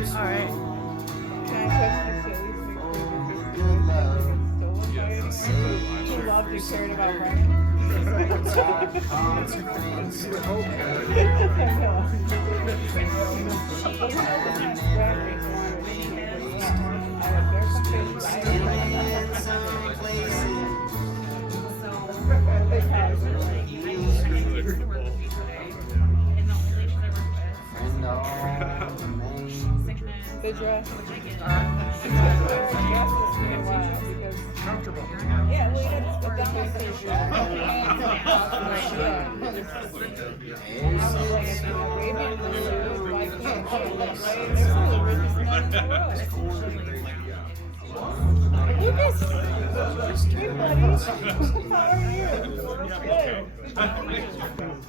Alright. Can I trust you to at least make sure you he loved you, cared about Brennan? I know. The dress. Comfortable. Yeah, well, you had to put down my face. Lucas! Hey, buddy. How are you? Good.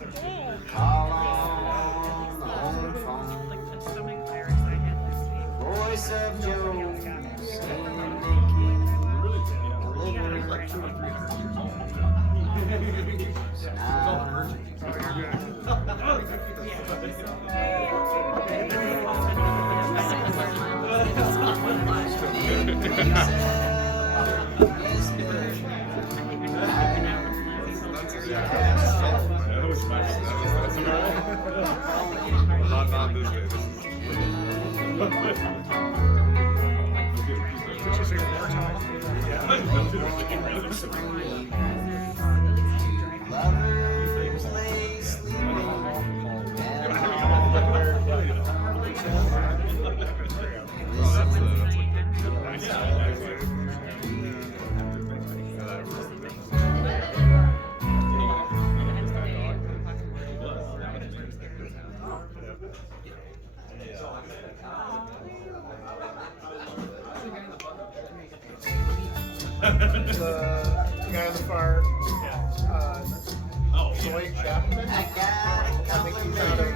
Voice of Joe, Not this day. Did you say one more time? Yeah. lovers lay sleeping, and The guy on the far, Lloyd Chapman. I got a I think he's out of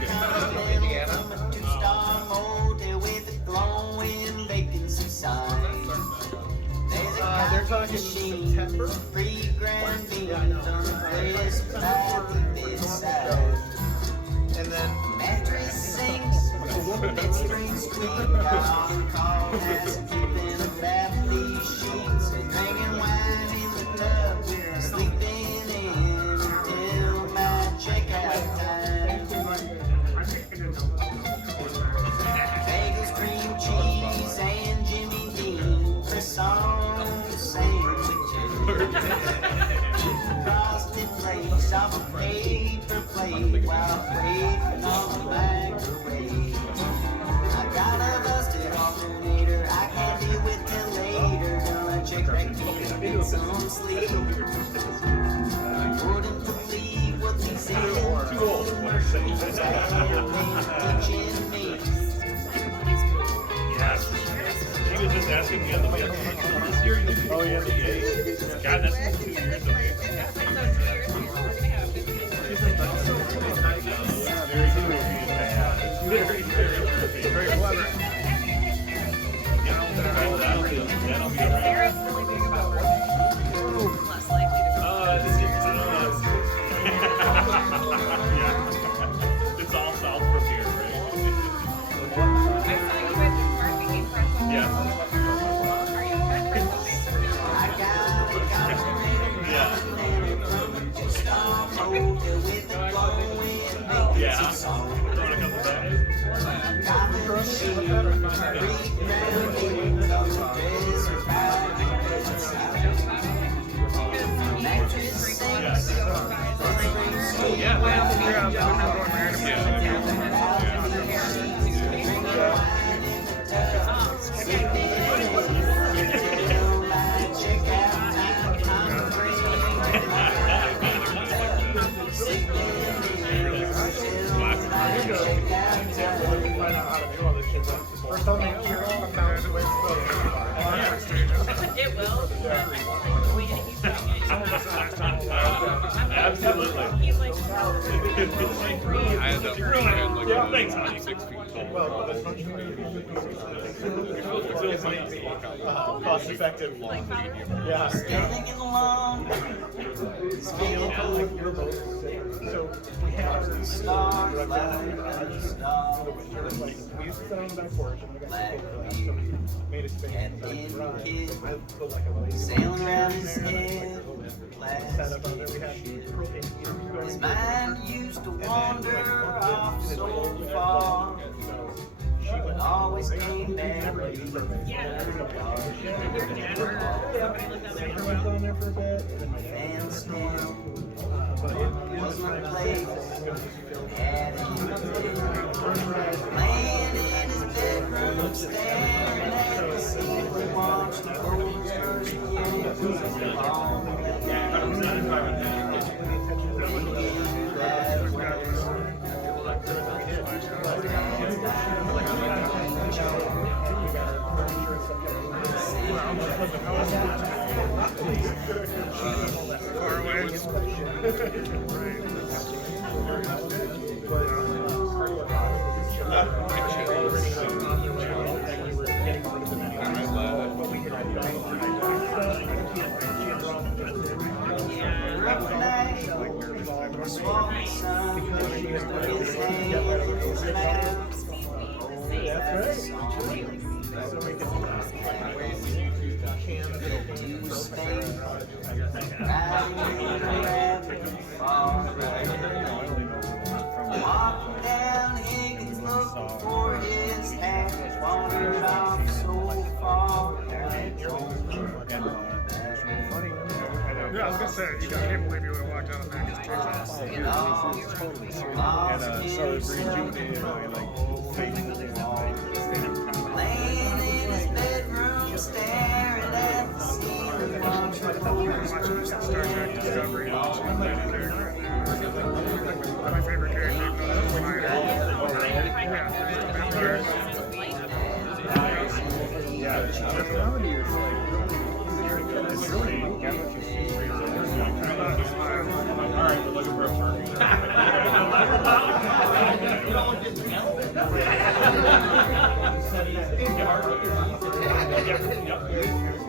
Indiana. two-star motel with a glowing vacancy sign. There's a They're talking September. free grand beans on the place by the bedside. And then Mattress sinks, bed springs squeak, got on call, has keeping about these sheets, and drinking wine in the tub, sleeping in until my checkout time. Bagels, cream cheese, and Jimmy Dean croissant sandwiches. Frosted flakes off a paper plate while waiting on the microwave. I got a busted alternator I can't deal with till later. Gonna check back in and get some sleep. Wouldn't believe what they say. too old. Teaching me. Yes. He was just asking me on the way up here. This year you Oh, yeah. God, that's 2 years ago. Very clever. That'll be alright. Sarah's really big about work. Less likely to This gets yeah. It's all south from here, right? I saw you at the park became friends with Yeah. Are you friends with I got a alternator Yeah. two-star motel with a glowing Yeah. vacancy song. Throwing a couple bags. Yeah. First I'll make sure I'm down to where it's supposed to be. It will. Absolutely. He's like, I had like Yeah, thanks, honey. 6 feet tall. Well, this much cost effective. Yeah. Standing in the lawn, So we have stars, light, stars. the winter. Like, we used to sit on the back porch and we got some cold for that. So we made a space in the garage. I put like a lazy Sailing around his head, set up on there. We had propane heaters going. his mind used to wander off so far, but always came back. Never used propane. Yeah. Everybody Somebody lived on there for a lived while. on there for a bit. And then my dad. And still But it wasn't a place had him was laying in his bedroom, staring at the ceiling, watching the posters and years long. Far away. Walking down Higgins looking for his hat, wandered off so far. Yeah, I was gonna say, you can't believe you would have walked out of Maggie's Laying in his bedroom, staring at the ceiling, watching the posters Star Trek Discovery. My favorite character. Yeah, the personality is like it's really unique. I don't know if you've seen it. Alright, we're looking for a party.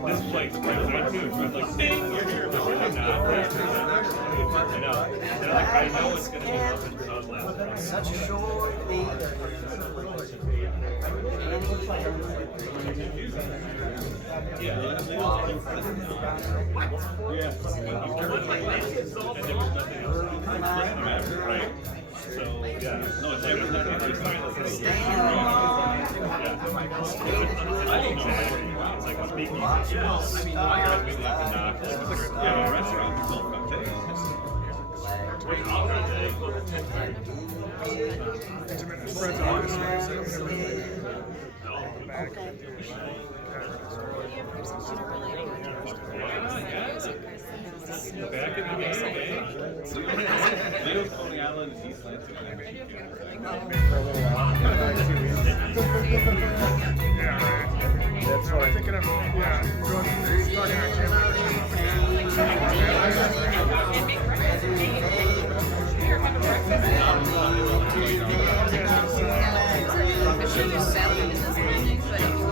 This is like, I too, it's like, ding, you're here, but you're not. I know it's gonna be something so last. such a short lead. Right? So, yeah. No, it's everything. It's like a speakeasy. Yeah, restaurant. Spreads out this way, so Back in the game, Leo's Coney Island is East Lansing. for a little while. Yeah, right. That's I'm like thinking of, yeah, going, talking to Jim. Here, have a breakfast. I should use salad in this morning, but it was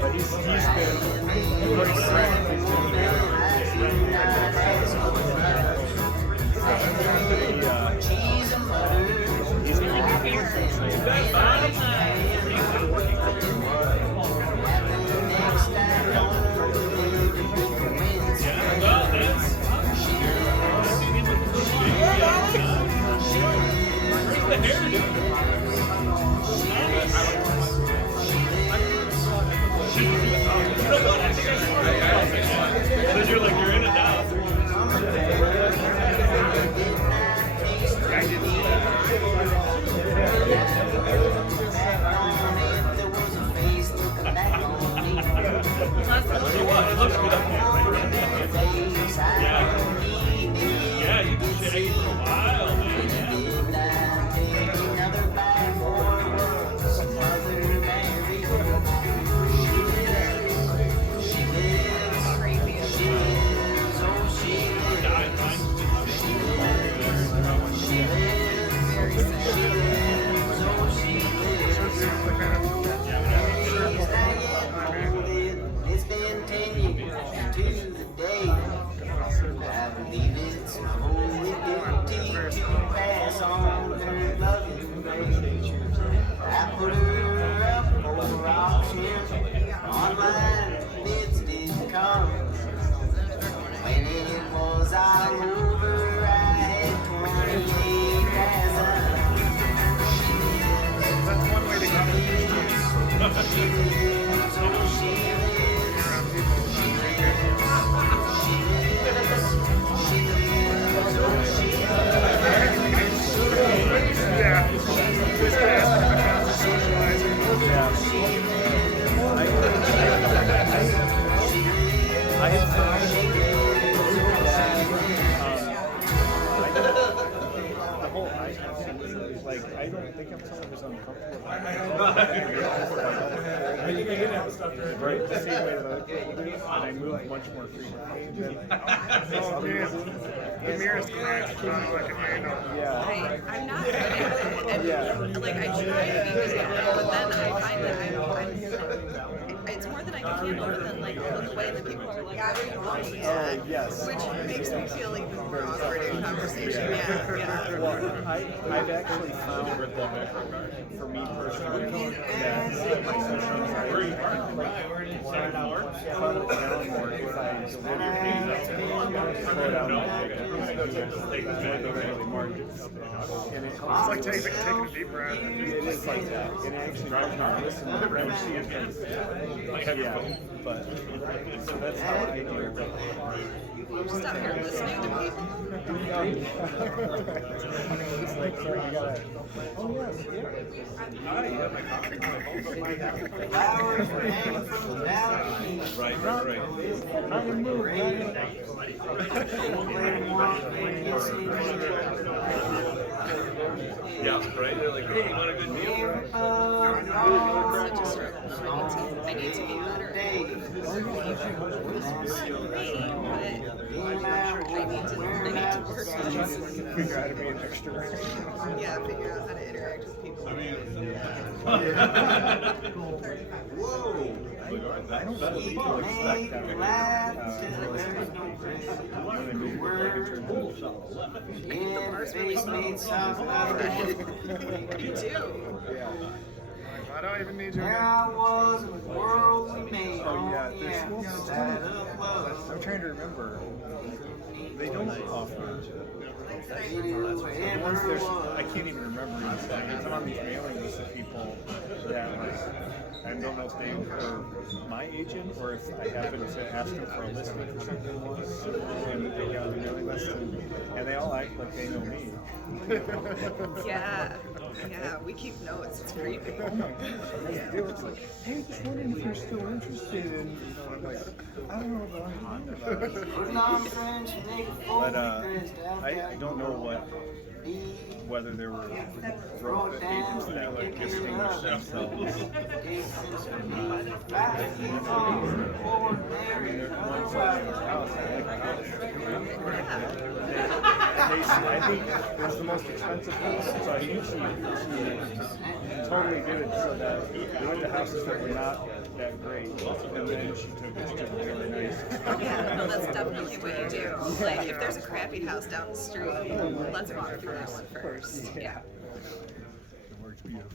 but he's been pretty frank. You're like, you're in it now. It looks good up here. Yeah. Yeah, you've been shaking for a while, man. Like, I don't think I'm telling her uncomfortable. Right, the same way that other people do, and I move much more frequently than Oh man, the mirror's cracked. I can handle. yeah. I'm not good at it. And like I try to be reasonable, but then I find that it's more than I can handle, but then like I look away and the people are like, what are you looking at? Oh, yes. Which makes me feel even more awkward in conversation. Yeah. Well, I've actually found for me personally, that my sessions are if I deliver slow down my and It's like taking a deep breath. it is like that. And actually listen to the yeah, but so that's how I do it. Just out here listening to people. It's like, sorry, you gotta. Oh, yes, Flowers hang from the balcony. right. I can move, Yeah, right? They're like, hey, you want a good meal? Such a struggle. I need to be better. I need to work on it. figure out how to be an extrovert. Yeah, figure out how to interact with people. Whoa! I don't know what people expect that when they move The bar's really small. Me too. yeah. I don't even need your There I was in the world we made Oh, yeah, on the there's outside of love. I'm trying to remember. They don't offer. Anywhere Once there's, was. I can't even remember anything. I'm on these mailing lists of people that I don't know if they are my agent or if I happen to ask them for a listing for something once and they got on the mailing list and they all act like they know me. Yeah. Yeah, we keep notes. It's creepy. It's like, hey, just wondering if you're still interested in, I'm like, I don't know about it. Putting on French, make a But dressed out I don't know whether there were agents that like distinguished themselves. I think it was the most expensive house, so I usually totally did it so that we went to houses that were not that great, and then she took us to the really nice. Yeah, no, that's definitely what you do. Like, if there's a crappy house down the street, let's walk through that one first. Yeah. It works beautiful.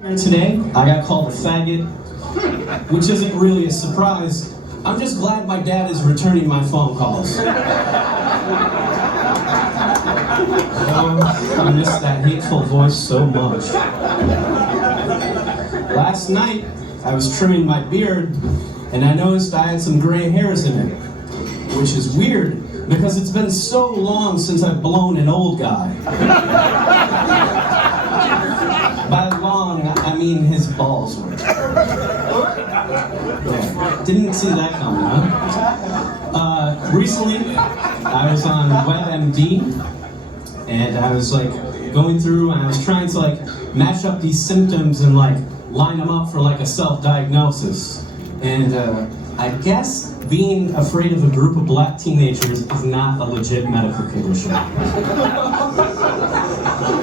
Here today, I got called a faggot, which isn't really a surprise. I'm just glad my dad is returning my phone calls. I miss that hateful voice so much. Last night, I was trimming my beard, and I noticed I had some gray hairs in it, which is weird because it's been so long since I've blown an old guy. By long, I mean his balls were. Yeah. Didn't see that coming, huh? Recently, I was on WebMD, and I was like going through, and I was trying to like match up these symptoms and like line them up for like a self-diagnosis. And I guess being afraid of a group of black teenagers is not a legit medical condition.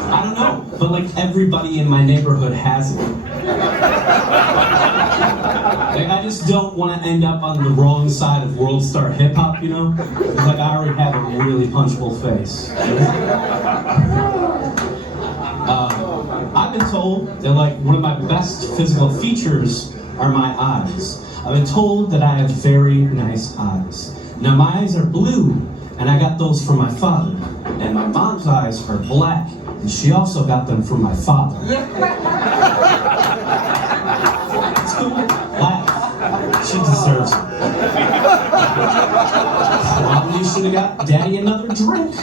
I don't know, but like everybody in my neighborhood has it. Like, I just don't want to end up on the wrong side of World Star Hip Hop, you know? It's like I already have a really punchable face. I've been told that like one of my best physical features are my eyes. I've been told that I have very nice eyes. Now my eyes are blue, and I got those from my father. And my mom's eyes are black, and she also got them from my father. It's cool. Laugh. She deserves it. Probably should have got Daddy another drink.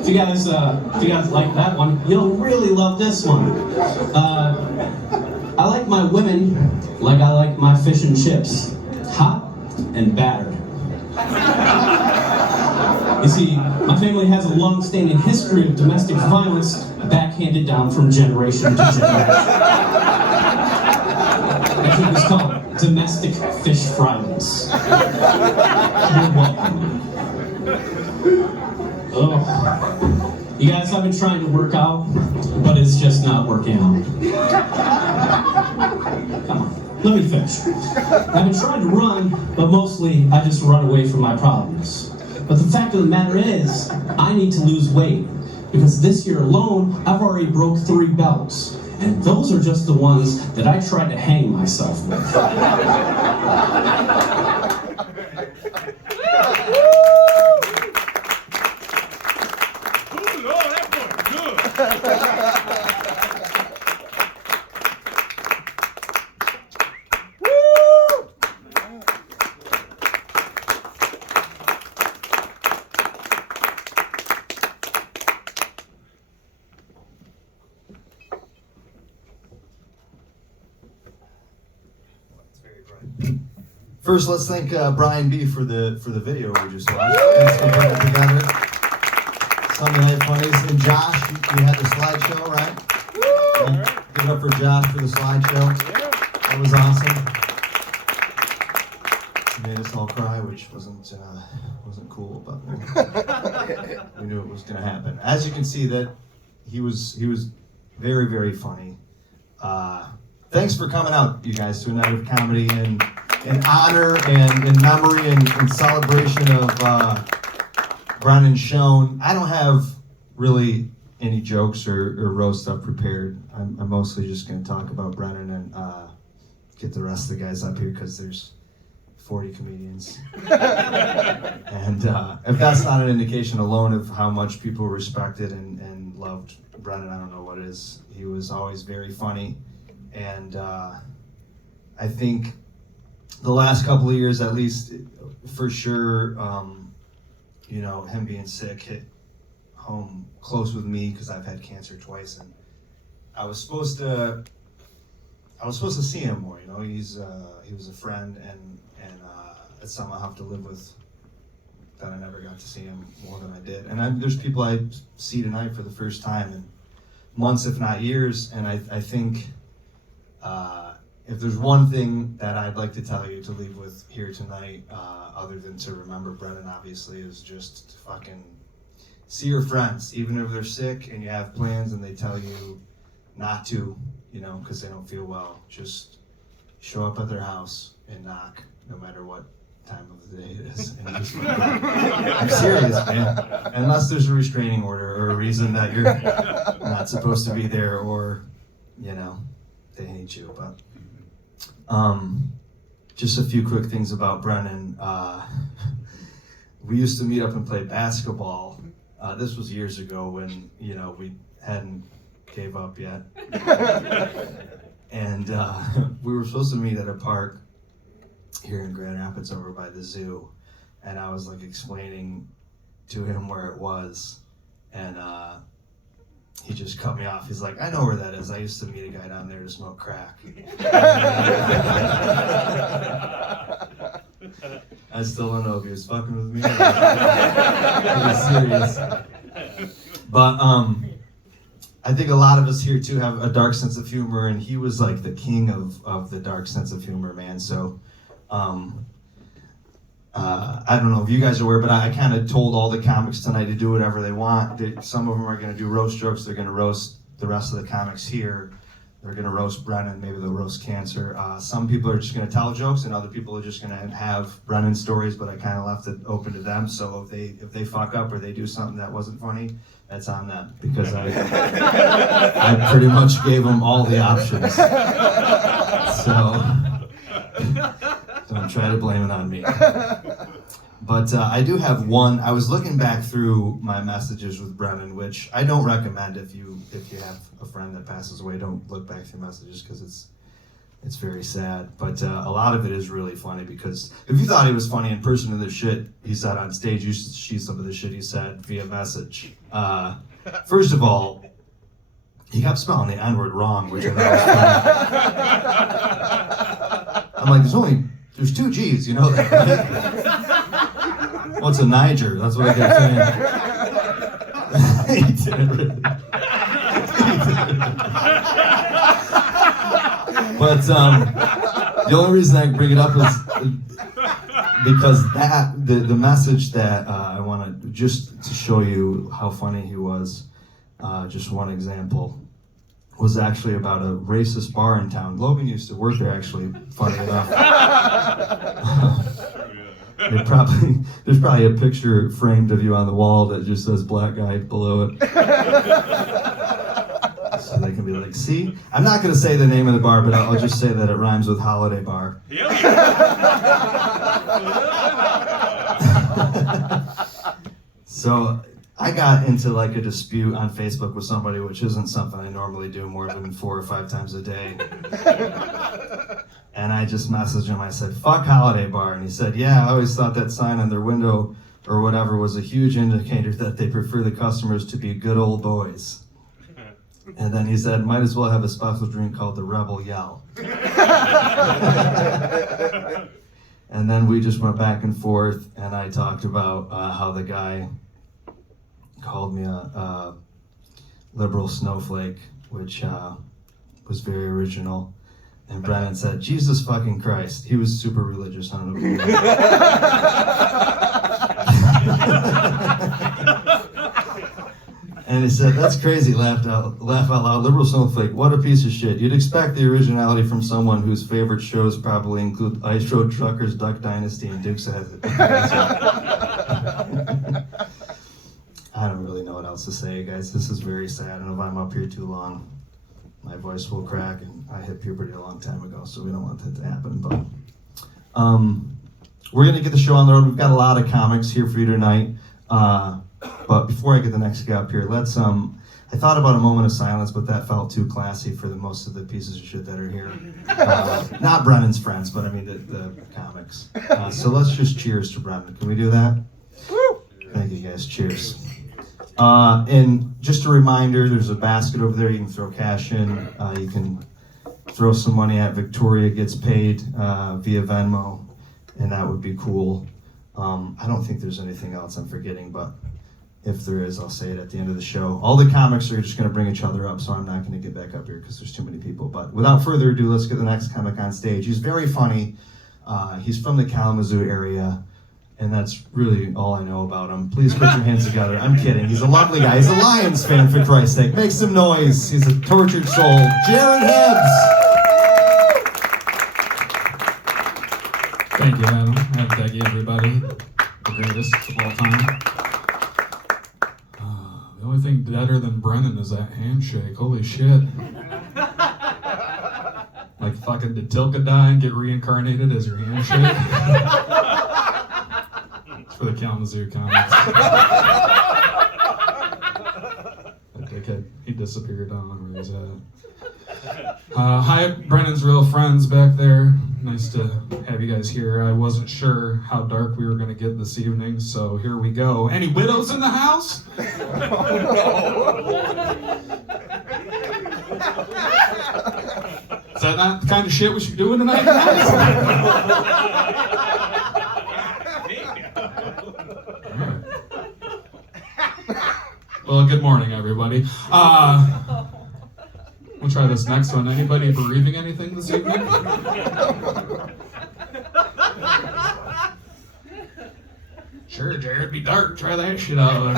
If you guys like that one, you'll really love this one. I like my women like I like my fish and chips, hot and battered. You see, my family has a long-standing history of domestic violence backhanded down from generation to generation. I think it's called domestic fish fries. You're welcome. Oh, you guys have been trying to work out, but it's just not working out. Come on, let me finish. I've been trying to run, but mostly I just run away from my problems. But the fact of the matter is, I need to lose weight, because this year alone, I've already broke 3 belts. And those are just the ones that I tried to hang myself with. First, let's thank Brian B for the video we just watched. Thanks for putting it together. Sunday Night Funnies. And Josh, you had the slideshow, right? Yeah. Give it up for Josh for the slideshow. That was awesome. He made us all cry, which wasn't cool, but we knew it was going to happen. As you can see, that he was very, very funny. Thanks for coming out, you guys, to a night of comedy and in honor and in memory and in celebration of Brennan Schoen. I don't have really any jokes or roast stuff prepared. I'm mostly just going to talk about Brennan and get the rest of the guys up here because there's 40 comedians. And if that's not an indication alone of how much people respected and loved Brennan, I don't know what is. He was always very funny. And I think the last couple of years, at least, for sure, you know, him being sick hit home close with me because I've had cancer twice, and I was supposed to see him more. You know, he was a friend, and it's something I have to live with. That I never got to see him more than I did, and there's people I see tonight for the first time in months, if not years, and I think. If there's one thing that I'd like to tell you to leave with here tonight, other than to remember Brennan, obviously, is just to fucking see your friends, even if they're sick and you have plans and they tell you not to, you know, because they don't feel well. Just show up at their house and knock, no matter what time of the day it is. And just I'm serious, man. Unless there's a restraining order or a reason that you're not supposed to be there, or, you know, they hate you. But just a few quick things about Brennan. We used to meet up and play basketball. This was years ago when, you know, we hadn't gave up yet. And we were supposed to meet at a park here in Grand Rapids over by the zoo. And I was like explaining to him where it was. And he just cut me off. He's like, I know where that is. I used to meet a guy down there to smoke crack. I still don't know if he was fucking with me. He was serious. But I think a lot of us here too have a dark sense of humor, and he was like the king of the dark sense of humor, man. So I don't know if you guys are aware, but I kind of told all the comics tonight to do whatever they want. Some of them are going to do roast jokes. They're going to roast the rest of the comics here. They're going to roast Brennan. Maybe they'll roast cancer. Some people are just going to tell jokes, and other people are just going to have Brennan stories, but I kind of left it open to them. So if they fuck up or they do something that wasn't funny, that's on them, because I pretty much gave them all the options. So don't try to blame it on me. But I do have one. I was looking back through my messages with Brennan, which I don't recommend if you have a friend that passes away. Don't look back through messages because it's very sad. But a lot of it is really funny because if you thought he was funny in person and the shit he said on stage, you should see some of the shit he said via message. First of all, he kept spelling the N-word wrong, which I thought was funny. I'm like, there's 2 G's, you know that, right? What's a Niger? That's what I kept saying. He didn't really. But the only reason I bring it up is because the message that I want to, just to show you how funny he was, just one example, was actually about a racist bar in town. Logan used to work there, actually, funny enough. There's probably a picture framed of you on the wall that just says black guy below it. So they can be like, see? I'm not going to say the name of the bar, but I'll just say that it rhymes with holiday bar. So I got into like a dispute on Facebook with somebody, which isn't something I normally do more than 4 or 5 times a day. And I just messaged him, I said, fuck holiday bar. And he said, yeah, I always thought that sign on their window or whatever was a huge indicator that they prefer the customers to be good old boys. And then he said, might as well have a special drink called the Rebel Yell. And then we just went back and forth, and I talked about how the guy called me a liberal snowflake, which was very original. And Brennan said, Jesus fucking Christ. He was super religious. I don't know what he And he said, that's crazy, laugh out loud. Liberal snowflake, what a piece of shit. You'd expect the originality from someone whose favorite shows probably include Ice Road Truckers, Duck Dynasty, and Dukes of Hazzard. I don't really know what else to say, guys. This is very sad, and if I'm up here too long, my voice will crack, and I hit puberty a long time ago, so we don't want that to happen. But we're going to get the show on the road. We've got a lot of comics here for you tonight. But before I get the next guy up here, let's, I thought about a moment of silence, but that felt too classy for most of the pieces of shit that are here. Not Brennan's friends, but I mean the comics. So let's just cheers to Brennan. Can we do that? Woo! Thank you guys, cheers. And just a reminder, there's a basket over there you can throw cash in. You can throw some money at Victoria Gets Paid via Venmo, and that would be cool. I don't think there's anything else I'm forgetting, but if there is, I'll say it at the end of the show. All the comics are just going to bring each other up, so I'm not going to get back up here because there's too many people. But without further ado, let's get the next comic on stage. He's very funny. He's from the Kalamazoo area, and that's really all I know about him. Please put your hands together. I'm kidding. He's a lovely guy. He's a Lions fan, for Christ's sake. Make some noise. He's a tortured soul. Jared Hibbs. Thank you, Adam. Thank you, everybody. The greatest of all time. The only thing better than Brennan is that handshake. Holy shit. Like fucking did Tilka die and get reincarnated as your handshake? It's for the Kalamazoo comics. That dickhead, he disappeared. I don't know where he's at. Hi, Brennan's real friends back there. Nice to have you guys here. I wasn't sure how dark we were going to get this evening, so here we go. Any widows in the house? Is that not the kind of shit we should be doing tonight, guys? Well, good morning, everybody. We'll try this next one. Anybody bereaving anything this evening? Sure, Jared, be dark. Try that shit out.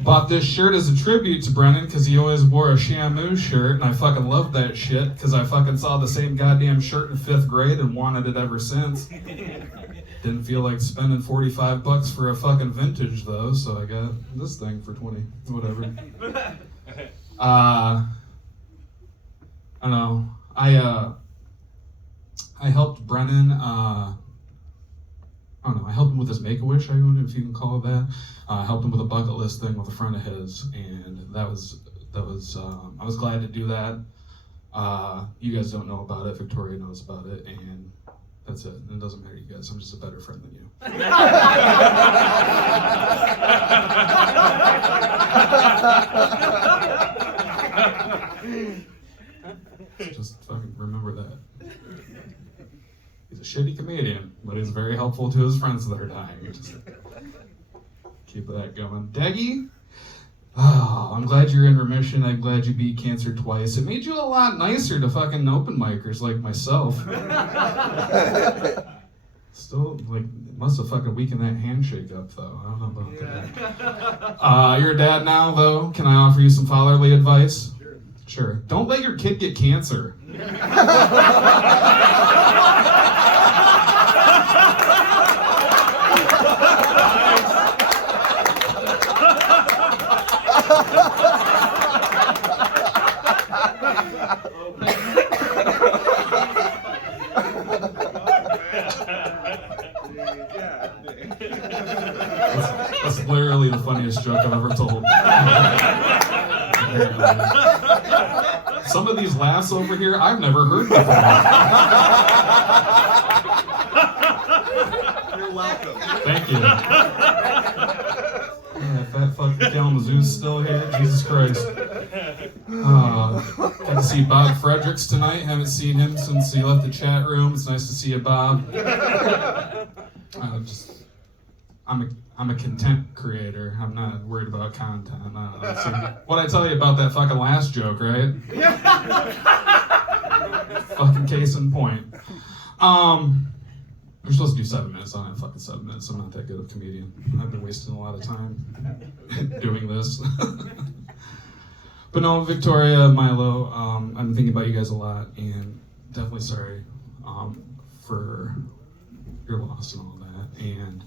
Bought this shirt as a tribute to Brennan because he always wore a Shamu shirt, and I fucking loved that shit because I fucking saw the same goddamn shirt in 5th grade and wanted it ever since. Didn't feel like spending $45 for a fucking vintage though, so I got this thing for 20, whatever. I don't know. I I helped Brennan. I don't know. I helped him with his Make-A-Wish, if you can call it that. I helped him with a bucket list thing with a friend of his, and that was. I was glad to do that. You guys don't know about it. Victoria knows about it, and that's it. It doesn't matter, you guys. I'm just a better friend than you. Just fucking remember that. He's a shitty comedian, but he's very helpful to his friends that are dying. Just keep that going. Deggy? Oh, I'm glad you're in remission. I'm glad you beat cancer twice. It made you a lot nicer to fucking open micers like myself. Still, like, it must have fucking weakened that handshake up, though. I don't know about that. You're a dad now, though. Can I offer you some fatherly advice? Sure. Don't let your kid get cancer. That's literally the funniest joke I've ever told. Some of these laughs over here, I've never heard before. You're welcome. Thank you. Yeah, fat fucking Kalamazoo's still here. Jesus Christ. Got to see Bob Fredericks tonight. Haven't seen him since he left the chat room. It's nice to see you, Bob. I'm a content creator. I'm not worried about content. What I tell you about that fucking last joke, right? Fucking case in point. We're supposed to do 7 minutes. I don't have fucking 7 minutes. I'm not that good of a comedian. I've been wasting a lot of time doing this. But no, Victoria, Milo, I've been thinking about you guys a lot, and definitely sorry for your loss and all that. And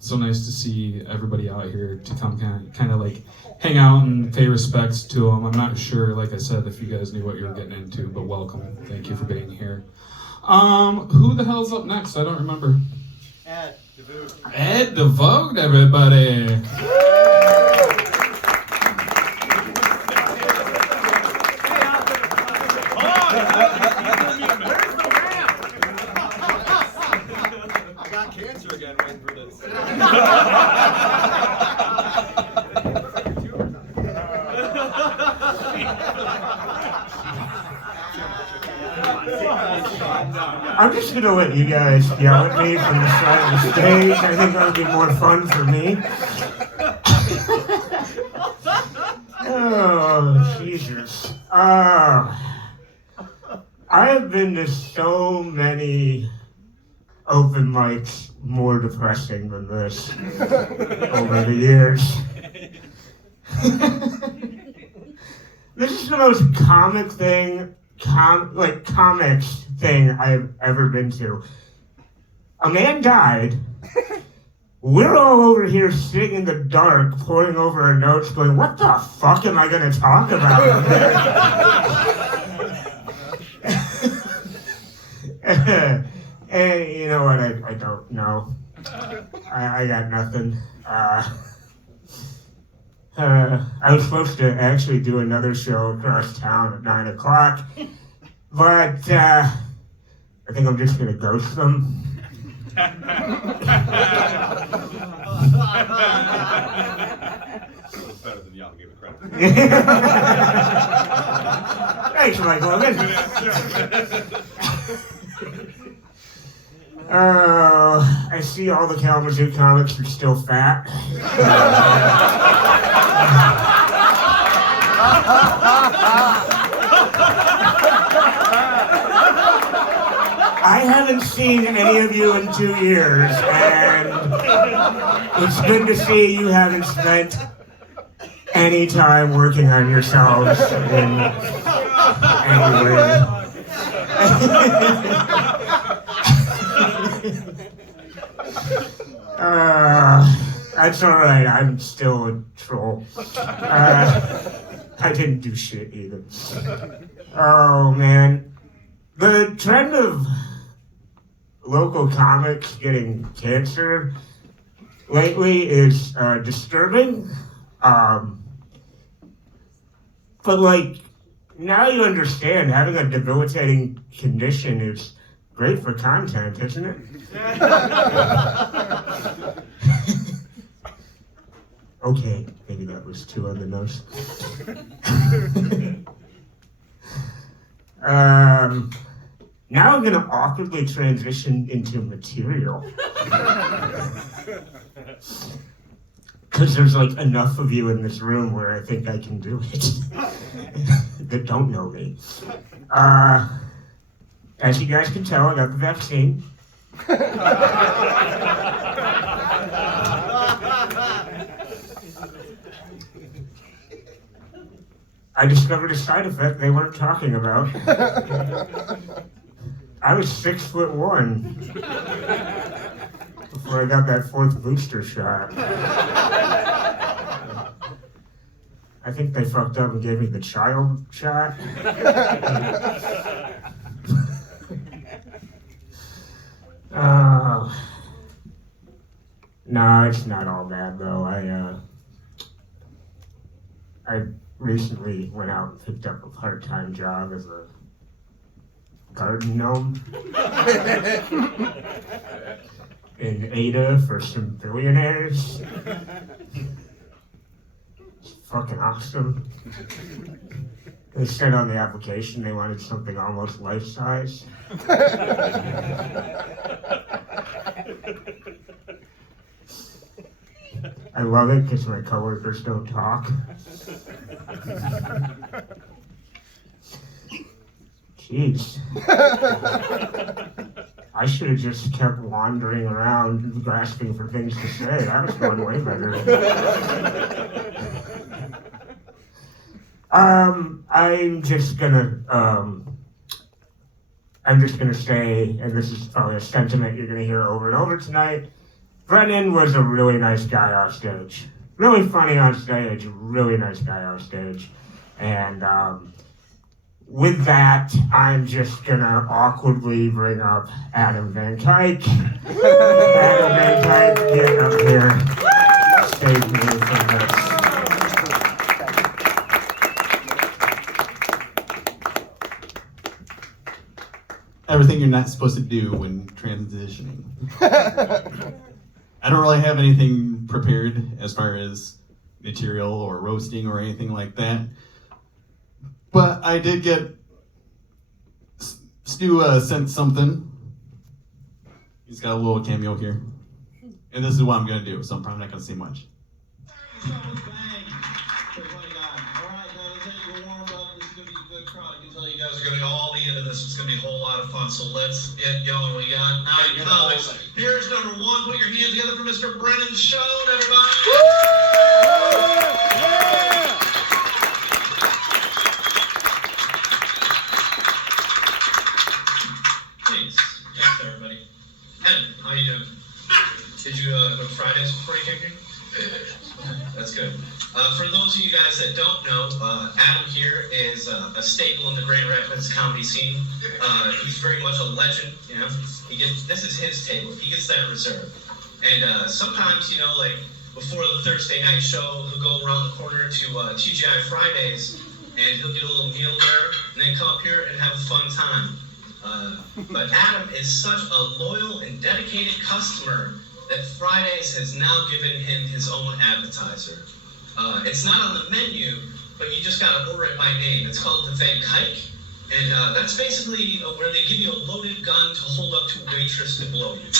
so nice to see everybody out here to come kind of like hang out and pay respects to them. I'm not sure, like I said, if you guys knew what you were getting into, but welcome. Thank you for being here. Who the hell's up next? I don't remember. Ed DeVoogd. Ed DeVoogd, everybody. I got cancer again waiting for this. I'm just gonna let you guys yell at me from the side of the stage. I think that'll be more fun for me. Oh, Jesus. I have been to so many open mics more depressing than this over the years. This is the most comics thing I've ever been to. A man died. We're all over here sitting in the dark, poring over our notes, going, what the fuck am I going to talk about here? And you know what? I don't know. I got nothing. I was supposed to actually do another show across town at 9 o'clock, but I think I'm just going to ghost them. It's better than y'all gave it credit. Thanks, Mike Logan. I see all the Kalamazoo comics are still fat. I haven't seen any of you in 2 years, and it's good to see you haven't spent any time working on yourselves in any way. That's alright, I'm still a troll. I didn't do shit either. Oh man. The trend of local comics getting cancer lately is disturbing. But like, now you understand having a debilitating condition is great for content, isn't it? Okay, maybe that was too on the nose. Now I'm gonna awkwardly transition into material. Because there's like enough of you in this room where I think I can do it that don't know me. As you guys can tell, I got the vaccine. I discovered a side effect they weren't talking about. I was 6'1" before I got that 4th booster shot. I think they fucked up and gave me the child shot. No, it's not all bad though. I recently went out and picked up a part-time job as a garden gnome in Ada for some billionaires. It's fucking awesome. They said on the application they wanted something almost life-size. I love it because my coworkers don't talk. Jeez. I should have just kept wandering around grasping for things to say. That was going way better. I'm just gonna say, and this is probably a sentiment you're gonna hear over and over tonight, Brennan was a really nice guy off stage. Really funny on stage, really nice guy off stage. And with that, I'm just gonna awkwardly bring up Adam Van Dyke. Adam Van Dyke, get up here. Save me from this. Everything you're not supposed to do when transitioning. I don't really have anything prepared as far as material or roasting or anything like that. But I did get Stu sent something. He's got a little cameo here. And this is what I'm going to do, so I'm probably not going to say much. You guys are going to all be into this. It's going to be a whole lot of fun. So let's get going. We got 9 comics. Here's number 1. Put your hands together for Mr. Brennan Schoen, everybody. Yeah! Thanks. Thanks, everybody. Ed, how you doing? Did you go to Fridays before you came here? That's good. For those of you guys that don't know, Adam here is a staple in the Grand Rapids comedy scene. He's very much a legend, you know. This is his table. He gets that reserved. And sometimes, you know, like before the Thursday night show, he'll go around the corner to TGI Fridays, and he'll get a little meal there, and then come up here and have a fun time. But Adam is such a loyal and dedicated customer that Fridays has now given him his own appetizer. It's not on the menu, but you just gotta order it by name. It's called the Van Dyke, and that's basically where they give you a loaded gun to hold up to a waitress to blow you.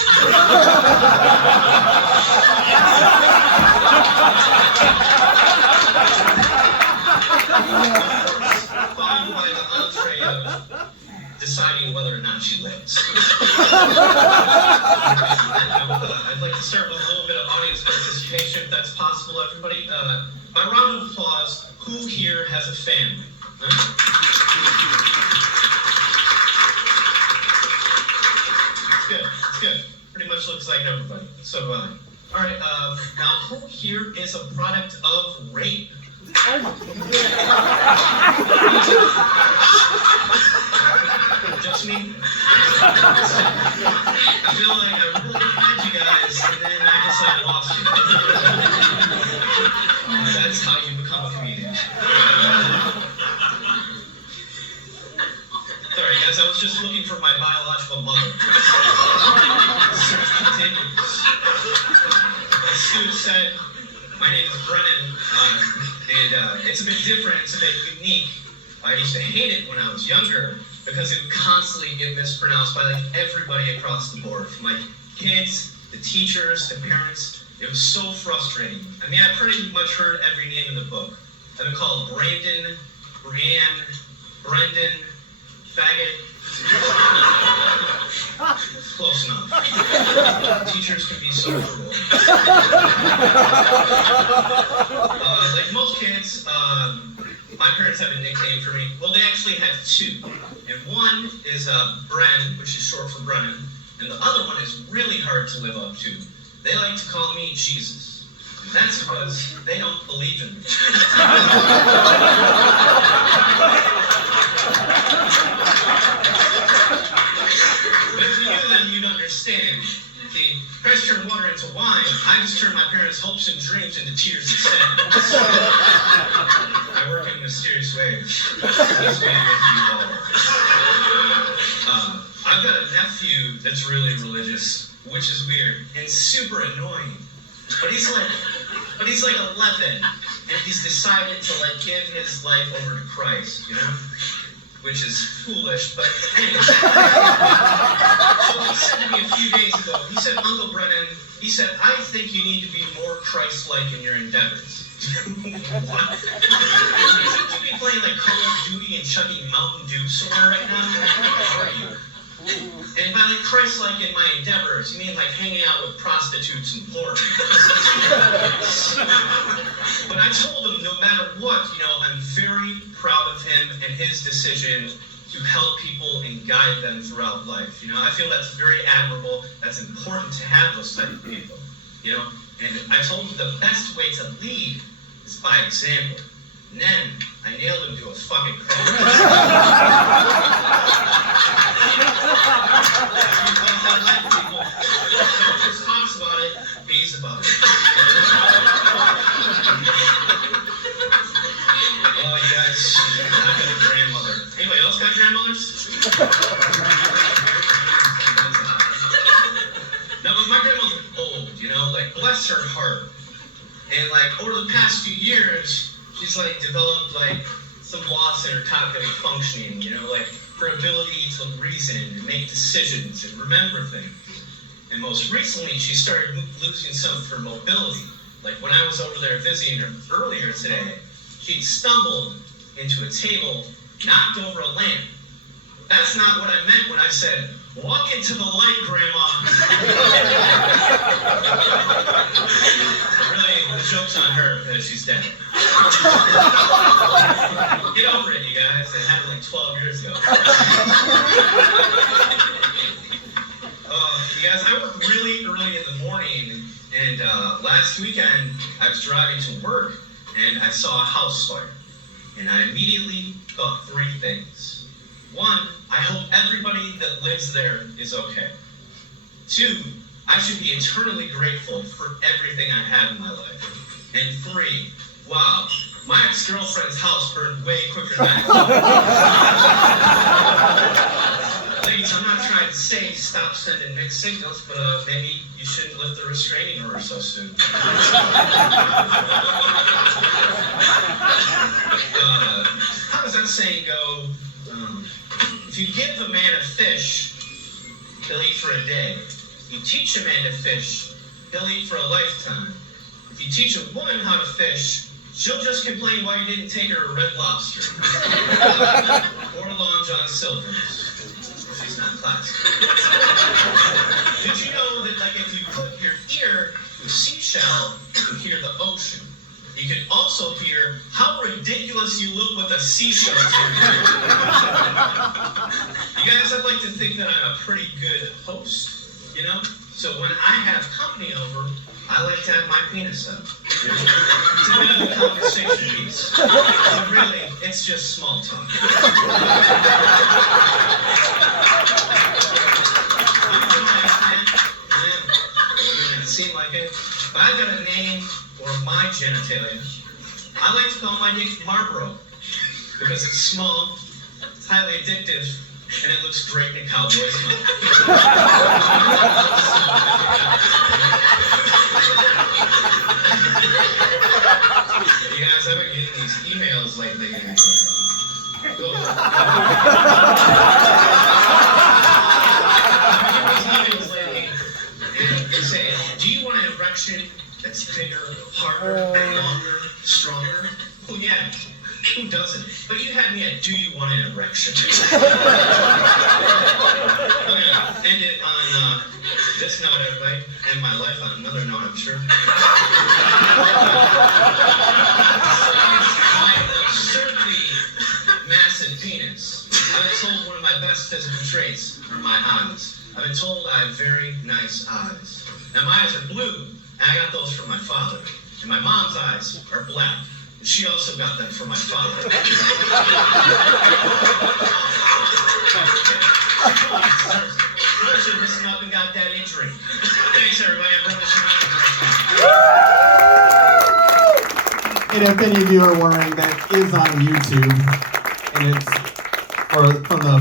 Followed by the entree of deciding whether or not she lives. I'd like to start with a little bit of audience participation, if that's possible, everybody. By round of applause, who here has a family? It's good, it's good. Pretty much looks like everybody. So, all right, now who here is a product of rape? Just me? I feel like I really had you guys, and then I just like lost you. That's how you become a comedian. Sorry guys, I was just looking for my biological mother. Search continues. As Stu said, my name is Brennan, and it's a bit different, it's a bit unique. I used to hate it when I was younger because it would constantly get mispronounced by like everybody across the board, from like kids, to teachers, to parents. It was so frustrating. I mean, I pretty much heard every name in the book. I've been called Brandon, Brianne, Brendan, faggot. It's close enough. Teachers can be so brutal. Like most kids, my parents have a nickname for me. Well, they actually had two. And one is Bren, which is short for Brennan. And the other one is really hard to live up to. They like to call me Jesus. And that's because they don't believe in me. But if you knew them, you'd understand. See, Christ turned water into wine. I just turned my parents' hopes and dreams into tears and sadness. I work in mysterious ways. That's me with you all. I've got a nephew that's really religious, which is weird and super annoying. But he's like 11, and he's decided to like give his life over to Christ, you know? Which is foolish, but anyway. So he said to me a few days ago, he said, Uncle Brennan, he said, I think you need to be more Christ-like in your endeavors. What? You seem to be playing like Call of Duty and chugging Mountain Dew somewhere right now? How are you? And by like Christ-like in my endeavors, you mean like hanging out with prostitutes and porn. But I told him no matter what, you know, I'm very proud of him and his decision to help people and guide them throughout life. You know, I feel that's very admirable. That's important to have those type of people. You know, and I told him the best way to lead is by example. And then I nailed him to a fucking cross. Just talks about it, bees about it. Oh, you guys, I've got a grandmother. Anybody else got grandmothers? No, but my grandmother's old, you know, like, bless her heart. And, like, over the past few years, she's, like, developed, like, some loss in her cognitive functioning, you know, like, her ability to reason and make decisions and remember things. And most recently, she started losing some of her mobility. Like, when I was over there visiting her earlier today, she stumbled into a table, knocked over a lamp. That's not what I meant when I said, walk into the light, Grandma. Really, the joke's on her because she's dead. Get over it, you guys. It happened like 12 years ago. You guys, I work really early in the morning, and last weekend I was driving to work, and I saw a house fire. And I immediately thought three things. One, I hope everybody that lives there is okay. Two, I should be eternally grateful for everything I have in my life. And three, wow, my ex-girlfriend's house burned way quicker than I thought. Ladies, I'm not trying to say stop sending mixed signals, but maybe you shouldn't lift the restraining order so soon. How does that saying go? If you give a man a fish, he'll eat for a day. If you teach a man to fish, he'll eat for a lifetime. If you teach a woman how to fish, she'll just complain why you didn't take her a Red Lobster. Or Long John Silver's. She's not classic. Did you know that, like, if you put your ear to a seashell, you can hear the ocean? You can also hear how ridiculous you look with a seashell to your ear. You guys, I'd like to think that I'm a pretty good host, you know? So when I have company over, I like to have my penis up. It's a bit of a conversation piece. But really, it's just small talk. I'm seem like it, but I've got a name for my genitalia. I like to call my dick Marlboro because it's small, it's highly addictive, and it looks great in a cowboy's mouth. You guys, I've been getting these emails lately. They say, do you want an erection that's bigger, harder, longer, stronger? Well, yeah, who doesn't? But you had me at, do you want an erection? I'm gonna end it on this note, everybody, and my life on another note, I'm sure. My absurdly massive penis. I've been told one of my best physical traits are my eyes. I've been told I have very nice eyes. Now my eyes are blue, and I got those from my father. And my mom's eyes are black, and she also got them from my father. Brothers should listen up and got that injury. Thanks everybody, I'm Brothers should And if any of you are wondering, that is on YouTube, and it's from the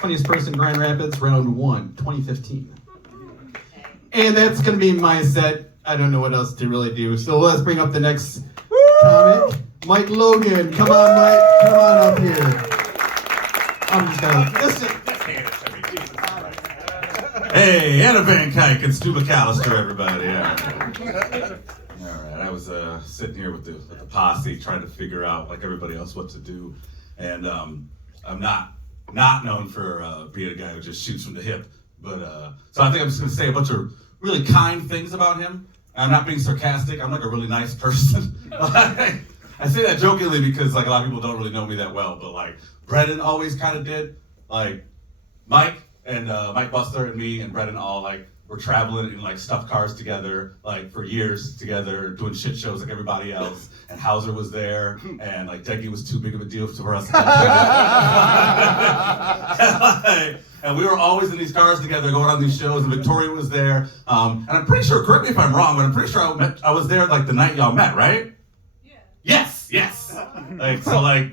Funniest Person Grand Rapids, round 1, 2015. And that's going to be my set. I don't know what else to really do. So let's bring up the next comic. Mike Logan. Come on, Mike. Come on up here. I'm just going to listen. Hey, Anna Van Kuyk and Stu McAllister, everybody. Yeah. All right, I was sitting here with the posse trying to figure out, like everybody else, what to do. And I'm not known for being a guy who just shoots from the hip. But so I think I'm just going to say a bunch of really kind things about him. I'm not being sarcastic. I'm like a really nice person. I say that jokingly because like a lot of people don't really know me that well. But like Brennan always kind of did. Like Mike and Mike Buster and me and Brennan all like were traveling in like stuffed cars together, like for years together, doing shit shows like everybody else. And Hauser was there, and like Deggy was too big of a deal for us. And we were always in these cars together going on these shows, and Victoria was there. And I'm pretty sure, correct me if I'm wrong, but I'm pretty sure I was there like the night y'all met, right? Yeah. Yes. Like, so like,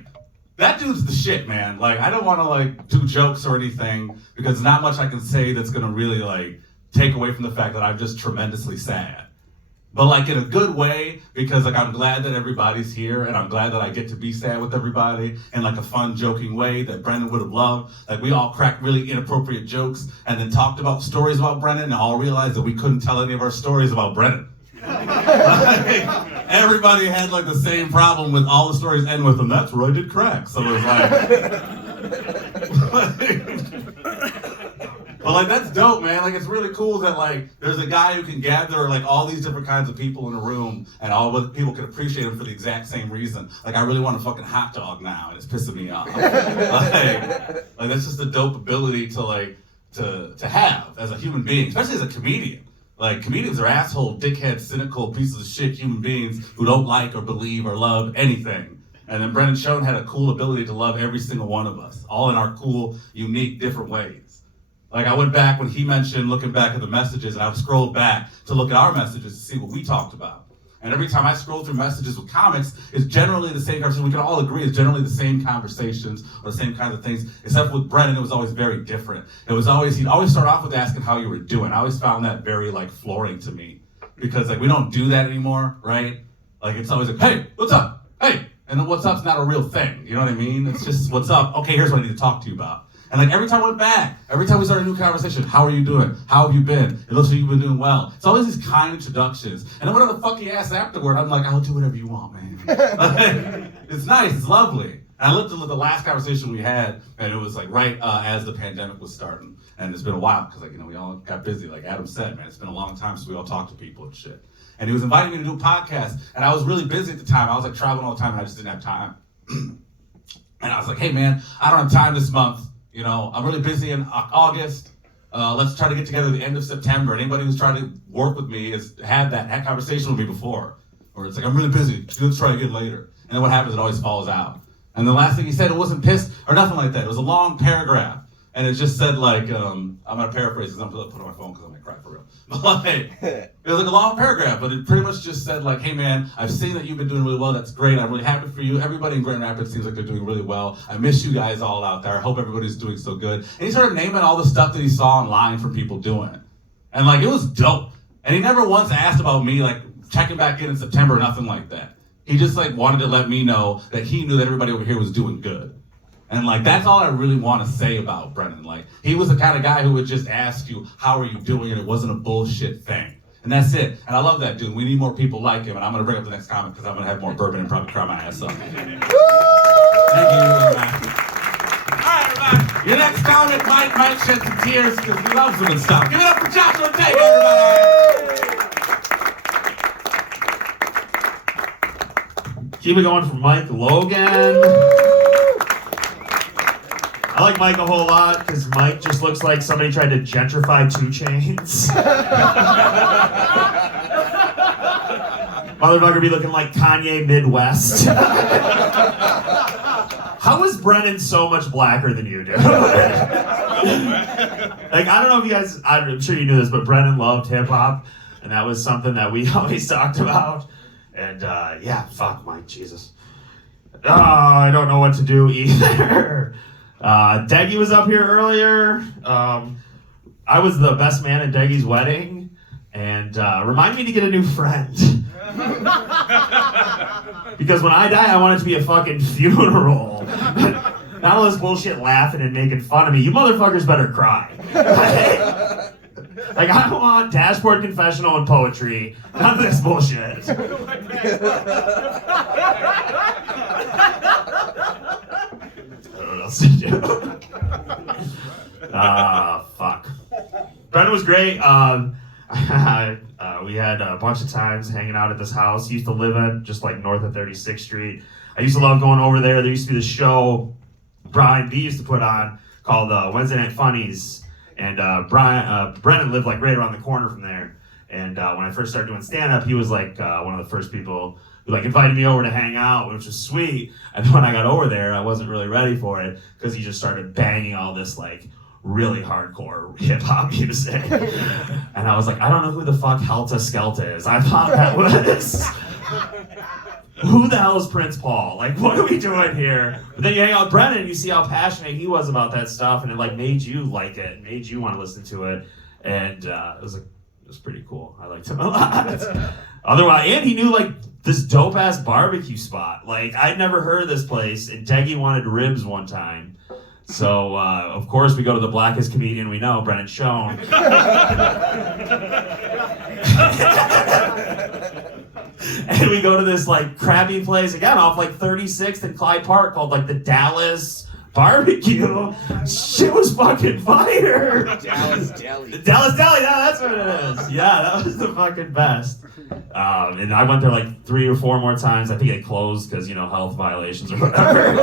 that dude's the shit, man. Like, I don't want to like do jokes or anything because there's not much I can say that's gonna really like take away from the fact that I'm just tremendously sad. But like in a good way, because like I'm glad that everybody's here and I'm glad that I get to be sad with everybody in like a fun, joking way that Brennan would have loved. Like we all cracked really inappropriate jokes and then talked about stories about Brennan and all realized that we couldn't tell any of our stories about Brennan. Like, everybody had like the same problem with all the stories end with, and that's where I did crack. So it was but like that's dope, man. Like it's really cool that like there's a guy who can gather like all these different kinds of people in a room and all the people can appreciate him for the exact same reason. Like I really want a fucking hot dog now and it's pissing me off. like that's just a dope ability to like to have as a human being, especially as a comedian. Like comedians are asshole, dickhead, cynical pieces of shit human beings who don't like or believe or love anything. And then Brennan Schoen had a cool ability to love every single one of us, all in our cool, unique, different ways. Like I went back when he mentioned looking back at the messages, and I scrolled back to look at our messages to see what we talked about. And every time I scroll through messages with comics, it's generally the same conversation. We can all agree it's generally the same conversations or the same kinds of things, except with Brennan, it was always very different. It was always, he'd always start off with asking how you were doing. I always found that very like flooring to me because like we don't do that anymore, right? Like it's always like, hey, what's up? Hey, and then what's up's not a real thing. You know what I mean? It's just what's up? Okay, here's what I need to talk to you about. And like every time I went back, every time we started a new conversation, how are you doing? How have you been? It looks like you've been doing well. It's always these kind introductions. And then whatever the fuck he asks afterward, I'm like, I'll do whatever you want, man. It's nice, it's lovely. And I looked at the last conversation we had, and it was like right as the pandemic was starting. And it's been a while, because like, you know, we all got busy. Like Adam said, man, it's been a long time since we all talked to people and shit. And he was inviting me to do a podcast, and I was really busy at the time. I was like traveling all the time, and I just didn't have time. And I was like, hey man, I don't have time this month. You know, I'm really busy in August. Let's try to get together at the end of September. Anybody who's tried to work with me has had that conversation with me before. Or it's like, I'm really busy. Let's try again later. And then what happens, it always falls out. And the last thing he said, it wasn't pissed or nothing like that. It was a long paragraph. and it just said like, I'm gonna paraphrase because I'm gonna put it on my phone because I'm gonna cry for real. But like, it was like a long paragraph, but it pretty much just said like, hey man, I've seen that you've been doing really well. That's great. I'm really happy for you. Everybody in Grand Rapids seems like they're doing really well. I miss you guys all out there. I hope everybody's doing so good. And he started naming all the stuff that he saw online from people doing it, and like it was dope. And he never once asked about me like checking back in September or nothing like that. He just like wanted to let me know that he knew that everybody over here was doing good. And like, that's all I really want to say about Brennan. Like, he was the kind of guy who would just ask you, how are you doing? And it wasn't a bullshit thing. And that's it. And I love that dude. We need more people like him. And I'm going to bring up the next comic because I'm going to have more bourbon and probably cry my ass off. Thank you, everybody. All right, everybody. Your next comic might shed some tears because he loves them and stuff. Give it up for Joshua Ortega, everybody. Keep it going for Mike Logan. I like Mike a whole lot because Mike just looks like somebody tried to gentrify 2 Chainz. Motherfucker be looking like Kanye Midwest. How is Brennan so much blacker than you do? Like, I don't know if you guys, I'm sure you knew this, but Brennan loved hip hop, and that was something that we always talked about. And yeah, fuck Mike, Jesus. Oh, I don't know what to do either. Deggy was up here earlier. I was the best man at Deggy's wedding, and remind me to get a new friend. Because when I die, I want it to be a fucking funeral. Not all this bullshit laughing and making fun of me. You motherfuckers better cry. Like, I want dashboard confessional and poetry. None of this bullshit. What else to do? Fuck. Brennan was great. We had a bunch of times hanging out at this house he used to live in, just like north of 36th Street. I used to love going over there. There used to be this show Brian B used to put on called Wednesday Night Funnies. And Brennan lived like right around the corner from there. And when I first started doing stand-up, he was like one of the first people who like invited me over to hang out, which was sweet. And then when I got over there, I wasn't really ready for it because he just started banging all this like really hardcore hip hop music. And I was like, I don't know who the fuck Helta Skelta is. I thought that was who the hell is Prince Paul? Like, what are we doing here? But then you hang out with Brennan and you see how passionate he was about that stuff, and it like made you like it, and made you want to listen to it. And it was pretty cool. I liked him a lot. Otherwise, and he knew like this dope ass barbecue spot. Like, I'd never heard of this place, and Deggy wanted ribs one time. So, of course, we go to the blackest comedian we know, Brennan Schoen. And we go to this, like, crappy place, again, off, like, 36th and Clyde Park called, like, the Dallas Barbecue. Shit was fucking fire. Dallas Deli. Dallas Deli, yeah, that's what it is. Yeah, that was the fucking best. And I went there, like, 3 or 4 more times. I think it closed because, you know, health violations or whatever.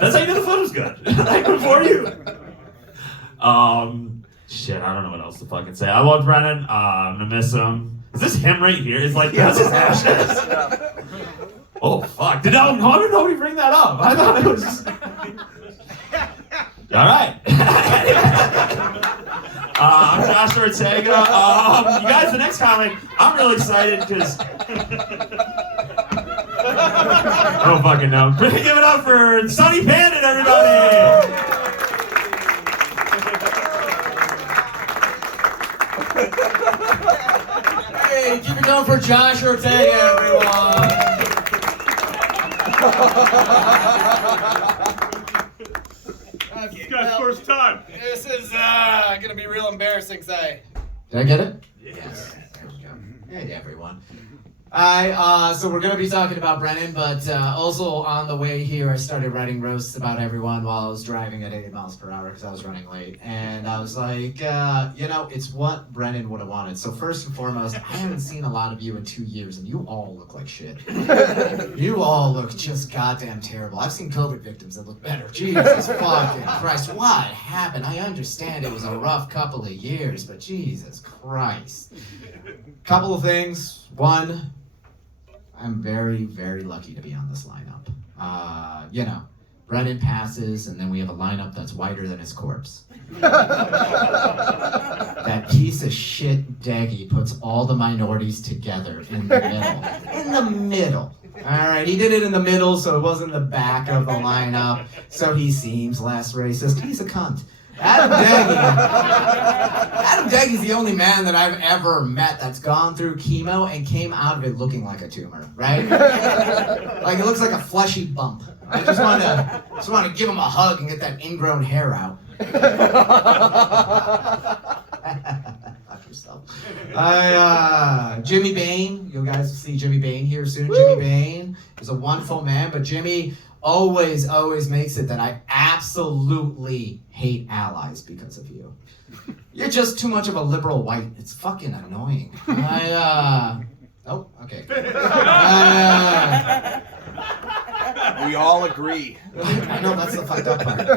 That's how you knew the food was good. Like, before you. Shit, I don't know what else to fucking say. I love Brennan. I'm gonna miss him. Is this him right here? It's like, that's his ashes. Oh, fuck. How did nobody bring that up? I thought it was... All right. I'm Josh Ortega. You guys, the next comic, I'm really excited because... I don't fucking know. Give it up for Sonny Pandit, everybody! Hey, keep it going for Josh Ortega, everyone! This guy's first time. This is gonna be real embarrassing, say. Did I get it? Yes. There we go. Hey, everyone. So we're gonna be talking about Brennan, but also on the way here, I started writing roasts about everyone while I was driving at 80 miles per hour because I was running late. And I was like, you know, it's what Brennan would have wanted. So first and foremost, I haven't seen a lot of you in 2 years, and you all look like shit. You all look just goddamn terrible. I've seen COVID victims that look better. Jesus fucking Christ, what happened? I understand it was a rough couple of years, but Jesus Christ. Couple of things. One, I'm very, very lucky to be on this lineup. You know, Brennan passes, and then we have a lineup that's whiter than his corpse. That piece of shit Daggy puts all the minorities together in the middle. In the middle. Alright, he did it in the middle, so it wasn't the back of the lineup, so he seems less racist. He's a cunt. Adam Daggy's the only man that I've ever met that's gone through chemo and came out of it looking like a tumor, right? Like it looks like a fleshy bump. I just want to give him a hug and get that ingrown hair out. Fuck yourself. Jimmy Bain, you guys will see Jimmy Bain here soon. Jimmy Bain is a wonderful man, but Jimmy always makes it that I absolutely hate allies because of you. You're just too much of a liberal white. It's fucking annoying. Oh, okay. We all agree. I know, that's the fucked up part.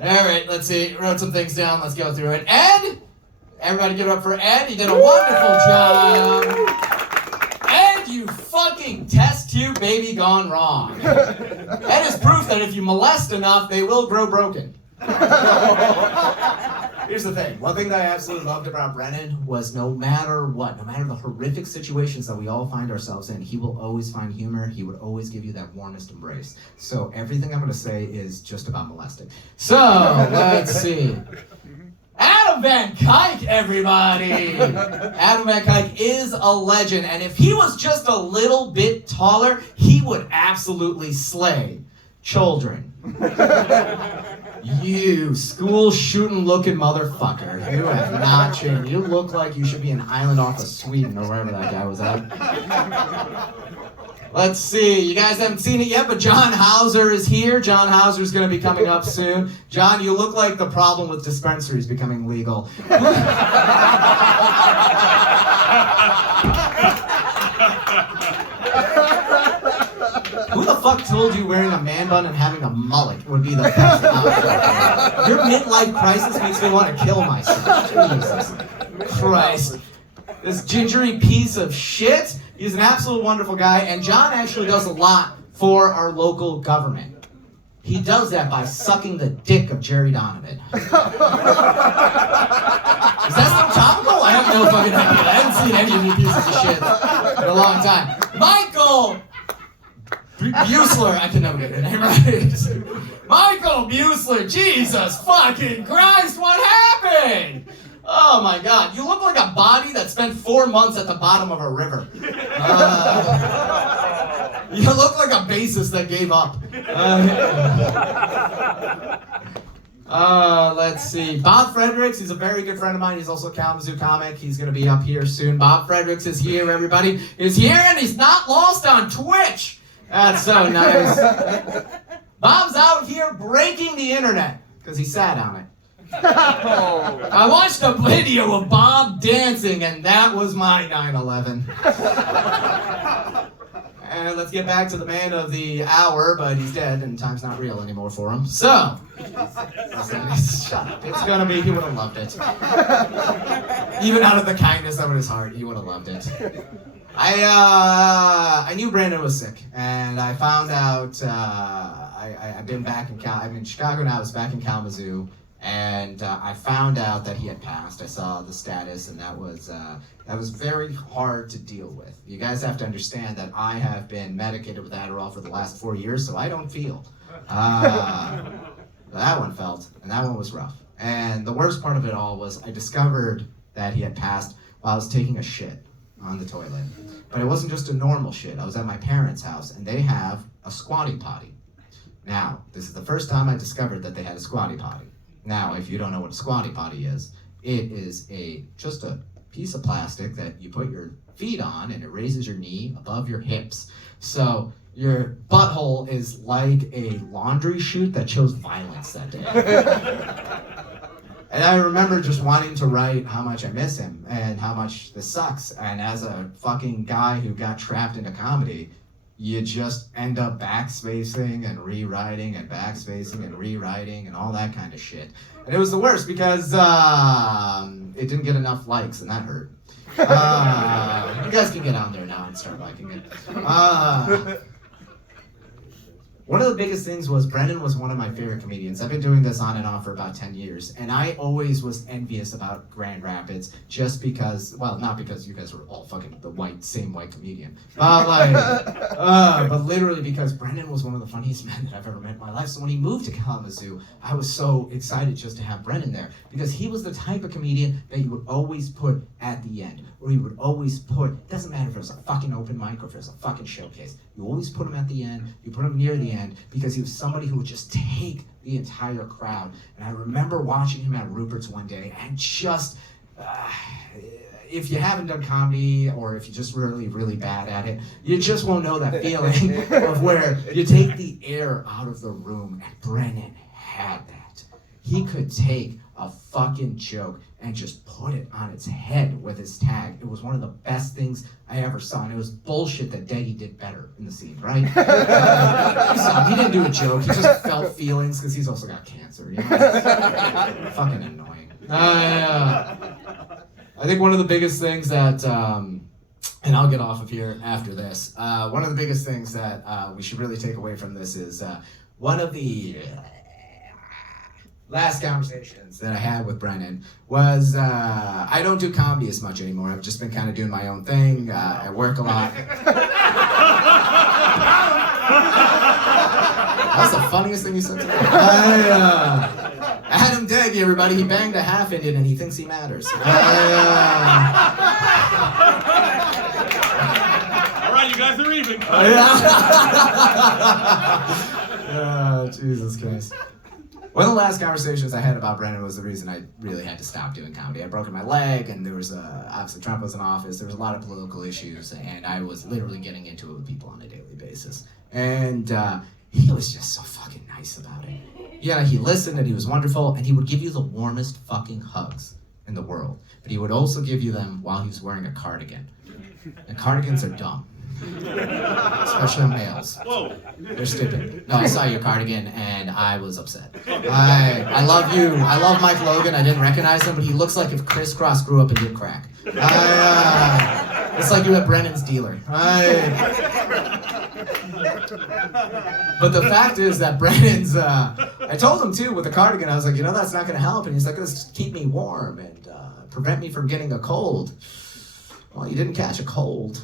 All right, let's see. Wrote some things down. Let's go through it. Ed! Everybody give it up for Ed. He did a wonderful job. Ed, you fucking test tube baby gone wrong. Ed is proof that if you molest enough, they will grow broken. Here's the thing. One thing that I absolutely loved about Brennan was no matter what, no matter the horrific situations that we all find ourselves in, he will always find humor. He would always give you that warmest embrace. So everything I'm going to say is just about molesting. So, let's see. Adam Van Kuyk, everybody! Adam Van Kuyk is a legend, and if he was just a little bit taller, he would absolutely slay children. You school shooting looking motherfucker. You have not changed. You look like you should be an island off of Sweden or wherever that guy was at. Let's see. You guys haven't seen it yet, but John Hauser is here. John Hauser is going to be coming up soon. John, you look like the problem with dispensaries becoming legal. Who the fuck told you wearing a man bun and having a mullet would be the best option? Your midlife crisis makes me want to kill myself. Jesus Christ. This gingery piece of shit. He's an absolute wonderful guy, and John actually does a lot for our local government. He does that by sucking the dick of Jerry Donovan. Is that still topical? I have no fucking idea. I haven't seen any of you pieces of shit in a long time. Michael Buesler, I can never get your name right. Michael Buesler, Jesus fucking Christ, what happened? Oh my God, you look like a body that spent 4 months at the bottom of a river. You look like a bassist that gave up. Let's see. Bob Fredericks, he's a very good friend of mine. He's also a Kalamazoo comic. He's going to be up here soon. Bob Fredericks is here, everybody. He's here and he's not lost on Twitch. That's so nice. Bob's out here breaking the internet because he sat on it. I watched a video of Bob dancing and that was my 9/11. And let's get back to the man of the hour, but he's dead and time's not real anymore for him. So, shut up. It's gonna be, he would have loved it. Even out of the kindness of his heart, he would have loved it. I knew Brandon was sick, and I found out, I've been in Chicago now, I was back in Kalamazoo, and I found out that he had passed. I saw the status, and that was very hard to deal with. You guys have to understand that I have been medicated with Adderall for the last 4 years, so I don't feel. That one felt, and that one was rough. And the worst part of it all was I discovered that he had passed while I was taking a shit on the toilet. But it wasn't just a normal shit. I was at my parents' house, and they have a squatty potty. Now, this is the first time I discovered that they had a squatty potty. Now, if you don't know what a squatty potty is, it is just a piece of plastic that you put your feet on and it raises your knee above your hips. So your butthole is like a laundry chute that chose violence that day. And I remember just wanting to write how much I miss him and how much this sucks. And as a fucking guy who got trapped into comedy, you just end up backspacing and rewriting and backspacing and rewriting and all that kind of shit. And it was the worst because it didn't get enough likes and that hurt. You guys can get on there now and start liking it. one of the biggest things was Brennan was one of my favorite comedians. I've been doing this on and off for about 10 years, and I always was envious about Grand Rapids just because, well, not because you guys were all fucking the same white comedian, but literally because Brennan was one of the funniest men that I've ever met in my life. So when he moved to Kalamazoo, I was so excited just to have Brennan there because he was the type of comedian that you would always put at the end, or he would always put, doesn't matter if it was a fucking open mic or if it was a fucking showcase, you always put him at the end, you put him near the end, because he was somebody who would just take the entire crowd. And I remember watching him at Rupert's one day and just, if you haven't done comedy or if you're just really, really bad at it, you just won't know that feeling of where you take the air out of the room, and Brennan had that. He could take a fucking joke and just put it on its head with his tag. It was one of the best things I ever saw, and it was bullshit that Deggy did better in the scene, right? He didn't do a joke, he just felt feelings because he's also got cancer, you know? Fucking annoying. I think one of the biggest things that, and I'll get off of here after this, one of the biggest things that we should really take away from this is one of the last conversations that I had with Brennan was, I don't do comedy as much anymore. I've just been kind of doing my own thing. I work a lot. That's the funniest thing you said to me. Adam Deggy, everybody, he banged a half Indian and he thinks he matters. All right, you guys are even. Jesus Christ. One of the last conversations I had about Brennan was the reason I really had to stop doing comedy. I'd broken my leg, and there was obviously Trump was in office. There was a lot of political issues, and I was literally getting into it with people on a daily basis. And he was just so fucking nice about it. Yeah, he listened, and he was wonderful, and he would give you the warmest fucking hugs in the world. But he would also give you them while he was wearing a cardigan. And cardigans are dumb. Especially on males. Whoa. They're stupid. No, I saw your cardigan and I was upset. I love you. I love Mike Logan. I didn't recognize him, but he looks like if Chris Cross grew up and did crack. It's like you at Brennan's dealer. But the fact is that Brennan's, I told him too with the cardigan, I was like, that's not going to help. And he's like, it's keep me warm and prevent me from getting a cold. Well, you didn't catch a cold.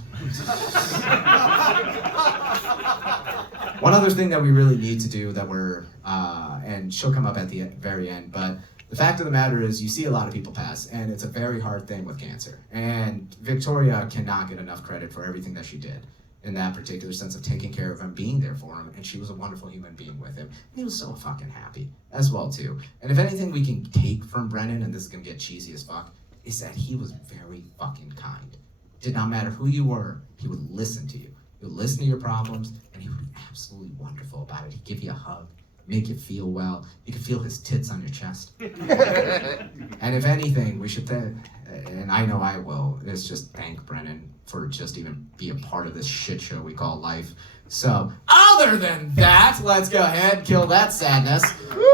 One other thing that we really need to do that we're, and she'll come up at the very end, but the fact of the matter is you see a lot of people pass, and it's a very hard thing with cancer. And Victoria cannot get enough credit for everything that she did in that particular sense of taking care of him, being there for him, and she was a wonderful human being with him. And he was so fucking happy as well, too. And if anything we can take from Brennan, and this is gonna get cheesy as fuck, is that he was very fucking kind. Did not matter who you were, he would listen to you. He would listen to your problems, and he would be absolutely wonderful about it. He'd give you a hug, make you feel well. You could feel his tits on your chest. And if anything, we should, and I know I will, is just thank Brennan for just even be a part of this shit show we call life. So, other than that, let's go ahead and kill that sadness.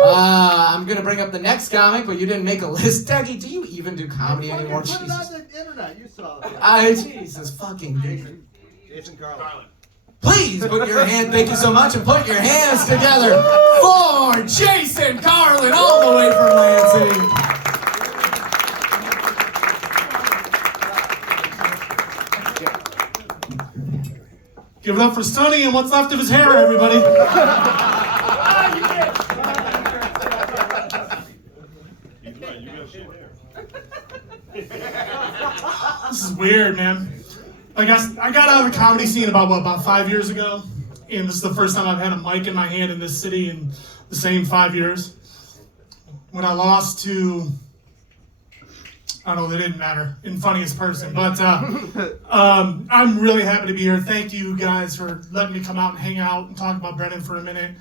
I'm gonna bring up the next comic, but you didn't make a list. Dougie, do you even do comedy anymore? Put it Jesus. on the internet, you saw it. Jesus fucking Jason Carlin. Please put your hand, thank you so much, and put your hands together for Jason Carlin, all the way from Lansing. Give it up for Sonny and what's left of his hair, everybody. This is weird, man. I got out of the comedy scene about 5 years ago, and this is the first time I've had a mic in my hand in this city in the same 5 years. When I lost to, I don't know, they didn't matter, in funniest person, but I'm really happy to be here. Thank you guys for letting me come out and hang out and talk about Brennan for a minute.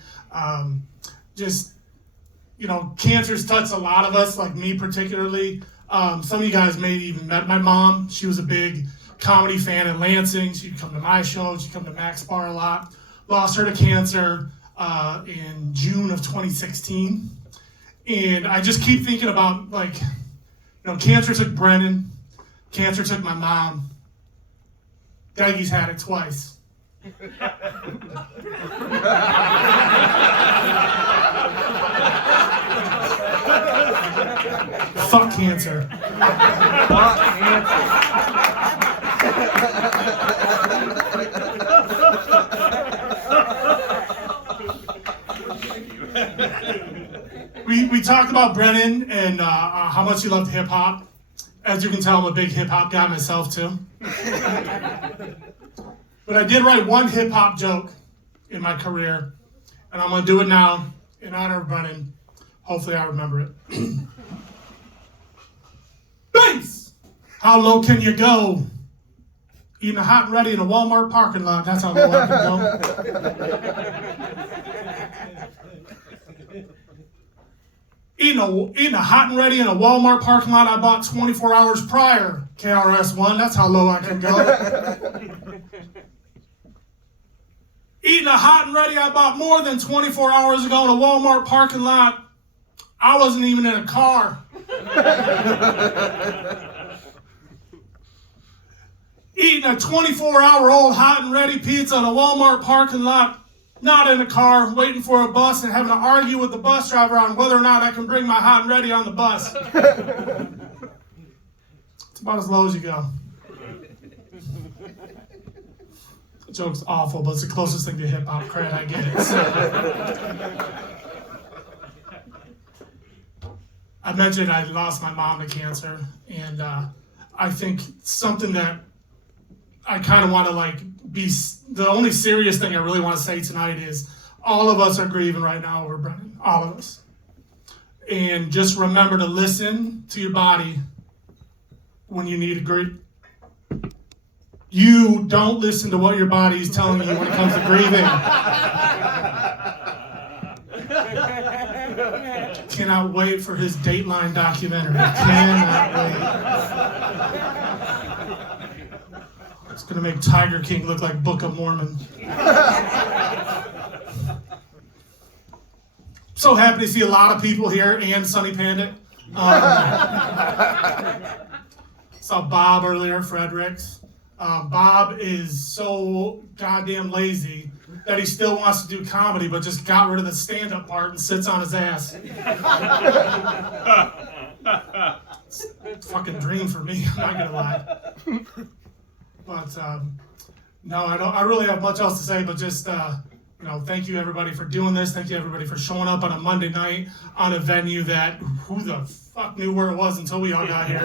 Cancer's touched a lot of us, like me particularly. Some of you guys may even met my mom. She was a big comedy fan in Lansing. She'd come to my show. She'd come to Max Bar a lot. Lost her to cancer in June of 2016. And I just keep thinking about, cancer took Brennan. Cancer took my mom. Dougie's had it twice. Fuck cancer. We talked about Brennan and how much he loved hip hop. As you can tell, I'm a big hip hop guy myself too. But I did write one hip hop joke in my career, and I'm gonna do it now in honor of Brennan. Hopefully I remember it. Bass! How low can you go? Eating a hot and ready in a Walmart parking lot. That's how low I can go. Eating a hot and ready in a Walmart parking lot I bought 24 hours prior. KRS-One, that's how low I can go. Eating a hot and ready I bought more than 24 hours ago in a Walmart parking lot. I wasn't even in a car. Eating a 24-hour-old hot and ready pizza in a Walmart parking lot. Not in a car, waiting for a bus and having to argue with the bus driver on whether or not I can bring my hot and ready on the bus. It's about as low as you go. The joke's awful, but it's the closest thing to hip-hop cred I get. So. I mentioned I lost my mom to cancer, and I think something that I kind of want to be the only serious thing I really want to say tonight is all of us are grieving right now over Brennan, all of us. And just remember to listen to your body when you need to grieve. You don't listen to what your body is telling you when it comes to grieving. Cannot wait for his Dateline documentary. Cannot wait. It's gonna make Tiger King look like Book of Mormon. So happy to see a lot of people here and Sonny Pandit. Saw Bob earlier, Fredericks. Bob is so goddamn lazy that he still wants to do comedy, but just got rid of the stand-up part and sits on his ass. It's a fucking dream for me, I'm not gonna lie. But no, I really have much else to say, but just thank you everybody for doing this. Thank you everybody for showing up on a Monday night on a venue that who the fuck knew where it was until we all got here.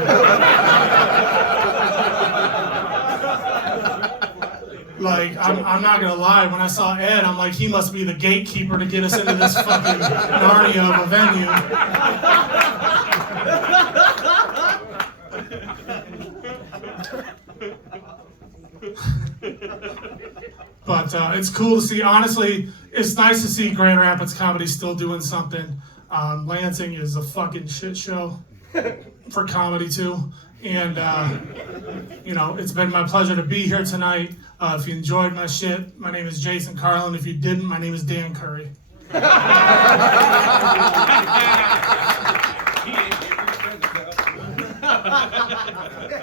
I'm not gonna lie, when I saw Ed, I'm like, he must be the gatekeeper to get us into this fucking Narnia of a venue. But it's cool to see. Honestly, it's nice to see Grand Rapids comedy still doing something. Lansing is a fucking shit show for comedy too. And it's been my pleasure to be here tonight. If you enjoyed my shit, my name is Jason Carlin. If you didn't, my name is Dan Curry.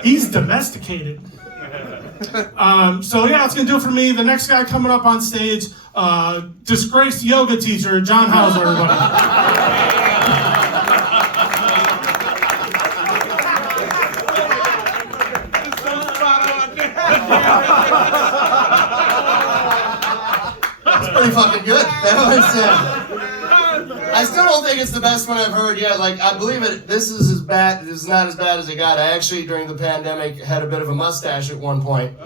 He's domesticated. So yeah, that's gonna do it for me. The next guy coming up on stage, disgraced yoga teacher, John Hauser, everybody. That's pretty fucking good. That was, I still don't think it's the best one I've heard yet. I believe it. This is as bad. This is not as bad as it got. I actually, during the pandemic, had a bit of a mustache at one point,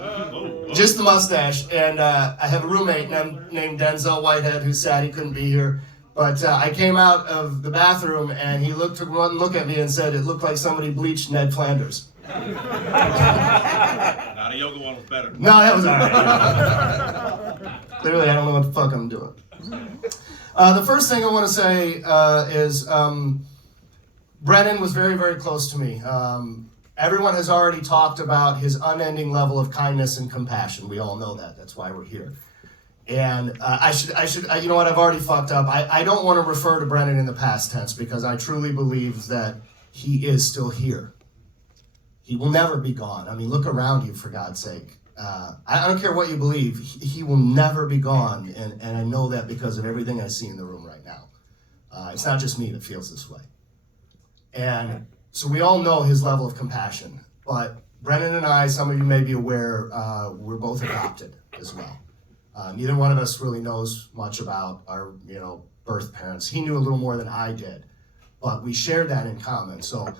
just the mustache. And I have a roommate named Denzel Whitehead who's sad he couldn't be here. But I came out of the bathroom and he took one look at me and said it looked like somebody bleached Ned Flanders. Not a yoga one was better. No, that was alright. Clearly, I don't know what the fuck I'm doing. The first thing I want to say is Brennan was very, very close to me. Everyone has already talked about his unending level of kindness and compassion. We all know that. That's why we're here. And I should, you know what? I've already fucked up. I don't want to refer to Brennan in the past tense because I truly believe that he is still here. He will never be gone. I mean, look around you, for God's sake. I don't care what you believe, he will never be gone, and I know that because of everything I see in the room right now. It's not just me that feels this way. And so we all know his level of compassion, but Brennan and I, some of you may be aware, we're both adopted as well. Neither one of us really knows much about our, birth parents. He knew a little more than I did, but we shared that in common. So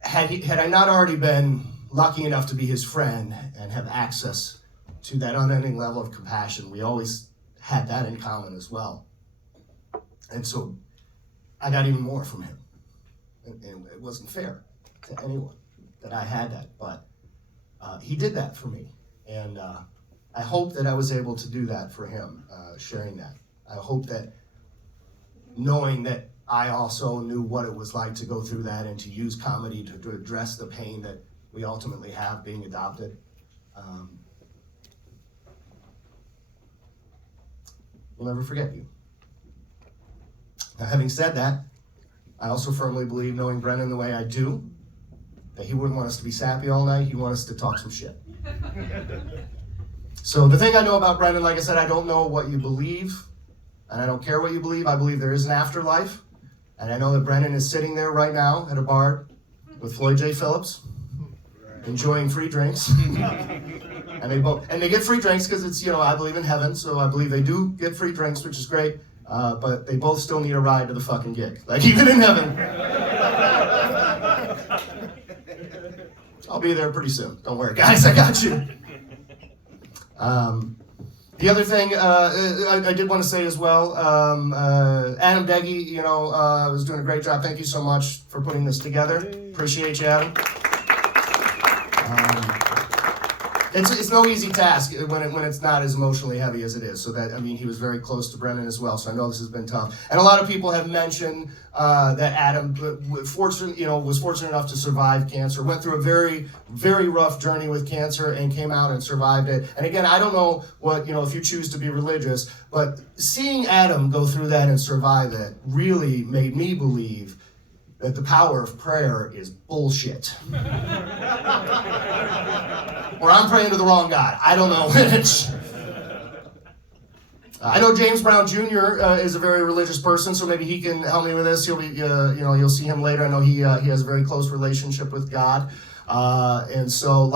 had I not already been lucky enough to be his friend and have access to that unending level of compassion, we always had that in common as well. And so I got even more from him. And it wasn't fair to anyone that I had that, but he did that for me. And I hope that I was able to do that for him, sharing that. I hope that knowing that I also knew what it was like to go through that and to use comedy to address the pain that we ultimately have being adopted. We'll never forget you. Now, having said that, I also firmly believe, knowing Brennan the way I do, that he wouldn't want us to be sappy all night. He'd want us to talk some shit. So the thing I know about Brennan, like I said, I don't know what you believe, and I don't care what you believe. I believe there is an afterlife, and I know that Brennan is sitting there right now at a bar with Floyd J. Phillips, enjoying free drinks. And they get free drinks because it's, I believe in heaven, so I believe they do get free drinks, which is great. But they both still need a ride to the fucking gig. Like, even in heaven. I'll be there pretty soon. Don't worry, guys, I got you. The other thing I did want to say as well, Adam Deggy, was doing a great job. Thank you so much for putting this together. Appreciate you, Adam. It's no easy task when it's not as emotionally heavy as it is. So he was very close to Brennan as well. So I know this has been tough. And a lot of people have mentioned that Adam was fortunate enough to survive cancer, went through a very, very rough journey with cancer and came out and survived it. And again, I don't know what, if you choose to be religious, but seeing Adam go through that and survive it really made me believe that the power of prayer is bullshit. Or I'm praying to the wrong God. I don't know which. I know James Brown Jr. Is a very religious person, so maybe he can help me with this. He'll be, you'll see him later. I know he has a very close relationship with God. And so,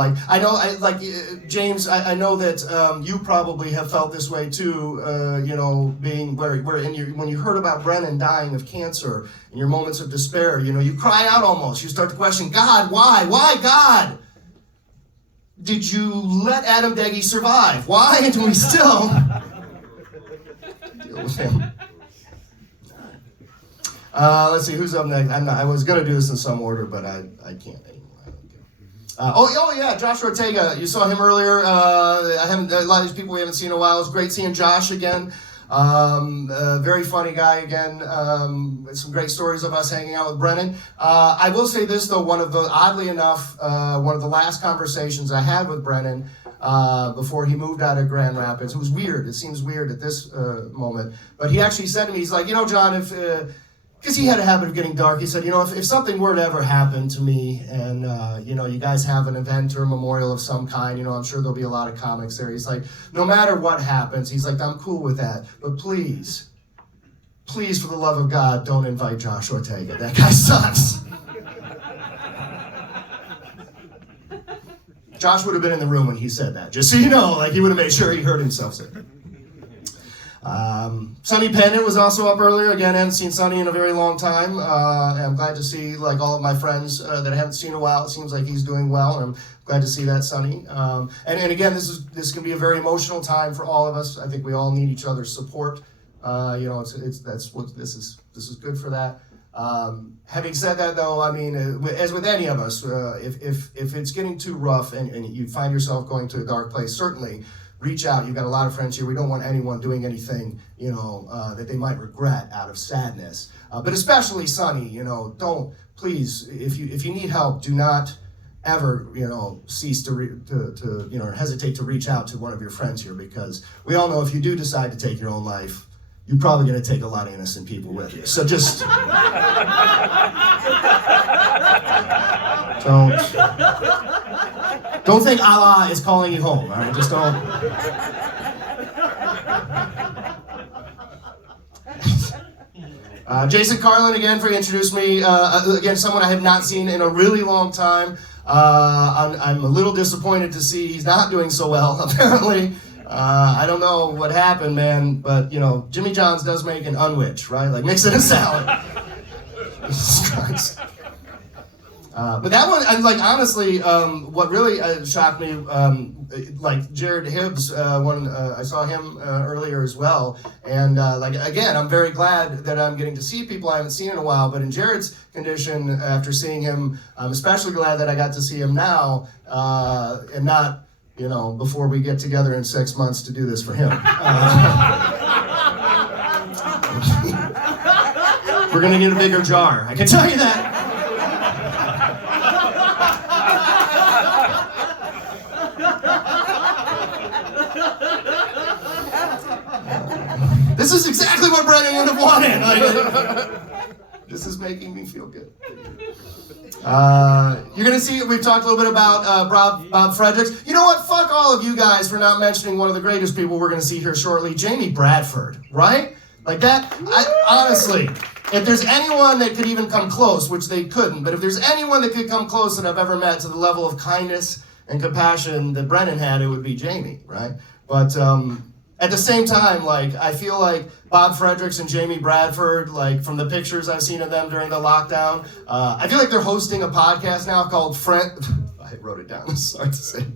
James, I know that you probably have felt this way too, being when you heard about Brennan dying of cancer, in your moments of despair, you cry out almost. You start to question, God, why? Why, God? Did you let Adam Deggy survive? Why do we still deal with him? Let's see, who's up next? I was going to do this in some order, but I can't anymore. Oh yeah, Josh Ortega. You saw him earlier. A lot of these people we haven't seen in a while. It's great seeing Josh again. Very funny guy again. Some great stories of us hanging out with Brennan. I will say this though, oddly enough, one of the last conversations I had with Brennan before he moved out of Grand Rapids. It was weird. It seems weird at this moment, but he actually said to me, he's like, John, because he had a habit of getting dark. He said, if something were to ever happen to me and, you guys have an event or a memorial of some kind, I'm sure there'll be a lot of comics there. He's like, no matter what happens, he's like, I'm cool with that. But please, for the love of God, don't invite Josh Ortega. That guy sucks. Josh would have been in the room when he said that, just so you know, he would have made sure he heard himself say it. Sonny Pennant was also up earlier. Again, I haven't seen Sonny in a very long time. I'm glad to see all of my friends that I haven't seen in a while. It seems like he's doing well, and I'm glad to see that, Sonny. And again, this can be a very emotional time for all of us. I think we all need each other's support. That's what this is good for that. Having said that, though, as with any of us, if it's getting too rough and you find yourself going to a dark place, certainly reach out. You've got a lot of friends here. We don't want anyone doing anything, that they might regret out of sadness. But especially Sonny, don't, please, if you need help, do not ever, cease to hesitate to reach out to one of your friends here, because we all know if you do decide to take your own life, you're probably going to take a lot of innocent people with you. So just Don't think Allah is calling you home, all right? Just don't. Jason Carlin, again, for introducing me. Again, someone I have not seen in a really long time. I'm a little disappointed to see he's not doing so well, apparently. I don't know what happened, man, but, you know, Jimmy John's does make an unwich, right? Like, mix it in a salad. Jesus Christ. But that one, and like honestly, what really shocked me, like Jared Hibbs, I saw him earlier as well, and like again, I'm very glad that I'm getting to see people I haven't seen in a while. But in Jared's condition, after seeing him, I'm especially glad that I got to see him now, and not, you know, before we get together in 6 months to do this for him. We're gonna need a bigger jar, I can tell you that. This is exactly what Brennan would have wanted. Like, this is making me feel good. You're gonna see, we've talked a little bit about Bob Fredericks. You know what? Fuck all of you guys for not mentioning one of the greatest people we're gonna see here shortly, Jamie Bradford, right? Like that, honestly, if there's anyone that could even come close, which they couldn't, but if there's anyone that could come close that I've ever met to the level of kindness and compassion that Brennan had, it would be Jamie, right? But at the same time, like, I feel like Bob Fredericks and Jamie Bradford, like, from the pictures I've seen of them during the lockdown, I feel like they're hosting a podcast now called I wrote it down, sorry to say.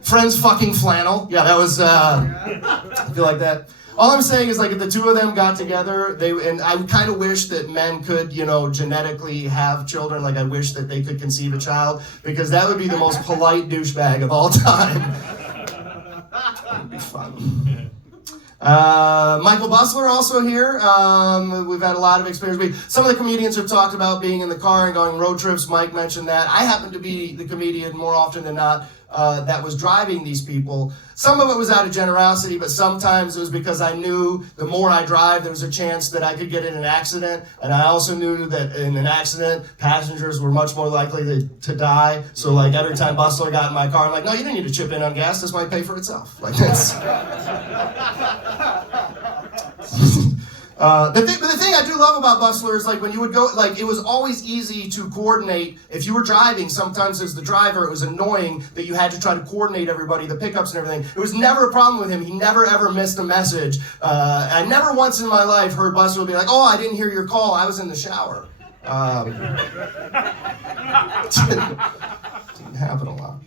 Friends Fucking Flannel. Yeah, that was, I feel like that. All I'm saying is, like, if the two of them got together, and I kind of wish that men could, you know, genetically have children. Like, I wish that they could conceive a child, because that would be the most polite douchebag of all time. That would be fun. Michael Bustler also here. We've had a lot of experience. Some of the comedians have talked about being in the car and going road trips. Mike mentioned that. I happen to be the comedian more often than not that was driving these people. Some of it was out of generosity, but sometimes it was because I knew the more I drive, there was a chance that I could get in an accident. And I also knew that in an accident, passengers were much more likely to die. So like every time Bustler got in my car, I'm like, no, you don't need to chip in on gas. This might pay for itself. Like that's... the thing I do love about Bustler is like when you would go, like it was always easy to coordinate. If you were driving, sometimes as the driver, it was annoying that you had to try to coordinate everybody, the pickups and everything. It was never a problem with him. He never ever missed a message. I never once in my life heard Bustler be like, oh, I didn't hear your call. I was in the shower. Didn't happen a lot.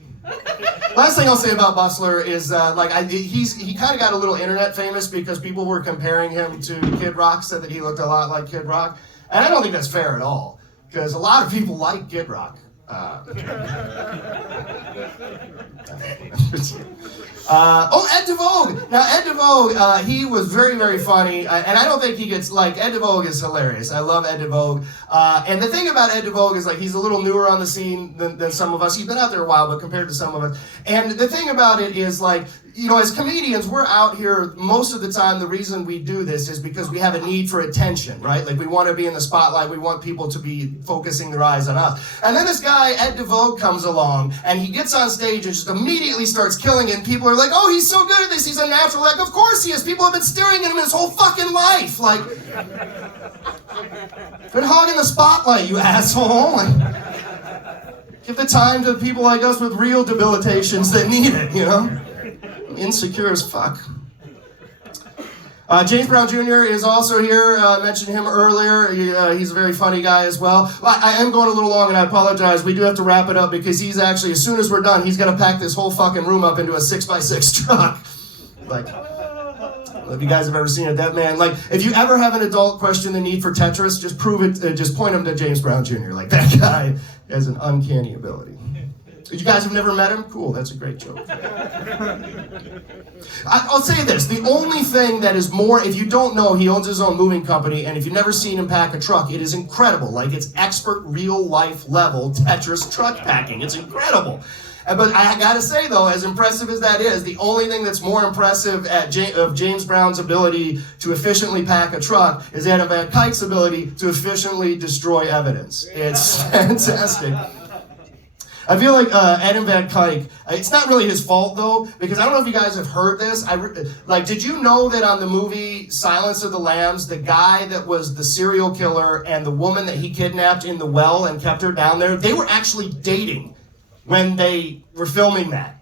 Last thing I'll say about Bustler is he kind of got a little internet famous because people were comparing him to Kid Rock, said that he looked a lot like Kid Rock, and I don't think that's fair at all because a lot of people like Kid Rock. Ed DeVoe. Now Ed DeVoe, he was very, very funny, and I don't think he gets, like, Ed DeVoe is hilarious. I love Ed DeVoe. And the thing about Ed DeVoe is, like, he's a little newer on the scene than some of us. He's been out there a while, but compared to some of us. And the thing about it is, like, you know, as comedians, we're out here most of the time. The reason we do this is because we have a need for attention, right? Like, we want to be in the spotlight. We want people to be focusing their eyes on us. And then this guy, Ed DeVoe, comes along, and he gets on stage and just immediately starts killing it. And people are like, oh, he's so good at this. He's a natural. Like, of course he is. People have been staring at him his whole fucking life. Like, quit hogging the spotlight, you asshole. Like, give the time to people like us with real debilitations that need it, you know? Insecure as fuck. James Brown Jr. is also here. I mentioned him earlier. He's a very funny guy as well. I am going a little long and I apologize. We do have to wrap it up because he's actually, as soon as we're done, he's going to pack this whole fucking room up into a 6x6 truck. Like, if you guys have ever seen it, that man, like, if you ever have an adult question the need for Tetris, just prove it, just point him to James Brown Jr. Like, that guy has an uncanny ability. You guys have never met him? Cool, that's a great joke. I'll say this, the only thing that is more, if you don't know, he owns his own moving company, and if you've never seen him pack a truck, it is incredible. Like, it's expert, real-life level Tetris truck packing. It's incredible. But I gotta say, though, as impressive as that is, the only thing that's more impressive of James Brown's ability to efficiently pack a truck is Adam Van Kuyt's ability to efficiently destroy evidence. It's fantastic. I feel like Adam Van Dyke, it's not really his fault though, because I don't know if you guys have heard this. Did you know that on the movie Silence of the Lambs, the guy that was the serial killer and the woman that he kidnapped in the well and kept her down there, they were actually dating when they were filming that.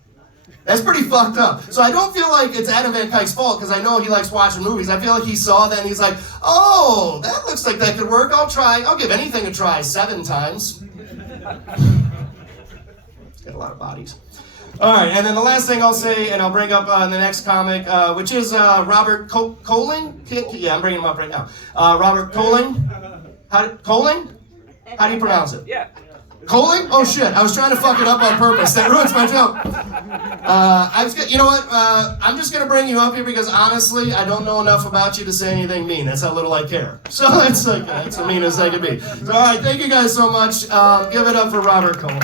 That's pretty fucked up. So I don't feel like it's Adam Van Dyke's fault, because I know he likes watching movies. I feel like he saw that and he's like, oh, that looks like that could work. I'll give anything a try 7 times. Got a lot of bodies. All right, and then the last thing I'll say, and I'll bring up the next comic, which is Robert Colling. Yeah, I'm bringing him up right now. Robert Colling. Colling? How do you pronounce it? Yeah. Colling? Oh shit! I was trying to fuck it up on purpose. That ruins my joke. You know what? I'm just gonna bring you up here because honestly, I don't know enough about you to say anything mean. That's how little I care. So that's the meanest I can be. So, all right, thank you guys so much. Give it up for Robert Colling.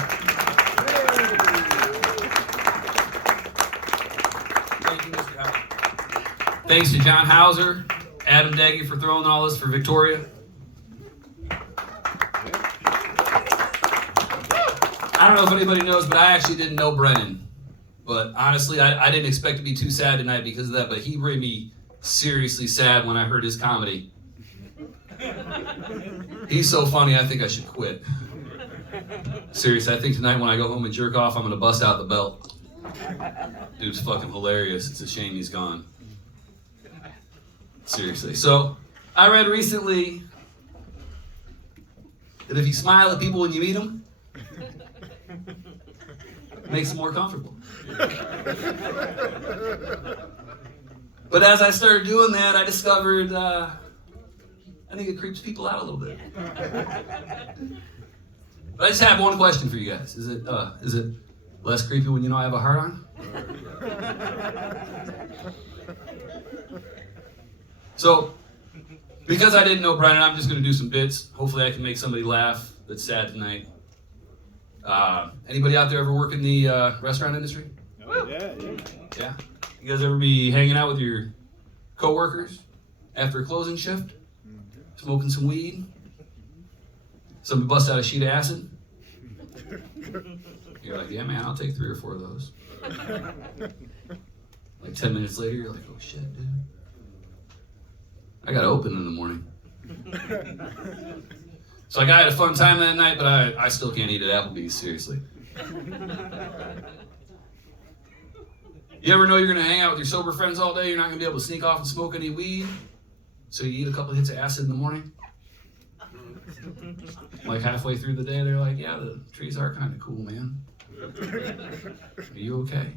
Thanks to John Hauser, Adam Deggy for throwing all this for Victoria. I don't know if anybody knows, but I actually didn't know Brennan. But honestly, I didn't expect to be too sad tonight because of that, but he made me seriously sad when I heard his comedy. He's so funny, I think I should quit. Seriously, I think tonight when I go home and jerk off, I'm gonna bust out the belt. Dude's fucking hilarious. It's a shame he's gone. Seriously. So, I read recently that if you smile at people when you meet them, it makes them more comfortable. But as I started doing that, I discovered I think it creeps people out a little bit. But I just have one question for you guys. Is it less creepy when you know I have a heart on? So, because I didn't know Brennan, I'm just going to do some bits. Hopefully I can make somebody laugh that's sad tonight. Anybody out there ever work in the restaurant industry? Yeah. Yeah? You guys ever be hanging out with your coworkers after a closing shift? Smoking some weed? Somebody bust out a sheet of acid? You're like, yeah man, I'll take 3 or 4 of those. Like 10 minutes later, you're like, oh shit, dude. I got open in the morning. So like, I had a fun time that night, but I still can't eat at Applebee's, seriously. You ever know you're gonna hang out with your sober friends all day, you're not gonna be able to sneak off and smoke any weed, so you eat a couple hits of acid in the morning? Like halfway through the day, they're like, yeah, the trees are kind of cool, man. Are you okay?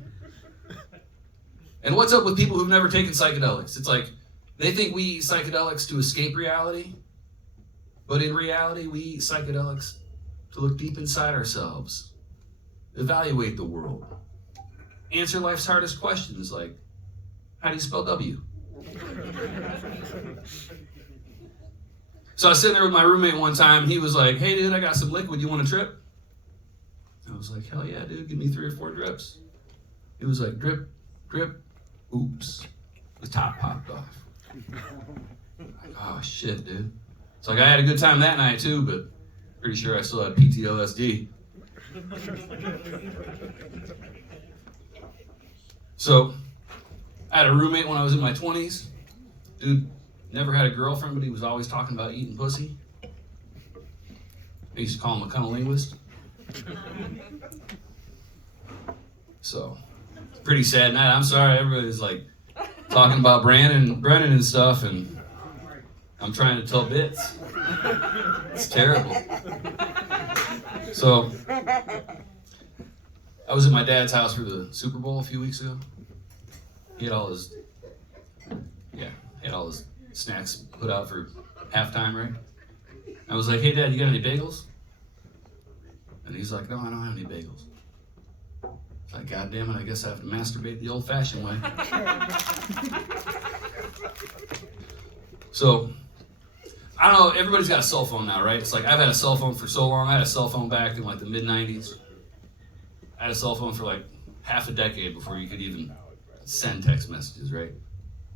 And what's up with people who've never taken psychedelics? It's like, they think we eat psychedelics to escape reality, but in reality, we eat psychedelics to look deep inside ourselves, evaluate the world, answer life's hardest questions like, how do you spell W? So I was sitting there with my roommate one time, and he was like, hey dude, I got some liquid, you want a trip? I was like, hell yeah dude, give me 3 or 4 drips. He was like, drip, drip, oops, the top popped off. Like, oh shit, dude. It's like I had a good time that night too, but pretty sure I still had PTSD. So, I had a roommate when I was in my 20s. Dude never had a girlfriend, but he was always talking about eating pussy. I used to call him a cunnilinguist. So, pretty sad night. I'm sorry, everybody's like talking about Brennan and stuff, and I'm trying to tell bits. It's terrible. So, I was at my dad's house for the Super Bowl a few weeks ago. He had all his snacks put out for halftime, right? I was like, hey Dad, you got any bagels? And he's like, no, I don't have any bagels. It's like, God damn it, I guess I have to masturbate the old-fashioned way. So, I don't know, everybody's got a cell phone now, right? It's like, I've had a cell phone for so long. I had a cell phone back in like the mid-90s. I had a cell phone for like half a decade before you could even send text messages, right?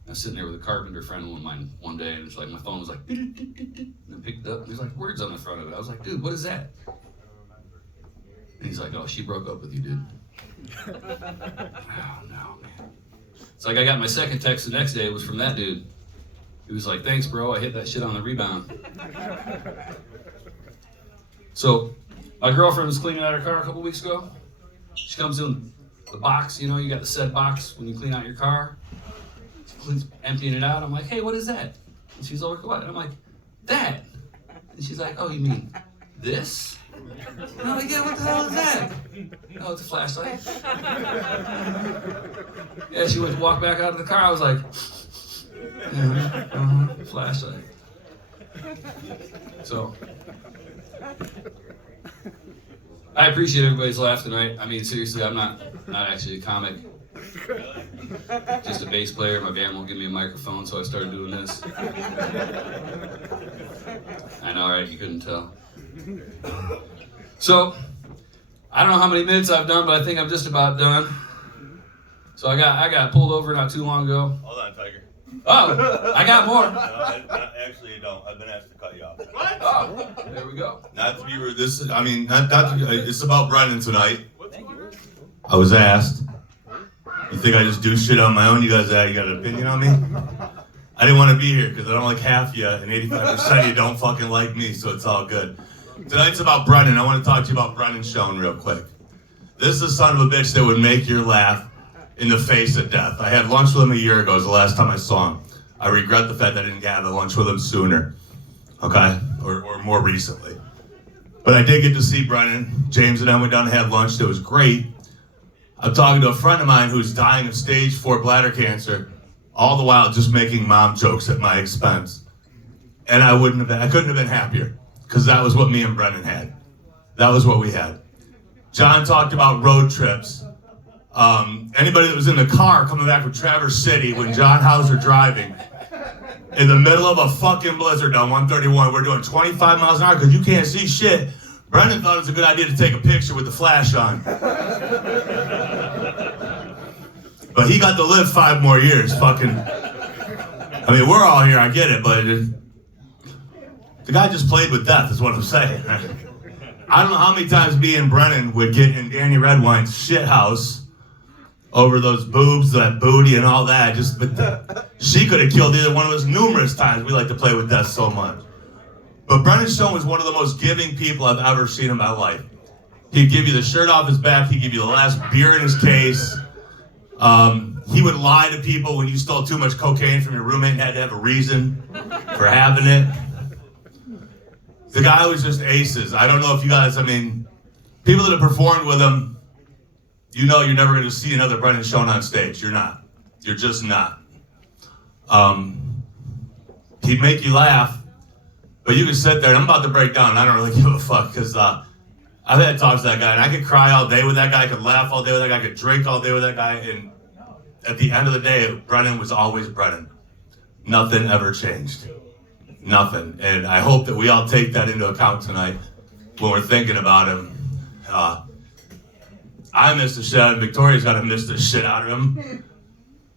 I was sitting there with a carpenter friend of mine one day, and it's like my phone was like, and I picked it up, and there's like words on the front of it. I was like, dude, what is that? And he's like, oh, she broke up with you, dude. Oh, no, man. It's like I got my second text the next day. It was from that dude. He was like, thanks, bro. I hit that shit on the rebound. So my girlfriend was cleaning out her car a couple weeks ago. She comes in the box, you know, you got the said box when you clean out your car. She's emptying it out. I'm like, hey, what is that? And she's like, what? And I'm like, that. And she's like, oh, you mean this? And I'm like, yeah, what the hell is that? Oh, it's a flashlight. Yeah, she went to walk back out of the car. I was like, flashlight. So, I appreciate everybody's laugh tonight. I mean, seriously, I'm not actually a comic. Just a bass player. My band won't give me a microphone, so I started doing this. I know, right? You couldn't tell. So, I don't know how many minutes I've done, but I think I'm just about done. So I got pulled over not too long ago. Hold on, Tiger. Oh, I got more. No, actually, you don't. I've been asked to cut you off. What? Oh, there we go. Not to be rude. It's about Brennan tonight. I was asked. You think I just do shit on my own? You guys got an opinion on me? I didn't want to be here because I don't like half you, and 85% of you don't fucking like me, so it's all good. Tonight's about Brennan. I want to talk to you about Brennan Schoen real quick. This is the son of a bitch that would make you laugh in the face of death. I had lunch with him a year ago. It was the last time I saw him. I regret the fact that I didn't have lunch with him sooner, okay? Or more recently. But I did get to see Brennan. James and I went down to have lunch. It was great. I'm talking to a friend of mine who's dying of stage 4 bladder cancer, all the while just making mom jokes at my expense. And I couldn't have been happier, because that was what me and Brennan had. That was what we had. John talked about road trips. Anybody that was in the car coming back from Traverse City when John Hauser driving, in the middle of a fucking blizzard on 131, we're doing 25 miles an hour because you can't see shit. Brennan thought it was a good idea to take a picture with the flash on. But he got to live 5 more years, fucking. I mean, we're all here, I get it, but the guy just played with death, is what I'm saying. I don't know how many times me and Brennan would get in Danny Redwine's shit house over those boobs, that booty, and all that. But she could have killed either one of us numerous times. We like to play with death so much. But Brennan Schoen was one of the most giving people I've ever seen in my life. He'd give you the shirt off his back. He'd give you the last beer in his case. He would lie to people when you stole too much cocaine from your roommate and had to have a reason for having it. The guy was just aces. I don't know if you guys, I mean, people that have performed with him, you know you're never going to see another Brennan Schoen on stage. You're not. You're just not. He'd make you laugh, but you could sit there, and I'm about to break down, and I don't really give a fuck, because I've had talks to that guy, and I could cry all day with that guy, I could laugh all day with that guy, I could drink all day with that guy, and at the end of the day, Brennan was always Brennan. Nothing ever changed. Nothing. And I hope that we all take that into account tonight when we're thinking about him. I miss the shit out of him. Victoria's got to miss the shit out of him.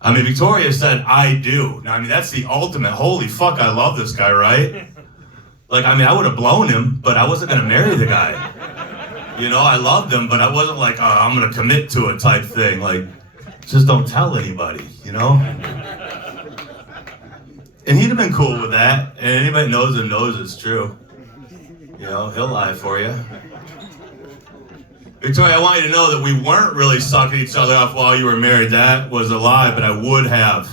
I mean, Victoria said, I do. Now, I mean, that's the ultimate. Holy fuck, I love this guy, right? Like, I mean, I would have blown him, but I wasn't going to marry the guy. You know, I loved him, but I wasn't like, oh, I'm going to commit to it type thing. Like, just don't tell anybody, you know? And he'd have been cool with that. And anybody knows him knows it's true. You know, he'll lie for you. Victoria, I want you to know that we weren't really sucking each other off while you were married. That was a lie, but I would have.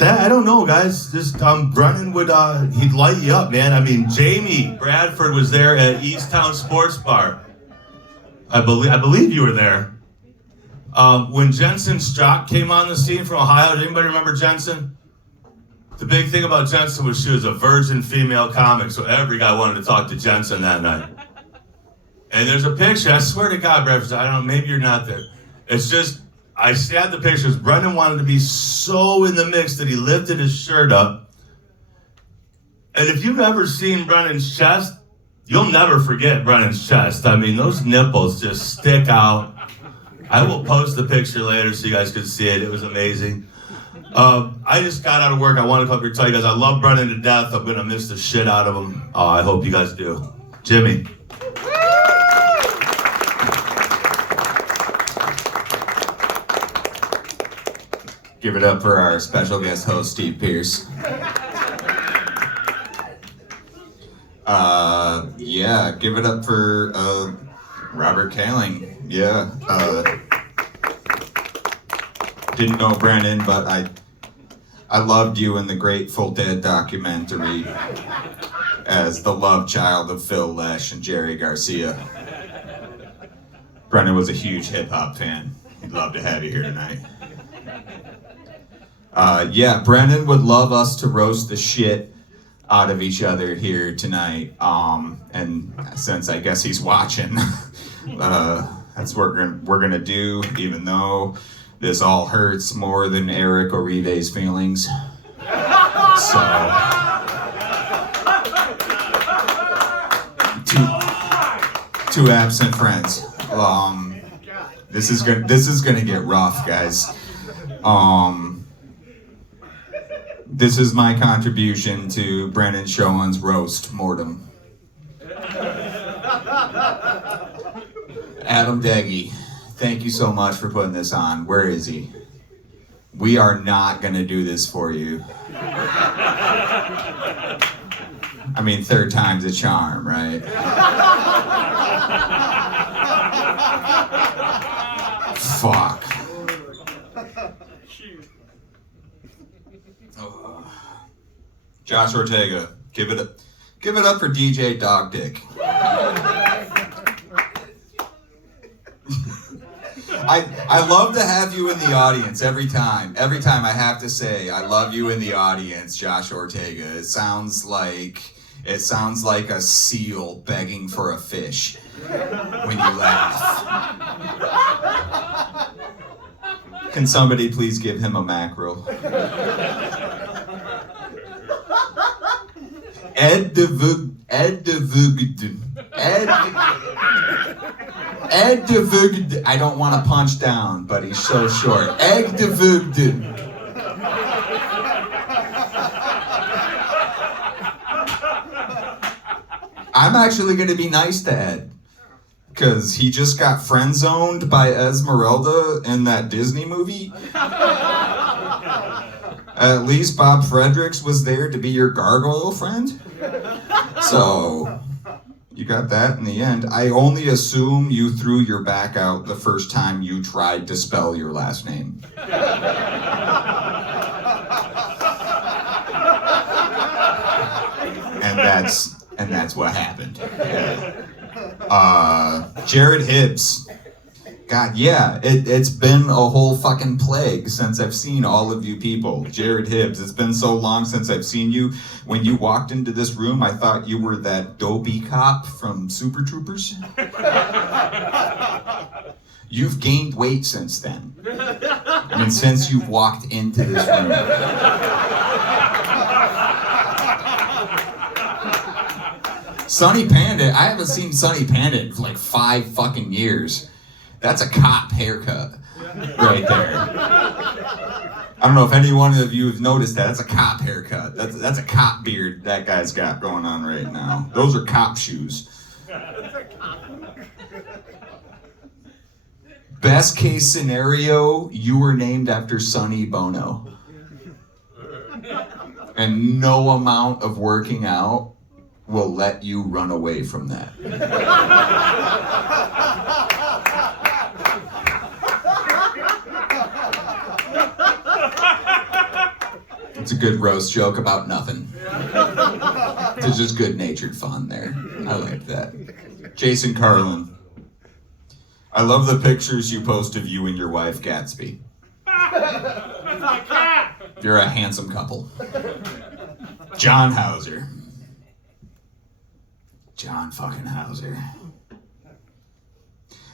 I don't know, guys. Just Brennan would he'd light you up, man. I mean, Jamie Bradford was there at Easttown Sports Bar. I believe you were there. When Jensen Strock came on the scene from Ohio, did anybody remember Jensen? The big thing about Jensen was she was a virgin female comic, so every guy wanted to talk to Jensen that night. And there's a picture, I swear to God, Bradford, I don't know, maybe you're not there. It's just, I had the pictures. Brennan wanted to be so in the mix that he lifted his shirt up. And if you've ever seen Brennan's chest, you'll never forget Brennan's chest. I mean, those nipples just stick out. I will post the picture later so you guys can see it. It was amazing. I just got out of work. I want to come up here and tell you guys I love Brennan to death. I'm gonna miss the shit out of him. I hope you guys do. Jimmy. Give it up for our special guest host, Steve Pierce. Yeah, give it up for Robert Kaling. Yeah. Didn't know Brennan, but I loved you in the Grateful Dead documentary as the love child of Phil Lesh and Jerry Garcia. Brennan was a huge hip-hop fan. He'd love to have you here tonight. Yeah, Brennan would love us to roast the shit out of each other here tonight. And since I guess he's watching, that's what we're gonna do, even though this all hurts more than Eric Orive's feelings. So, two absent friends. This is gonna get rough, guys. This is my contribution to Brennan Schoen's roast mortem. Adam Deggy, thank you so much for putting this on. Where is he? We are not gonna do this for you. I mean, third time's a charm, right? Fuck. Josh Ortega, give it up for DJ Dog Dick. I love to have you in the audience every time. Every time I have to say, I love you in the audience, Josh Ortega. It sounds like a seal begging for a fish when you laugh. Can somebody please give him a mackerel? Ed de Vugd. I don't want to punch down, but he's so short. Ed de Vugd. I'm actually going to be nice to Ed, because he just got friend-zoned by Esmeralda in that Disney movie. At least Bob Fredericks was there to be your gargoyle friend. So, you got that in the end. I only assume you threw your back out the first time you tried to spell your last name. And that's what happened. Jared Hibbs. God, yeah, it's been a whole fucking plague since I've seen all of you people. Jared Hibbs, it's been so long since I've seen you. When you walked into this room, I thought you were that dopey cop from Super Troopers. You've gained weight since then. I mean, since you've walked into this room. Sonny Panda, I haven't seen Sonny Panda in like 5 fucking years. That's a cop haircut right there. I don't know if any one of you have noticed that. That's a cop haircut. That's a cop beard that guy's got going on right now. Those are cop shoes. Best case scenario, you were named after Sonny Bono. And no amount of working out will let you run away from that. It's a good roast joke about nothing. It's just good-natured fun there. I like that. Jason Carlin. I love the pictures you post of you and your wife, Gatsby. You're a handsome couple. John Hauser. John fucking Hauser.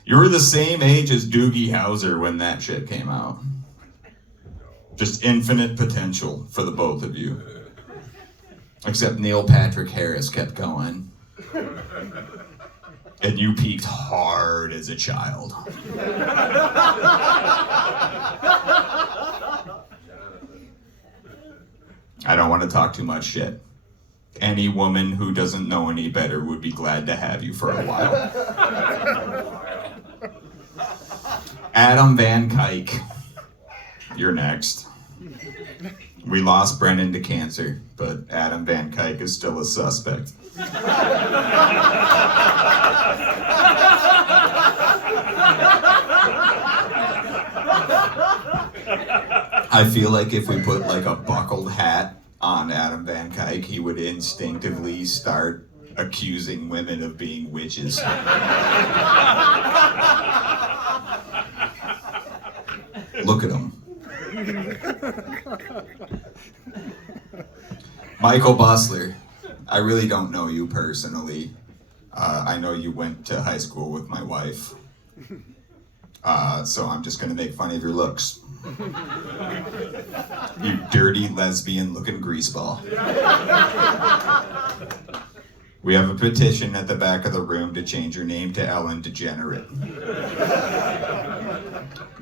You were the same age as Doogie Howser when that shit came out. Just infinite potential for the both of you. Except Neil Patrick Harris kept going. And you peaked hard as a child. I don't want to talk too much shit. Any woman who doesn't know any better would be glad to have you for a while. Adam Van Kuyk, you're next. We lost Brennan to cancer, but Adam Van Kuyk is still a suspect. I feel like if we put like a buckled hat on Adam Van Kuyk, he would instinctively start accusing women of being witches. Look at him. Michael Bustler, I really don't know you personally. I know you went to high school with my wife. So I'm just gonna make fun of your looks. You dirty lesbian looking greaseball. We have a petition at the back of the room to change your name to Ellen DeGenerate.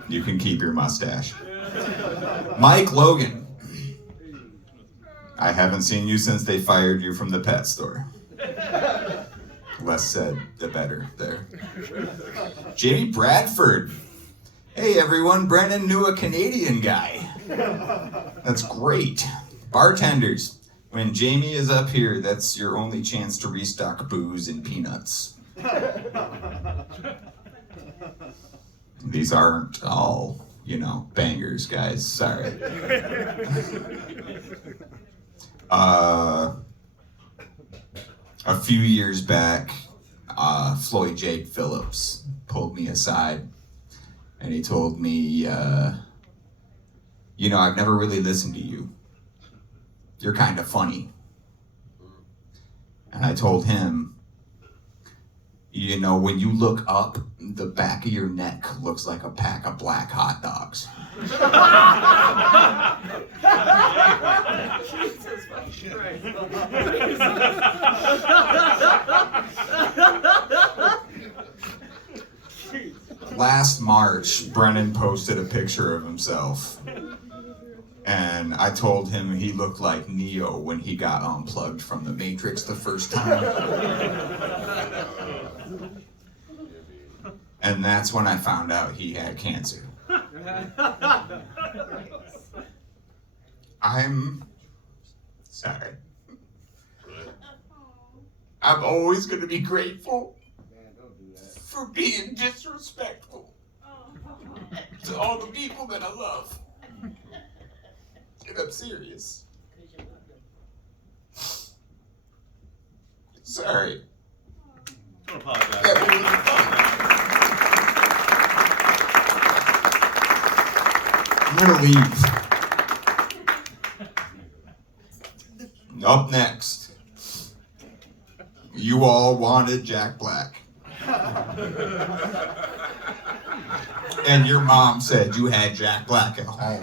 You can keep your mustache. Mike Logan. I haven't seen you since they fired you from the pet store. Less said, the better there. Jamie Bradford. Hey everyone, Brennan knew a Canadian guy. That's great. Bartenders, when Jamie is up here, that's your only chance to restock booze and peanuts. These aren't all, bangers, guys. Sorry. A few years back, Floyd Jake Phillips pulled me aside and he told me, I've never really listened to you. You're kind of funny. And I told him, when you look up, the back of your neck looks like a pack of black hot dogs. Jesus Christ. Last March, Brennan posted a picture of himself. And I told him he looked like Neo when he got unplugged from the Matrix the first time. And that's when I found out he had cancer. I'm sorry. I'm always going to be grateful for being disrespectful to all the people that I love. And I'm serious. Sorry. Don't apologize. I'm gonna leave. Up next, you all wanted Jack Black. And your mom said you had Jack Black at home.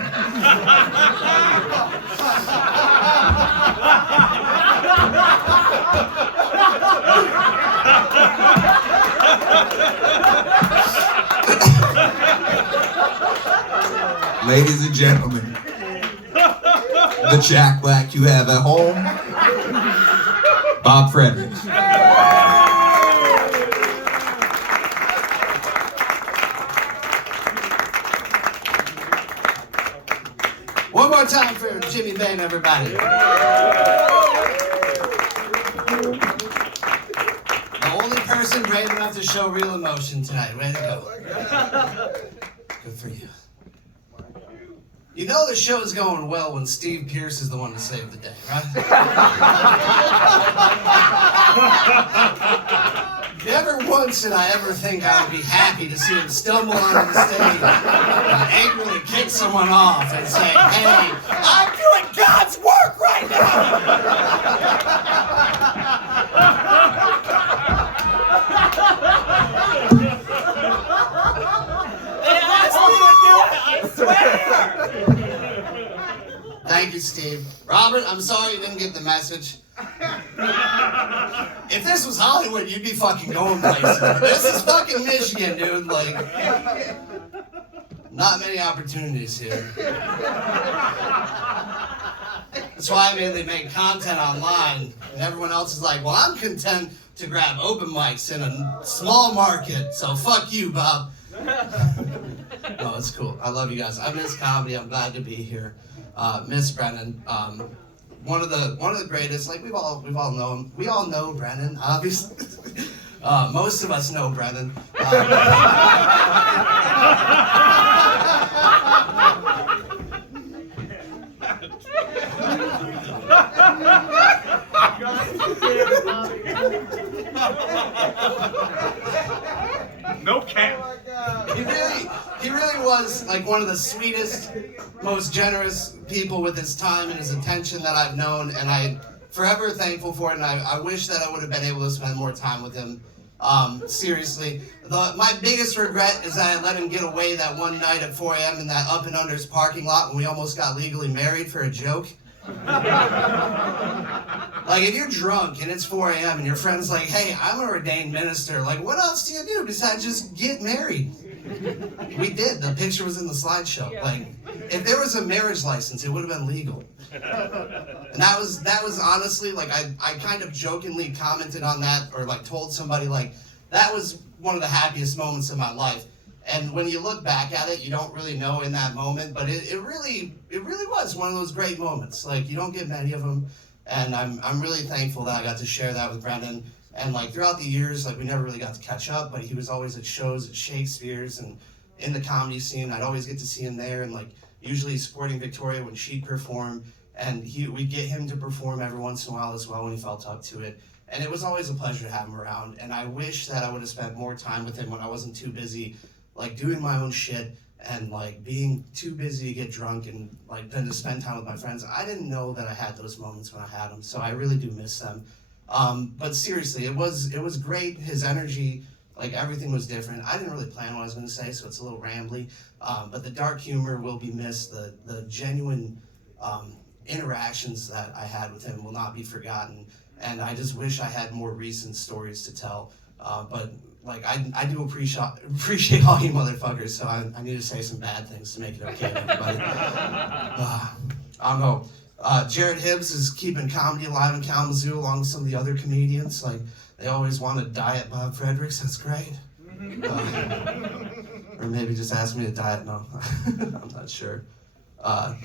Ladies and gentlemen, the Jack Black you have at home, Bob Frederick. One more time for Jimmy Bain, everybody. The only person brave enough to show real emotion tonight. Way to go. Good for you. You know the show's going well when Steve Pierce is the one to save the day, right? Never once did I ever think I would be happy to see him stumble onto the stage and angrily kick someone off and say, hey, I'm doing God's work right now! They asked me to do it, I swear! Thank you, Steve. Robert, I'm sorry you didn't get the message. If this was Hollywood, you'd be fucking going places. This is fucking Michigan, dude. Like, not many opportunities here. That's why I mainly make content online. And everyone else is like, well, I'm content to grab open mics in a small market. So fuck you, Bob. No, it's cool. I love you guys. I miss comedy. I'm glad to be here. Miss Brennan. One of the greatest. Like we've all known him. We all know Brennan, obviously. Most of us know Brennan. No cap. He really was like one of the sweetest, most generous people with his time and his attention that I've known, and I'm forever thankful for it. And I wish that I would have been able to spend more time with him. Seriously, my biggest regret is that I let him get away that one night at 4 a.m. in that Up and Under's parking lot when we almost got legally married for a joke. Like, if you're drunk and it's 4 a.m. and your friend's like, hey, I'm a ordained minister, like, what else do you do besides just get married? We did. The picture was in the slideshow. Like, if there was a marriage license, it would have been legal. And that was honestly, like, I kind of jokingly commented on that, or like told somebody, like, that was one of the happiest moments of my life. And when you look back at it, you don't really know in that moment, but it really was one of those great moments. Like, you don't get many of them, and I'm really thankful that I got to share that with Brennan. And like throughout the years, like we never really got to catch up, but he was always at shows at Shakespeare's and in the comedy scene. I'd always get to see him there, and like usually supporting Victoria when she'd perform, and we'd get him to perform every once in a while as well when he felt up to it. And it was always a pleasure to have him around. And I wish that I would have spent more time with him when I wasn't too busy, like doing my own shit and like being too busy to get drunk and like then to spend time with my friends. I didn't know that I had those moments when I had them, so I really do miss them. But seriously, it was great. His energy, like everything was different. I didn't really plan what I was going to say, so it's a little rambly. But the dark humor will be missed. The genuine interactions that I had with him will not be forgotten. And I just wish I had more recent stories to tell. But like I do appreciate all you motherfuckers. So I need to say some bad things to make it okay, everybody. I don't know. Jared Hibbs is keeping comedy alive in Kalamazoo along with some of the other comedians. Like, they always want to diet Bob Fredericks. That's great. Or maybe just ask me to diet. No, I'm not sure. I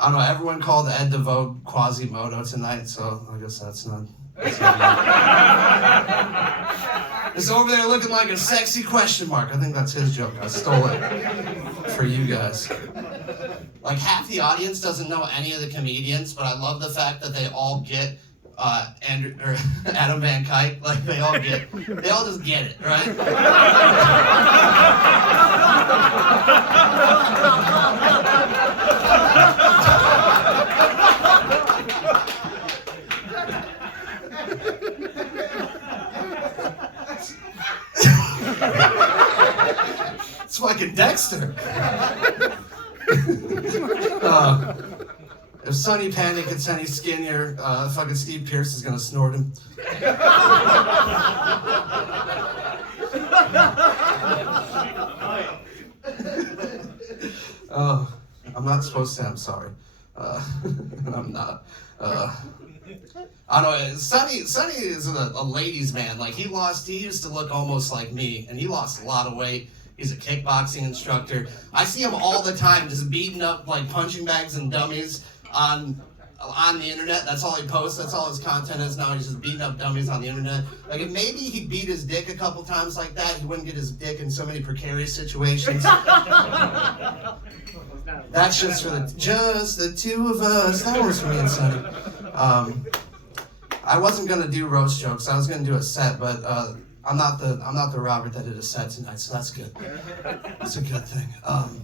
don't know. Everyone called Ed DeVoe Quasimodo tonight, so I guess that's not It's over there looking like a sexy question mark. I think that's his joke. I stole it for you guys. Like, half the audience doesn't know any of the comedians, but I love the fact that they all get Adam Van Kuyk. Like, they all just get it, right? It's fucking Dexter. If Sonny Panic gets any skinnier, fucking Steve Pierce is gonna snort him. I'm not supposed to. I'm sorry. I'm not. I don't know. Sonny is a ladies' man. Like, he used to look almost like me, and he lost a lot of weight. He's a kickboxing instructor. I see him all the time just beating up like punching bags and dummies on the internet. That's all he posts. That's all his content is now. He's just beating up dummies on the internet. Like, if maybe he beat his dick a couple times like that, he wouldn't get his dick in so many precarious situations. That's just for just the two of us. That was for me and Sonny. I wasn't gonna do roast jokes. I was gonna do a set, but I'm not the Robert that did a set tonight, so that's good. That's a good thing.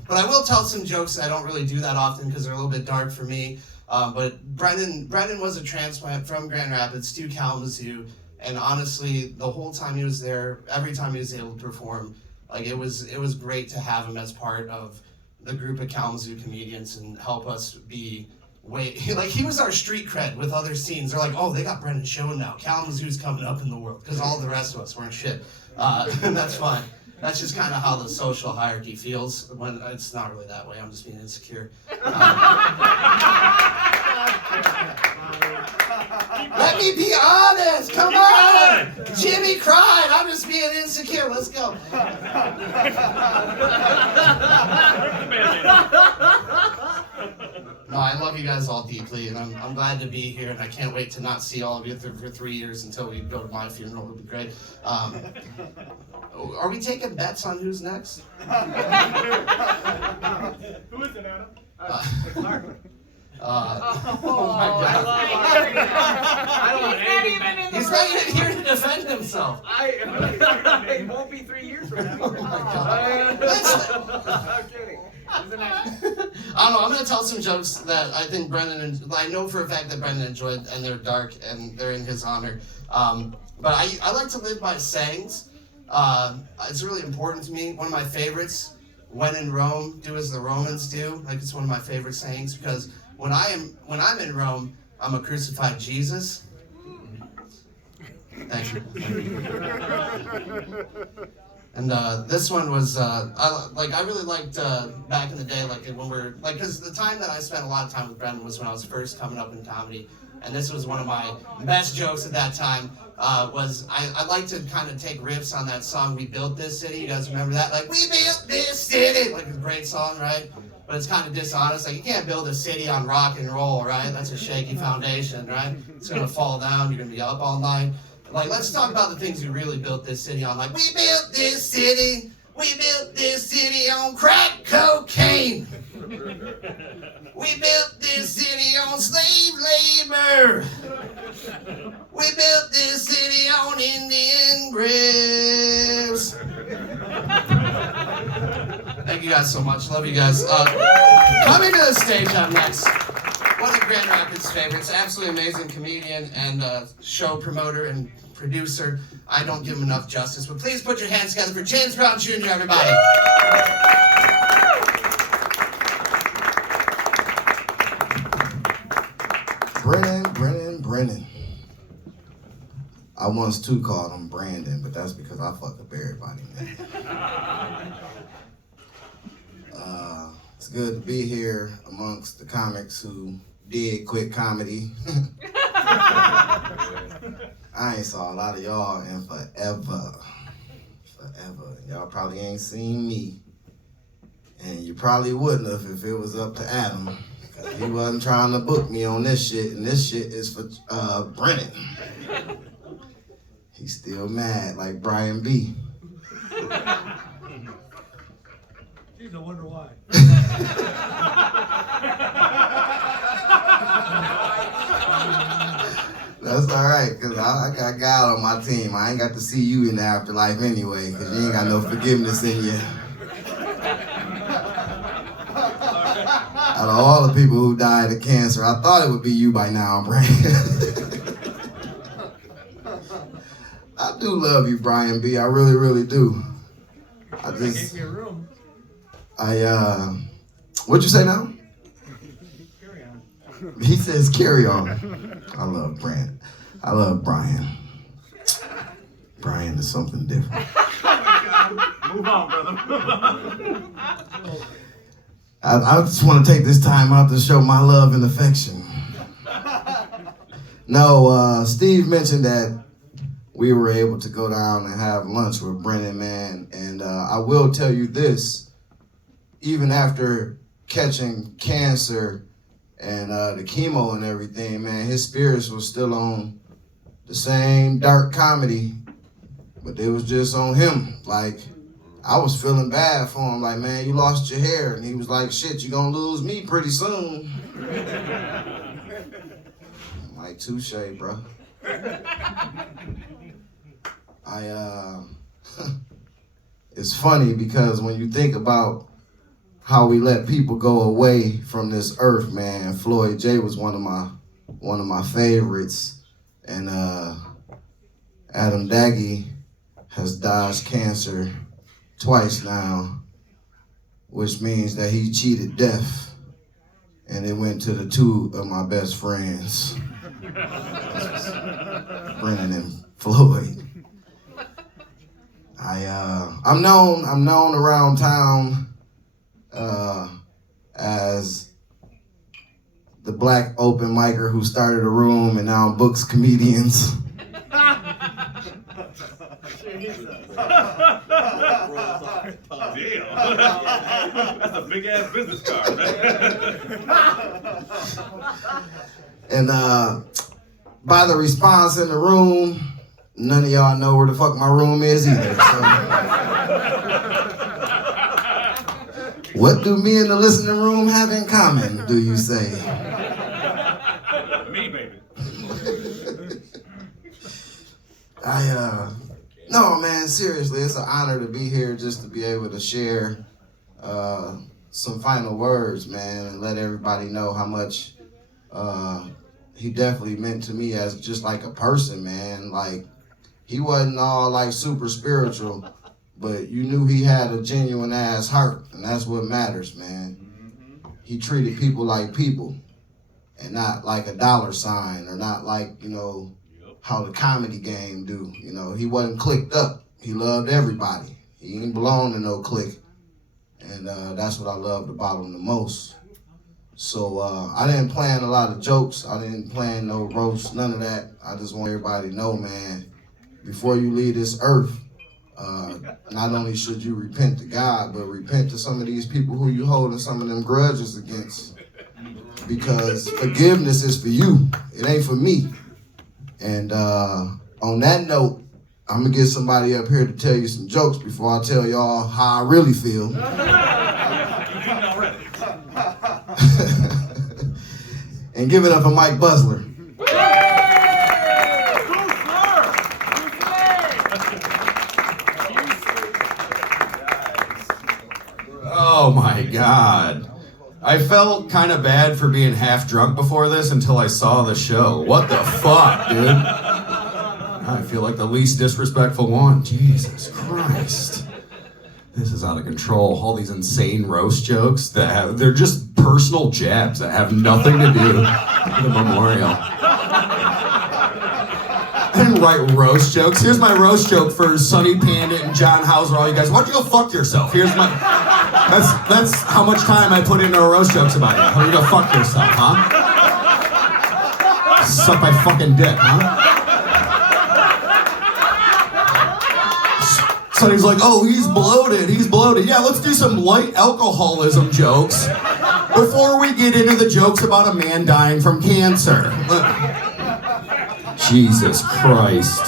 But I will tell some jokes. I don't really do that often because they're a little bit dark for me. But Brennan was a transplant from Grand Rapids to Kalamazoo, and honestly, the whole time he was there, every time he was able to perform, like it was great to have him as part of the group of Kalamazoo comedians and help us be. Like, he was our street cred with other scenes. They're like, oh, they got Brennan Schoen now. Kalamazoo's coming up in the world, because all the rest of us weren't shit. And that's fine. That's just kind of how the social hierarchy feels. When it's not really that way. I'm just being insecure. Let me be honest. Come on. Jimmy cried. I'm just being insecure. Let's go. No, I love you guys all deeply, and I'm glad to be here, and I can't wait to not see all of you for 3 years until we go to my funeral. It'll be great. Are we taking bets on who's next? Who is it, Adam? Oh my God. I don't want anything back. He's not even here to defend himself. It won't be 3 years from now. Oh my God. I'm kidding. I don't know. I'm going to tell some jokes that I think Brennan, and I know for a fact that Brennan enjoyed, and they're dark, and they're in his honor. But I like to live by sayings. It's really important to me. One of my favorites, when in Rome, do as the Romans do. Like, it's one of my favorite sayings, because when I'm in Rome, I'm a crucified Jesus. Thank you. And this one was, I really liked back in the day, like when because the time that I spent a lot of time with Brennan was when I was first coming up in comedy. And this was one of my best jokes at that time, was I like to kind of take riffs on that song, We Built This City. You guys remember that? Like, we built this city! Like, a great song, right? But it's kind of dishonest. Like, you can't build a city on rock and roll, right? That's a shaky foundation, right? It's going to fall down. You're going to be up all night. Like, let's talk about the things you really built this city on. Like, we built this city. We built this city on crack cocaine. We built this city on slave labor. We built this city on Indian graves. Thank you guys so much. Love you guys. Coming to the stage up next, one of Grand Rapids' favorites, absolutely amazing comedian and show promoter and producer. I don't give him enough justice, but please put your hands together for James Brown Jr., everybody. Brennan. I once too called him Brandon, but that's because I fuck up everybody, man. It's good to be here amongst the comics who did quit comedy. I ain't saw a lot of y'all in forever. Y'all probably ain't seen me. And you probably wouldn't have if it was up to Adam. He wasn't trying to book me on this shit, and this shit is for Brennan. He's still mad like Brian B. Geez, I wonder why. That's all right, because I got God on my team. I ain't got to see you in the afterlife anyway, because you ain't got no forgiveness in you. Out of all the people who died of cancer, I thought it would be you by now, Brian. I do love you, Brian B. I really, really do. Gave me a room. What'd you say now? Carry on. He says carry on. I love Brandon. I love Brian. Brian is something different. Move on, brother. Move on. I just want to take this time out to show my love and affection. No, Steve mentioned that we were able to go down and have lunch with Brennan, man. And I will tell you this, even after catching cancer and the chemo and everything, man, his spirits was still on the same dark comedy, but it was just on him. Like, I was feeling bad for him, like, man, you lost your hair. And he was like, shit, you gonna lose me pretty soon. I'm like, touche, bro. It's funny because when you think about how we let people go away from this earth, man, Floyd J was one of my favorites, and Adam Daggy has dodged cancer twice now, which means that he cheated death, and it went to the two of my best friends, Brennan and Floyd. I'm known around town as the black open micer who started a room and now books comedians. Damn. That's a big ass business card, man. And by the response in the room, none of y'all know where the fuck my room is either. So. What do me and the listening room have in common, do you say? Me, baby. No, man, seriously, it's an honor to be here just to be able to share some final words, man, and let everybody know how much he definitely meant to me as just like a person, man. Like, he wasn't all like super spiritual, but you knew he had a genuine ass heart, and that's what matters, man. He treated people like people and not like a dollar sign or not like, you know, how the comedy game do. You know, he wasn't clicked up. He loved everybody. He didn't belong to no clique. And that's what I loved about him the most. So I didn't plan a lot of jokes. I didn't plan no roast, none of that. I just want everybody to know, man, before you leave this earth, not only should you repent to God, but repent to some of these people who you holding some of them grudges against. Because forgiveness is for you. It ain't for me. And on that note, I'm gonna get somebody up here to tell you some jokes before I tell y'all how I really feel. And give it up for Mike Busler. Oh my God. I felt kind of bad for being half drunk before this until I saw the show. What the fuck, dude? I feel like the least disrespectful one. Jesus Christ. This is out of control. All these insane roast jokes they're just personal jabs that have nothing to do with the memorial. I didn't write roast jokes. Here's my roast joke for Sonny Pandit and John Hauser, all you guys. Why don't you go fuck yourself? That's how much time I put into roast jokes about you. Why don't you go fuck yourself, huh? Suck my fucking dick, huh? Sonny's like, oh, he's bloated. Yeah, let's do some light alcoholism jokes before we get into the jokes about a man dying from cancer. Jesus Christ.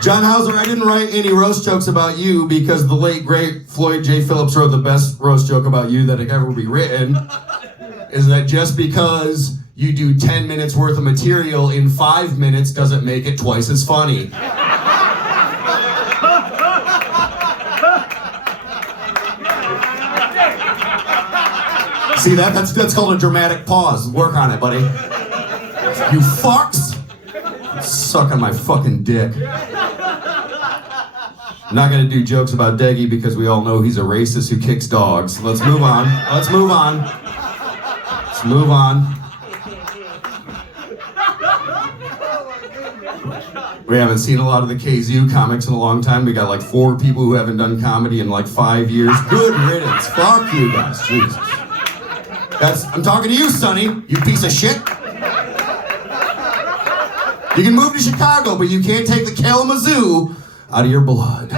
John Hauser, I didn't write any roast jokes about you because the late, great Floyd J. Phillips wrote the best roast joke about you that could ever be written, is that just because you do 10 minutes worth of material in 5 minutes doesn't make it twice as funny. See that? That's called a dramatic pause. Work on it, buddy. You fucks! Suck on my fucking dick. I'm not gonna do jokes about Deggy because we all know he's a racist who kicks dogs. Let's move on. We haven't seen a lot of the KZU comics in a long time. We got like 4 people who haven't done comedy in like 5 years. Good riddance. Fuck you guys. Jesus. I'm talking to you, Sonny, you piece of shit. You can move to Chicago, but you can't take the Kalamazoo out of your blood.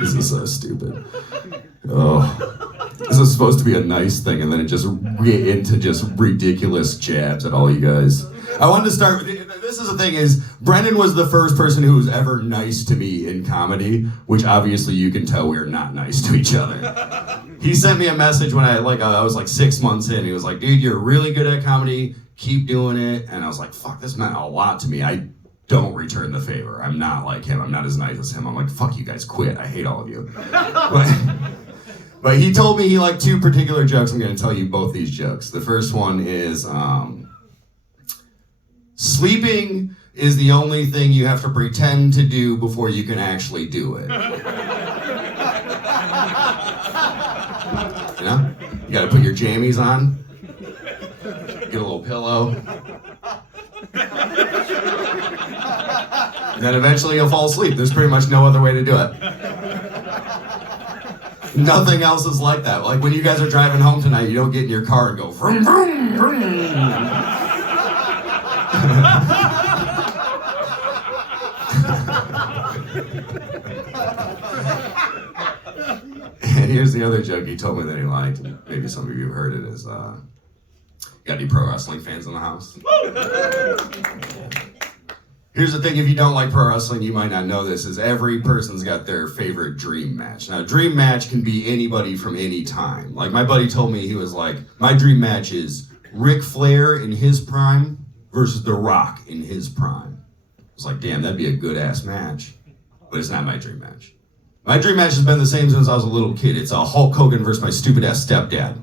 This is so stupid. Oh, this is supposed to be a nice thing, and then it just get into just ridiculous jabs at all you guys. I wanted to start with, this is the thing is, Brennan was the first person who was ever nice to me in comedy, which obviously you can tell we're not nice to each other. He sent me a message when I was like 6 months in. He was like, dude, you're really good at comedy, keep doing it. And I was like, fuck, this meant a lot to me. I don't return the favor. I'm not like him. I'm not as nice as him. I'm like, fuck you guys, quit. I hate all of you. But he told me he liked 2 particular jokes. I'm gonna tell you both these jokes. The first one is, sleeping is the only thing you have to pretend to do before you can actually do it. You know? You gotta put your jammies on, get a little pillow, and then eventually you'll fall asleep. There's pretty much no other way to do it. Nothing else is like that. Like when you guys are driving home tonight, you don't get in your car and go vroom, vroom, vroom. And here's the other joke he told me that he liked. Maybe some of you have heard it. Is got any pro wrestling fans in the house? Here's the thing, if you don't like pro wrestling, you might not know this, is every person's got their favorite dream match. Now, dream match can be anybody from any time. Like, my buddy told me, he was like, my dream match is Ric Flair in his prime versus The Rock in his prime. I was like, damn, that'd be a good-ass match. But it's not my dream match. My dream match has been the same since I was a little kid. It's a Hulk Hogan versus my stupid-ass stepdad.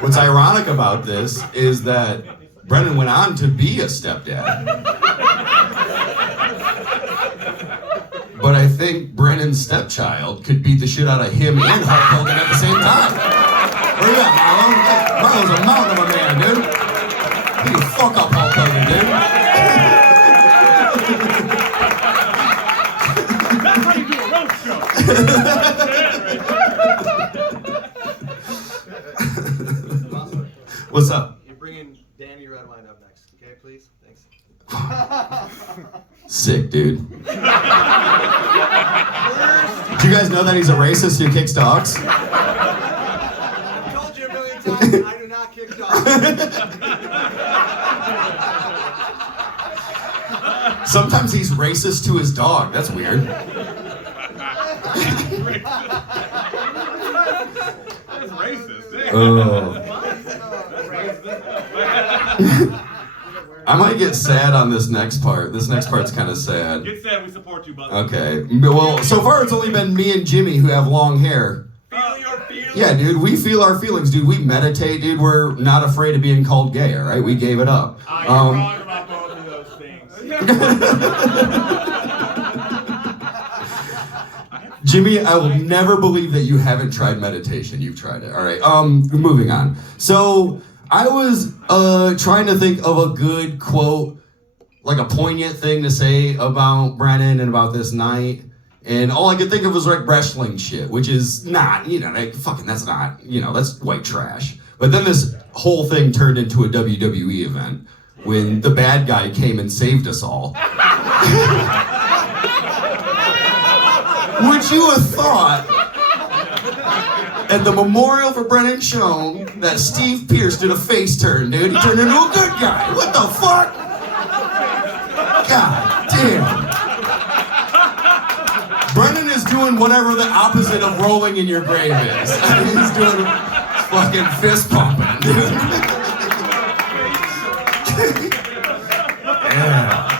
What's ironic about this is that Brennan went on to be a stepdad. But I think Brennan's stepchild could beat the shit out of him and Hulk Hogan at the same time. Where you at, Marlon? Marlon's a mountain of a man, dude. He can fuck up Hulk Hogan, dude. That's how you do a roast show. What's up? You're bringing Danny Redwine up next, okay, please? Thanks. Sick, dude. Did you guys know that he's a racist who kicks dogs? I told you a million times, I do not kick dogs. Sometimes he's racist to his dog. That's weird. That's racist. Oh. I might get sad on this next part. This next part's kind of sad. Get sad, we support you, buddy. Okay. Well, so far it's only been me and Jimmy who have long hair. Feel your feelings. Yeah, dude, we feel our feelings, dude. We meditate, dude. We're not afraid of being called gay, all right? We gave it up. You're wrong about both of those things. Jimmy, I will never believe that you haven't tried meditation. You've tried it. All right. Moving on. So I was trying to think of a good quote, like a poignant thing to say about Brennan and about this night. And all I could think of was like wrestling shit, which is not, like, fucking, that's not, that's white trash. But then this whole thing turned into a WWE event when the bad guy came and saved us all. Would you have thought at the memorial for Brennan Schoen that Steve Pierce did a face turn, dude? He turned into a good guy. What the fuck? God damn. Brennan is doing whatever the opposite of rolling in your grave is. He's doing fucking fist pumping, dude. Yeah.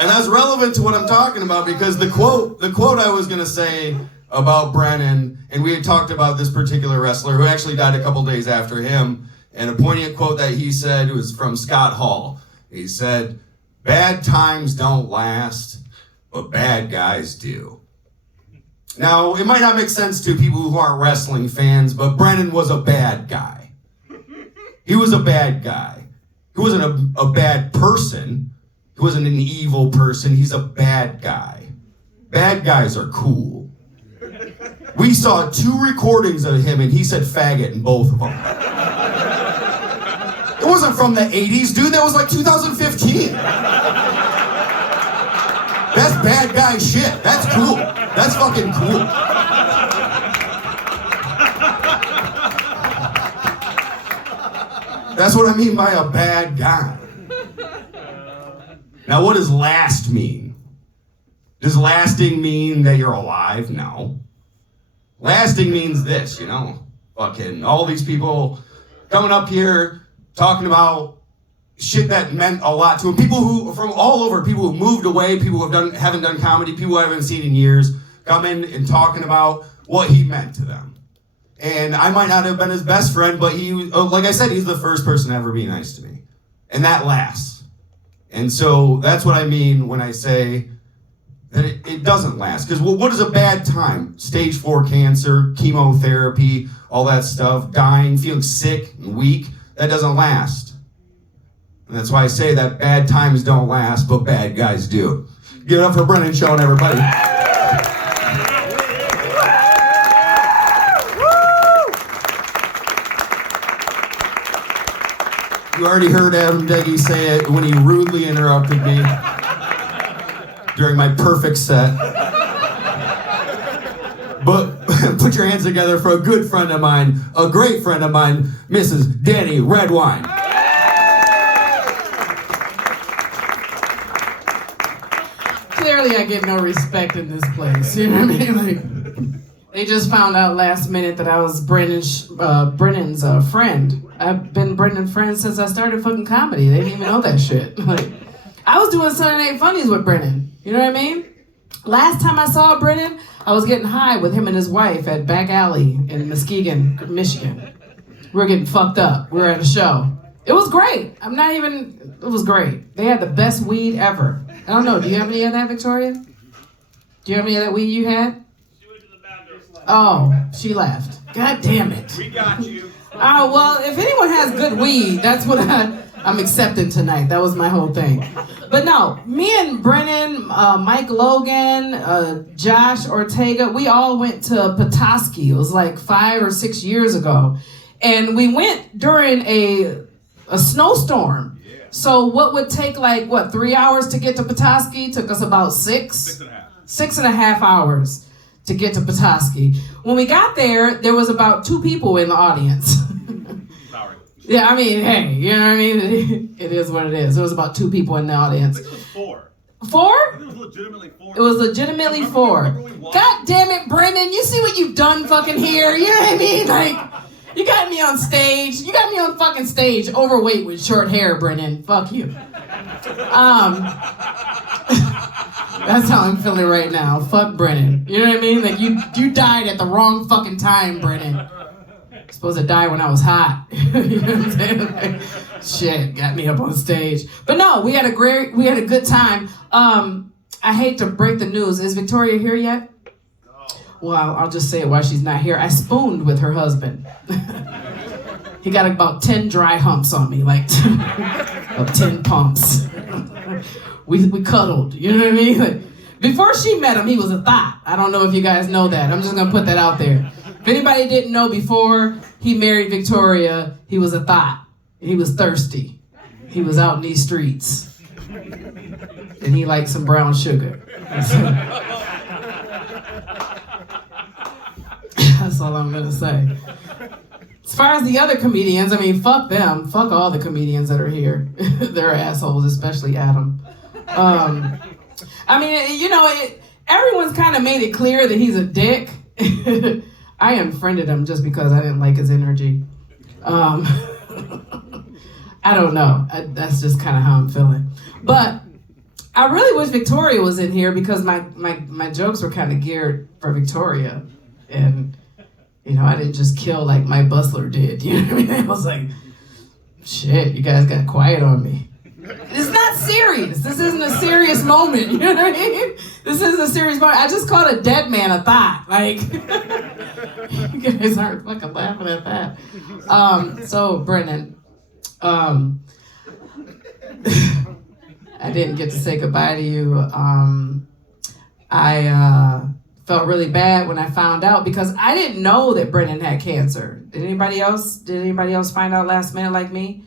And that's relevant to what I'm talking about because the quote I was gonna say about Brennan, and we had talked about this particular wrestler who actually died a couple days after him, and a poignant quote that he said was from Scott Hall. He said, "Bad times don't last, but bad guys do." Now, it might not make sense to people who aren't wrestling fans, but Brennan was a bad guy. He was a bad guy. He wasn't a bad person. He wasn't an evil person. He's a bad guy. Bad guys are cool. We saw 2 recordings of him and he said faggot in both of them. It wasn't from the 80s, dude. That was like 2015. That's bad guy shit. That's cool. That's fucking cool. That's what I mean by a bad guy. Now, what does last mean? Does lasting mean that you're alive? No. Lasting means this, fucking all these people coming up here talking about shit that meant a lot to them. People who, from all over, people who moved away, people who haven't done comedy, people who I haven't seen in years, coming and talking about what he meant to them. And I might not have been his best friend, but he, like I said, he's the first person to ever be nice to me. And that lasts. And so that's what I mean when I say that it doesn't last. Because what is a bad time? Stage 4 cancer, chemotherapy, all that stuff, dying, feeling sick and weak. That doesn't last. And that's why I say that bad times don't last, but bad guys do. Give it up for Brennan Schoen, everybody. You already heard Adam Deggy say it when he rudely interrupted me during my perfect set. But put your hands together for a good friend of mine, a great friend of mine, Mrs. Danny Redwine. Clearly I get no respect in this place, you know what I mean? Like, they just found out last minute that I was Brennan's friend. I've been Brennan's friend since I started fucking comedy. They didn't even know that shit. Like, I was doing Sunday Night Funnies with Brennan, you know what I mean? Last time I saw Brennan, I was getting high with him and his wife at Back Alley in Muskegon, Michigan. We were getting fucked up. We were at a show. It was great. It was great. They had the best weed ever. I don't know, do you have any of that, Victoria? Do you have any of that weed you had? Oh, she left. God damn it. We got you. Oh, well, if anyone has good weed, that's what I'm accepting tonight. That was my whole thing. But no, me and Brennan, Mike Logan, Josh Ortega, we all went to Petoskey. It was like 5 or 6 years ago. And we went during a snowstorm. So what would take 3 hours to get to Petoskey took us about 6.5 hours to get to Petoskey. When we got there, there was about 2 people in the audience. Sorry. Yeah, I mean, hey, you know what I mean? It is what it is. There was about 2 people in the audience. I think it was 4. 4? It was legitimately 4. It was legitimately 4. God damn it, Brendan, you see what you've done fucking here? You know what I mean? Like, you got me on stage. You got me on fucking stage, overweight with short hair, Brendan. Fuck you. That's how I'm feeling right now. Fuck Brennan. You know what I mean? Like, you died at the wrong fucking time, Brennan. Supposed to die when I was hot. You know what I'm saying? Like, shit, got me up on stage. But no, we had a good time. I hate to break the news. Is Victoria here yet? Well, I'll just say it while she's not here. I spooned with her husband. He got about 10 dry humps on me, like 10 pumps. We cuddled, you know what I mean? Like, before she met him, he was a thought. I don't know if you guys know that. I'm just gonna put that out there. If anybody didn't know, before he married Victoria, he was a thought. He was thirsty. He was out in these streets. And he liked some brown sugar. That's all I'm gonna say. As far as the other comedians, I mean, fuck them. Fuck all the comedians that are here. They're assholes, especially Adam. I mean, you know, everyone's kind of made it clear that he's a dick. I unfriended him just because I didn't like his energy. I don't know. That's just kind of how I'm feeling. But I really wish Victoria was in here because my jokes were kind of geared for Victoria. And, you know, I didn't just kill like Mike Bustler did. You know what I mean? I was like, shit, you guys got quiet on me. It's not serious. This isn't a serious moment. You know what I mean? This isn't a serious moment. I just called a dead man a thought. Like, you guys aren't fucking laughing at that. So, Brennan, I didn't get to say goodbye to you. I felt really bad when I found out because I didn't know that Brennan had cancer. Did anybody else find out last minute like me?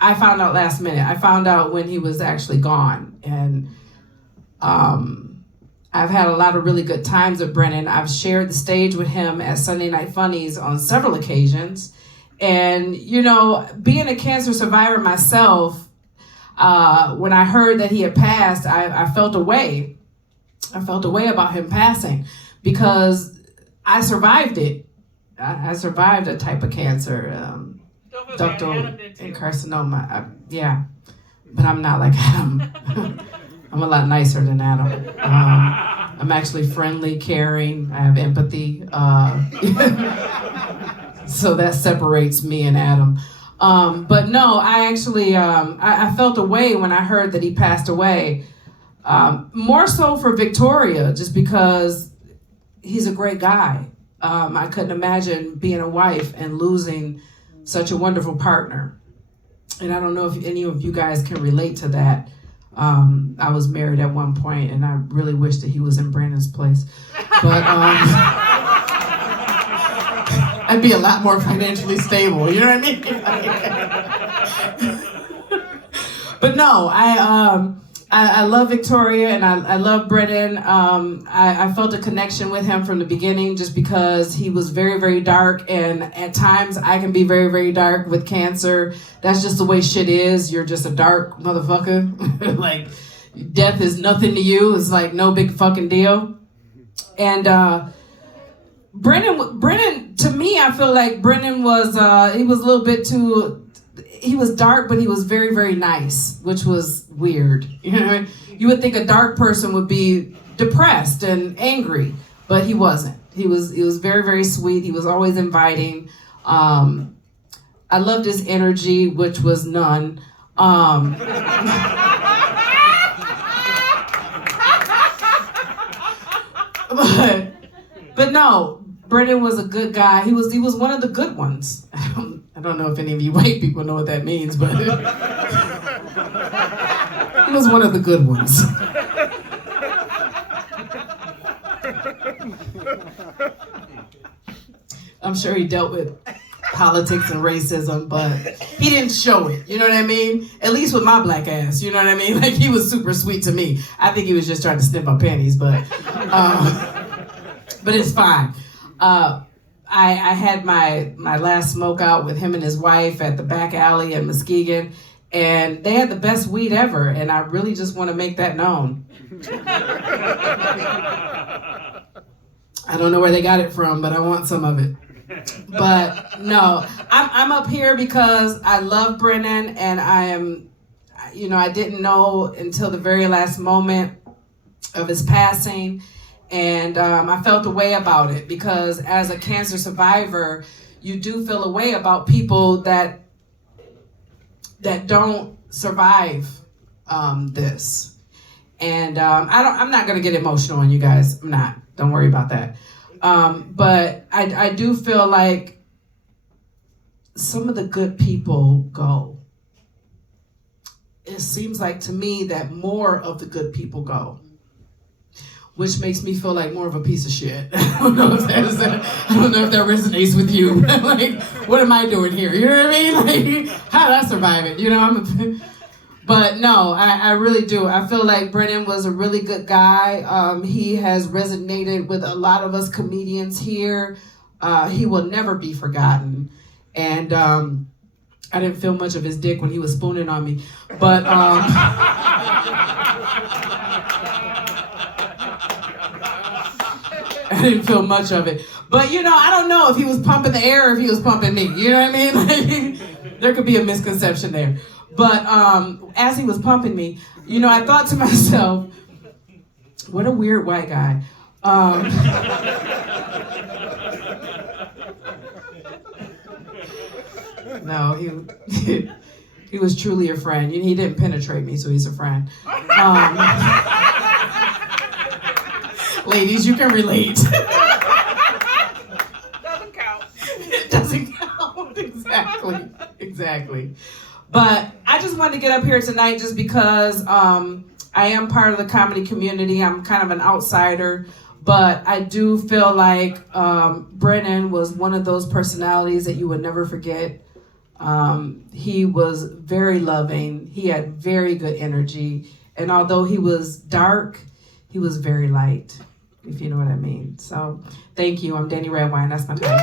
I found out last minute. I found out when he was actually gone. And I've had a lot of really good times with Brennan. I've shared the stage with him at Sunday Night Funnies on several occasions. And, you know, being a cancer survivor myself, when I heard that he had passed, I felt a way. I felt a way about him passing because I survived it. I survived a type of cancer, ductal carcinoma. Yeah, but I'm not like Adam. I'm a lot nicer than Adam. I'm actually friendly, caring. I have empathy. So that separates me and Adam. But no, I actually, I felt a way when I heard that he passed away. More so for Victoria, just because he's a great guy. I couldn't imagine being a wife and losing such a wonderful partner. and I don't know if any of you guys can relate to that. I was married at one point, and I really wish that he was in Brandon's place. But I'd be a lot more financially stable. You know what I mean? But no, I love Victoria, and I love Brennan. I felt a connection with him from the beginning just because he was very, very dark, and at times I can be very, very dark with cancer. That's just the way shit is. You're just a dark motherfucker. Like, death is nothing to you. It's like no big fucking deal. And Brennan, to me, I feel like Brennan was, he was a little bit too, he was dark, but he was very, very nice, which was weird. You know, you would think a dark person would be depressed and angry, but he wasn't. He was very, very sweet. He was always inviting. I loved his energy, which was none. But no, Brennan was a good guy. He was one of the good ones. I don't know if any of you white people know what that means, but he was one of the good ones. I'm sure he dealt with politics and racism, but he didn't show it. You know what I mean? At least with my black ass. You know what I mean? Like, he was super sweet to me. I think he was just trying to snip my panties, but it's fine. I had my last smoke out with him and his wife at the back alley in Muskegon, and they had the best weed ever, and I really just want to make that known. I don't know where they got it from, but I want some of it. But no, I'm up here because I love Brennan, and I am, you know, I didn't know until the very last moment of his passing. And I felt a way about it because as a cancer survivor, you do feel a way about people that don't survive this. And I'm not gonna get emotional on you guys. I'm not. Don't worry about that. But I do feel like some of the good people go. It seems like to me that more of the good people go, which makes me feel like more of a piece of shit. I don't know if that resonates with you. Like, what am I doing here? You know what I mean? Like, how did I survive it? You know, but no, I really do. I feel like Brennan was a really good guy. He has resonated with a lot of us comedians here. He will never be forgotten. And I didn't feel much of his dick when he was spooning on me, but I didn't feel much of it. But, you know, I don't know if he was pumping the air or if he was pumping me. You know what I mean? Like, there could be a misconception there. But as he was pumping me, you know, I thought to myself, what a weird white guy. No, he was truly a friend. He didn't penetrate me, so he's a friend. Ladies, you can relate. Doesn't count. It doesn't count. Exactly. But I just wanted to get up here tonight just because I am part of the comedy community. I'm kind of an outsider, but I do feel like Brennan was one of those personalities that you would never forget. He was very loving. He had very good energy. And although he was dark, he was very light, if you know what I mean. So thank you. I'm Danny Redwine. That's my time.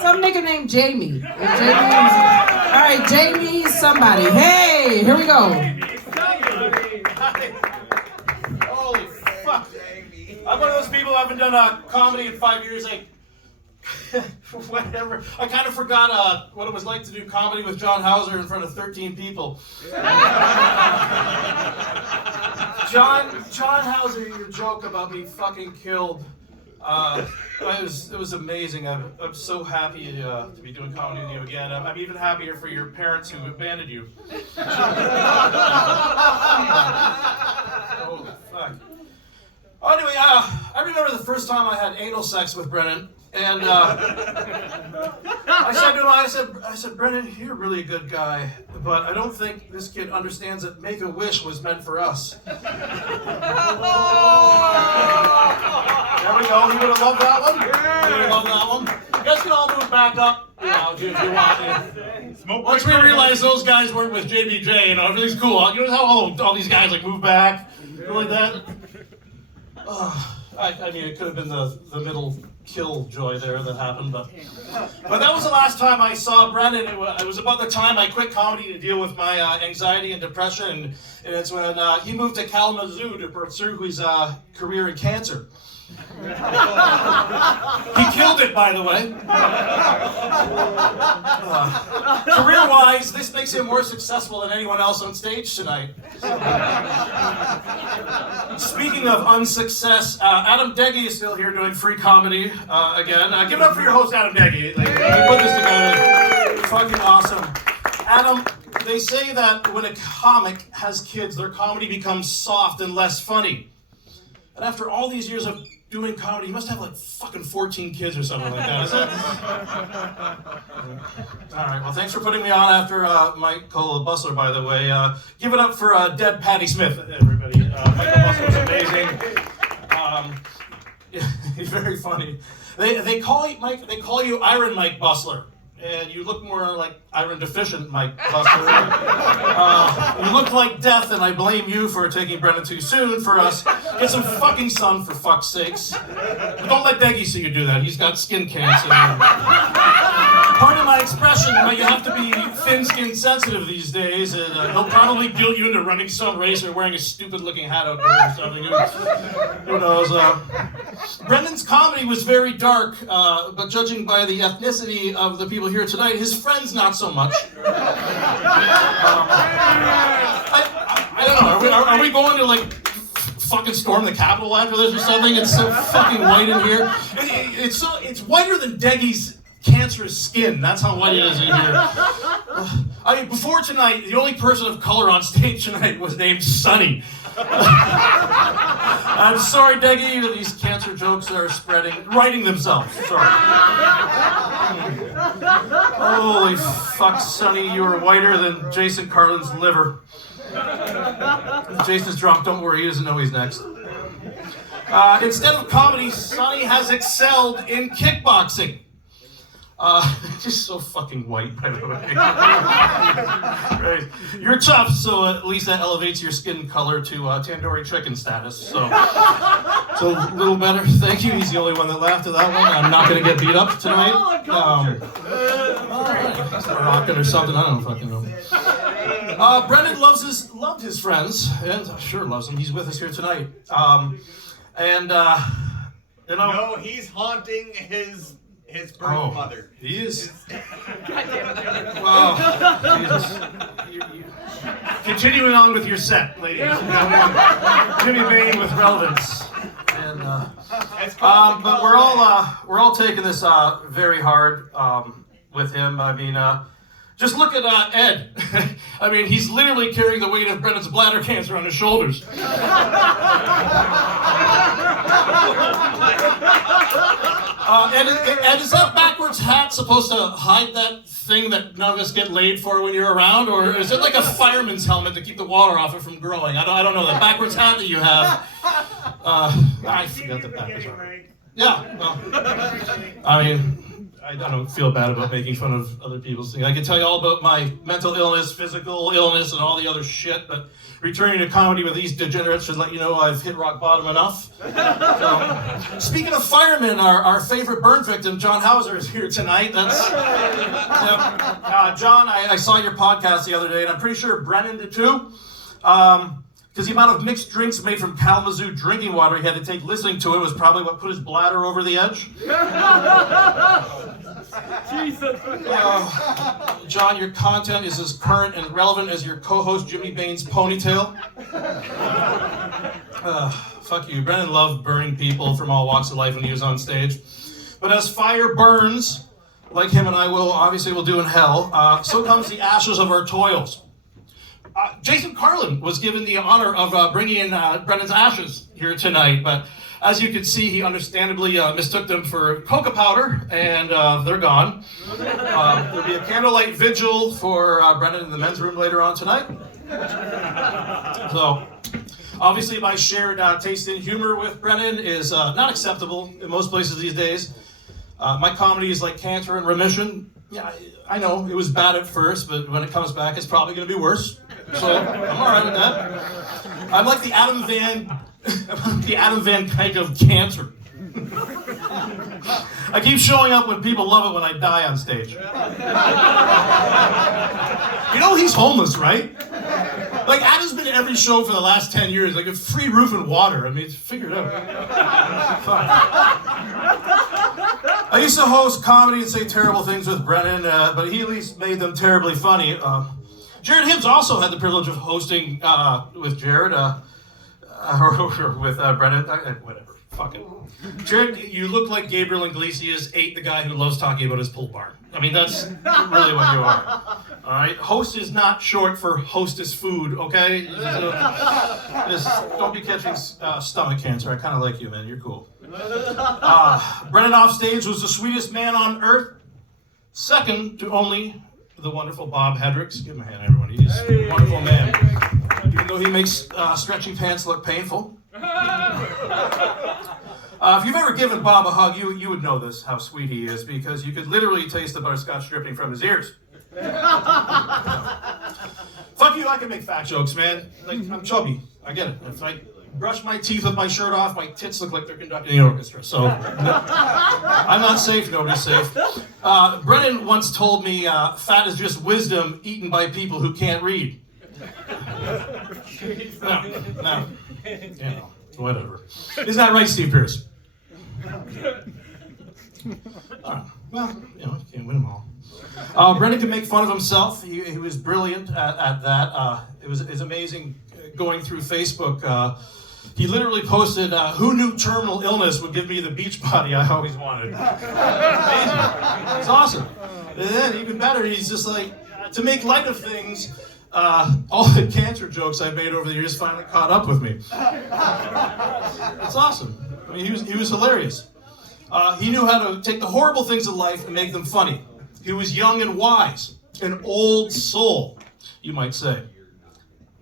Some nigga named Jamie. All right, Jamie somebody. Hey, here we go. Holy fuck. I'm one of those people who haven't done comedy in 5 years. Like, whatever. I kind of forgot what it was like to do comedy with John Hauser in front of 13 people. John Hauser, your joke about me fucking killed. It was amazing. I'm so happy to be doing comedy with you again. I'm even happier for your parents who abandoned you. Holy fuck. Anyway, I remember the first time I had anal sex with Brennan, and I said to him, I said, Brennan, you're really a good guy, but I don't think this kid understands that Make-A-Wish was meant for us. There we go. He would have loved that one. He would have loved that one. You guys can all move back up, you know, if you want. Once we realized those guys weren't with JBJ, you know, everything's cool. You know how all these guys like move back, like that. I mean, it could have been the middle kill joy there that happened, but that was the last time I saw Brennan. It was about the time I quit comedy to deal with my anxiety and depression, and it's when he moved to Kalamazoo to pursue his career in cancer. He killed it, by the way. Career-wise, this makes him more successful than anyone else on stage tonight. Speaking of unsuccess, Adam Deggy is still here doing free comedy again. Give it up for your host, Adam Deggy. Like, we put this together. Fucking awesome. Adam, they say that when a comic has kids, their comedy becomes soft and less funny. And after all these years of doing comedy, you must have like fucking 14 kids or something like that. Is that? All right, well, thanks for putting me on after Michael Bustler, by the way. Give it up for dead Patti Smith, everybody. Michael Bustler was amazing. He's very funny. They call you Iron Mike Bustler. And you look more like iron deficient, Mike Buster. You look like death, and I blame you for taking Brennan too soon for us. Get some fucking sun, for fuck's sakes. But don't let Deggy see you do that. He's got skin cancer. Pardon my expression, but you have to be thin-skin sensitive these days, and he'll probably guilt you into running some race or wearing a stupid-looking hat outdoors or something. Who knows? Brendan's comedy was very dark, but judging by the ethnicity of the people here tonight, his friends not so much. I don't know. Are we going to like fucking storm the Capitol after this or something? It's so fucking white in here. It's whiter than Deggy's cancerous skin. That's how white it is in here. I mean, before tonight, the only person of color on stage tonight was named Sonny. I'm sorry, Deggy, that these cancer jokes are writing themselves. Sorry. Holy fuck, Sonny, you are whiter than Jason Carlin's liver. If Jason's drunk, don't worry, he doesn't know he's next. Instead of comedy, Sonny has excelled in kickboxing. Just so fucking white, by the way. Right. You're tough, so at least that elevates your skin color to tandoori chicken status. So a little better. Thank you. He's the only one that laughed at that one. I'm not going to get beat up tonight. He's rocking or something. I don't fucking know. Brennan loved his friends, and sure loves them. He's with us here tonight. No, he's haunting his birth mother. He is. God damn it. Wow. Jesus. Continuing on with your set, ladies and gentlemen. Jimmy Bain with relevance. And but we're all taking this very hard with him. I mean, just look at Ed. I mean, he's literally carrying the weight of Brennan's bladder cancer on his shoulders. And is that backwards hat supposed to hide that thing that none of us get laid for when you're around? Or is it like a fireman's helmet to keep the water off it from growing? I don't know. The backwards hat that you have. I forgot the backwards hat. Yeah, well, I mean, I don't feel bad about making fun of other people's things. I can tell you all about my mental illness, physical illness, and all the other shit, but returning to comedy with these degenerates should let you know I've hit rock bottom enough. So, speaking of firemen, our favorite burn victim, John Hauser, is here tonight. That's John, I saw your podcast the other day, and I'm pretty sure Brennan did too. Because the amount of mixed drinks made from Kalamazoo drinking water he had to take listening to it was probably what put his bladder over the edge. Jesus. John, your content is as current and relevant as your co-host Jimmy Bain's ponytail. Fuck you. Brennan loved burning people from all walks of life when he was on stage. But as fire burns, like him and I will do in hell, so comes the ashes of our toils. Jason Carlin was given the honor of bringing in Brennan's ashes here tonight, but as you can see, he understandably mistook them for coca powder, and they're gone. There'll be a candlelight vigil for Brennan in the men's room later on tonight. So, obviously, my shared taste in humor with Brennan is not acceptable in most places these days. My comedy is like cancer in remission. Yeah, I know it was bad at first, but when it comes back, it's probably going to be worse. So I'm all right with that. I'm like the Adam Van Dyke of cancer. I keep showing up when people love it when I die on stage. You know he's homeless, right? Like Adam's been to every show for the last 10 years, like a free roof and water. I mean, it's figured out. I used to host comedy and say terrible things with Brennan, but he at least made them terribly funny. Jared Hibbs also had the privilege of hosting with Jared, or with Brennan, whatever, fuck it. Jared, you look like Gabriel Iglesias ate the guy who loves talking about his pull bar. I mean, that's really what you are. All right, host is not short for hostess food, okay? Just don't be catching stomach cancer. I kind of like you, man. You're cool. Brennan off stage was the sweetest man on earth, second to only the wonderful Bob Hendricks. Give him a hand, everyone. He's a wonderful man. Even though he makes stretchy pants look painful. If you've ever given Bob a hug, you would know this, how sweet he is, because you could literally taste the butterscotch dripping from his ears. Fuck you, I can make fat jokes, man. Like, I'm chubby. I get it. If I brush my teeth with my shirt off, my tits look like they're conducting the orchestra. So, I'm not safe, nobody's safe. Brennan once told me, fat is just wisdom eaten by people who can't read. No, you know, whatever. Isn't that right, Steve Pierce? Well, you know, can't win them all. Brennan can make fun of himself. He was brilliant at that. It was amazing going through Facebook. He literally posted, who knew terminal illness would give me the beach body I always wanted. Amazing. It's awesome. And then, even better, he's just like, to make light of things, all the cancer jokes I've made over the years finally caught up with me. It's awesome. I mean, he was hilarious. He knew how to take the horrible things of life and make them funny. He was young and wise, an old soul, you might say.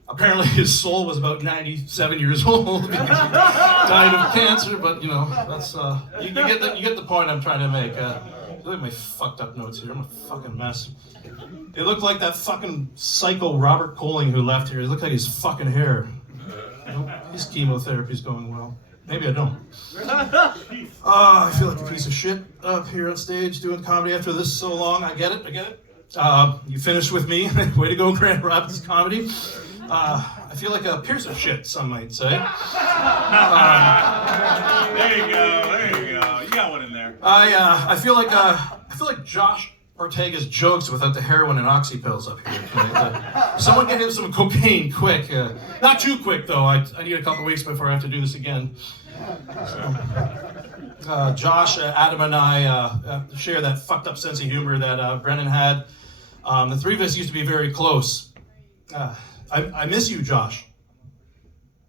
Apparently his soul was about 97 years old because he died of cancer, but you know, that's, you get the point I'm trying to make. Look at my fucked up notes here, I'm a fucking mess. It looked like that fucking psycho Robert Colling who left here. It looked like his fucking hair. His chemotherapy's going well. Maybe I don't. I feel like a piece of shit up here on stage doing comedy after this so long. I get it. You finished with me. Way to go, Grand Rapids comedy. I feel like a Pierce of shit, some might say. There you go. You got one in there. I feel like Josh Ortega's jokes without the heroin and oxy pills up here tonight. Someone get him some cocaine quick. Not too quick though. I need a couple weeks before I have to do this again. So, Josh, Adam, and I share that fucked up sense of humor that Brennan had. The three of us used to be very close. I miss you, Josh.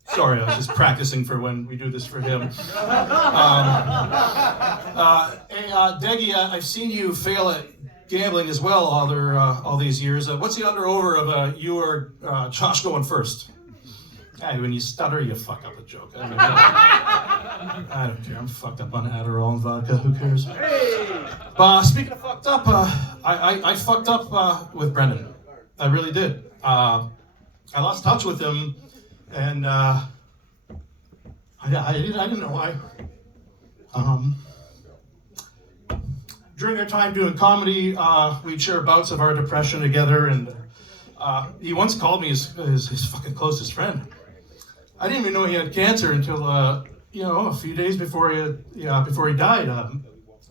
Sorry, I was just practicing for when we do this for him. Deggy, I've seen you fail at gambling as well all these years. What's the under-over of you or Josh going first? Hey, when you stutter, you fuck up a joke. I don't care. I'm fucked up on Adderall and vodka. Who cares? But speaking of fucked up, I fucked up with Brennan. I really did. I lost touch with him, and I didn't know why. During our time doing comedy, we'd share bouts of our depression together, and he once called me his fucking closest friend. I didn't even know he had cancer until a few days before he died.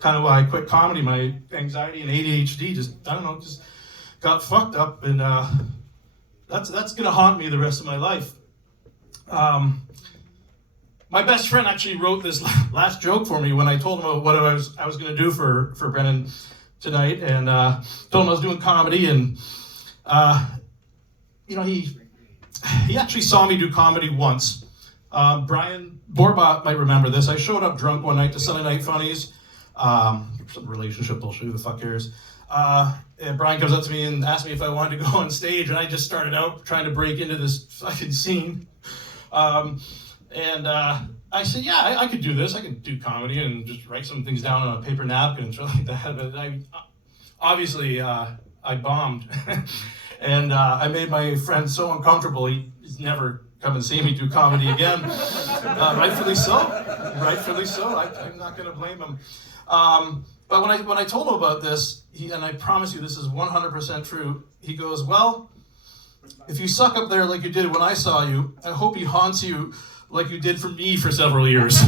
Kind of why I quit comedy. My anxiety and ADHD just got fucked up, and that's gonna haunt me the rest of my life. My best friend actually wrote this last joke for me when I told him what I was gonna do for Brennan tonight, and told him I was doing comedy, and he he actually saw me do comedy once. Brian Borbot might remember this. I showed up drunk one night to Sunday Night Funnies. Some relationship bullshit, who the fuck cares? And Brian comes up to me and asked me if I wanted to go on stage, and I just started out trying to break into this fucking scene. I said, yeah, I could do this. I could do comedy and just write some things down on a paper napkin and shit like that. But obviously, I bombed. And I made my friend so uncomfortable, he's never come and see me do comedy again. Rightfully so. Rightfully so. I'm not going to blame him. But when I told him about this, and I promise you this is 100% true, he goes, well, if you suck up there like you did when I saw you, I hope he haunts you like you did for me for several years.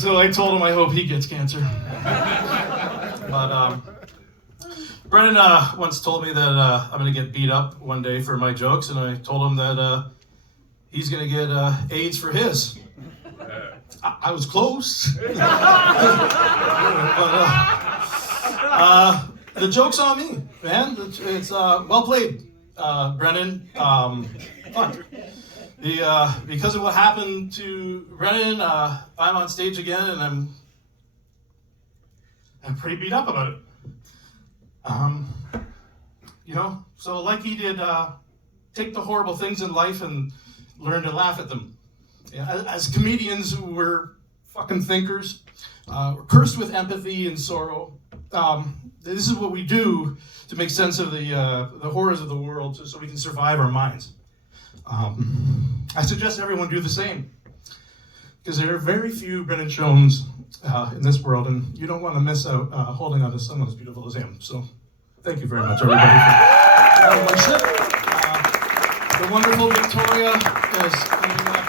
So I told him I hope he gets cancer. But Brennan once told me that I'm going to get beat up one day for my jokes, and I told him that he's going to get AIDS for his. I was close. But the joke's on me, man. It's well played, Brennan. Fun. Because of what happened to Brennan, I'm on stage again, and I'm pretty beat up about it. So like he did, take the horrible things in life and learn to laugh at them. Yeah, as comedians, we're fucking thinkers. We're cursed with empathy and sorrow. This is what we do to make sense of the horrors of the world so we can survive our minds. I suggest everyone do the same, because there are very few Brennan Schoens in this world, and you don't want to miss out holding on to someone as beautiful as him. So thank you very much, everybody, for your worship. The wonderful Victoria is coming up.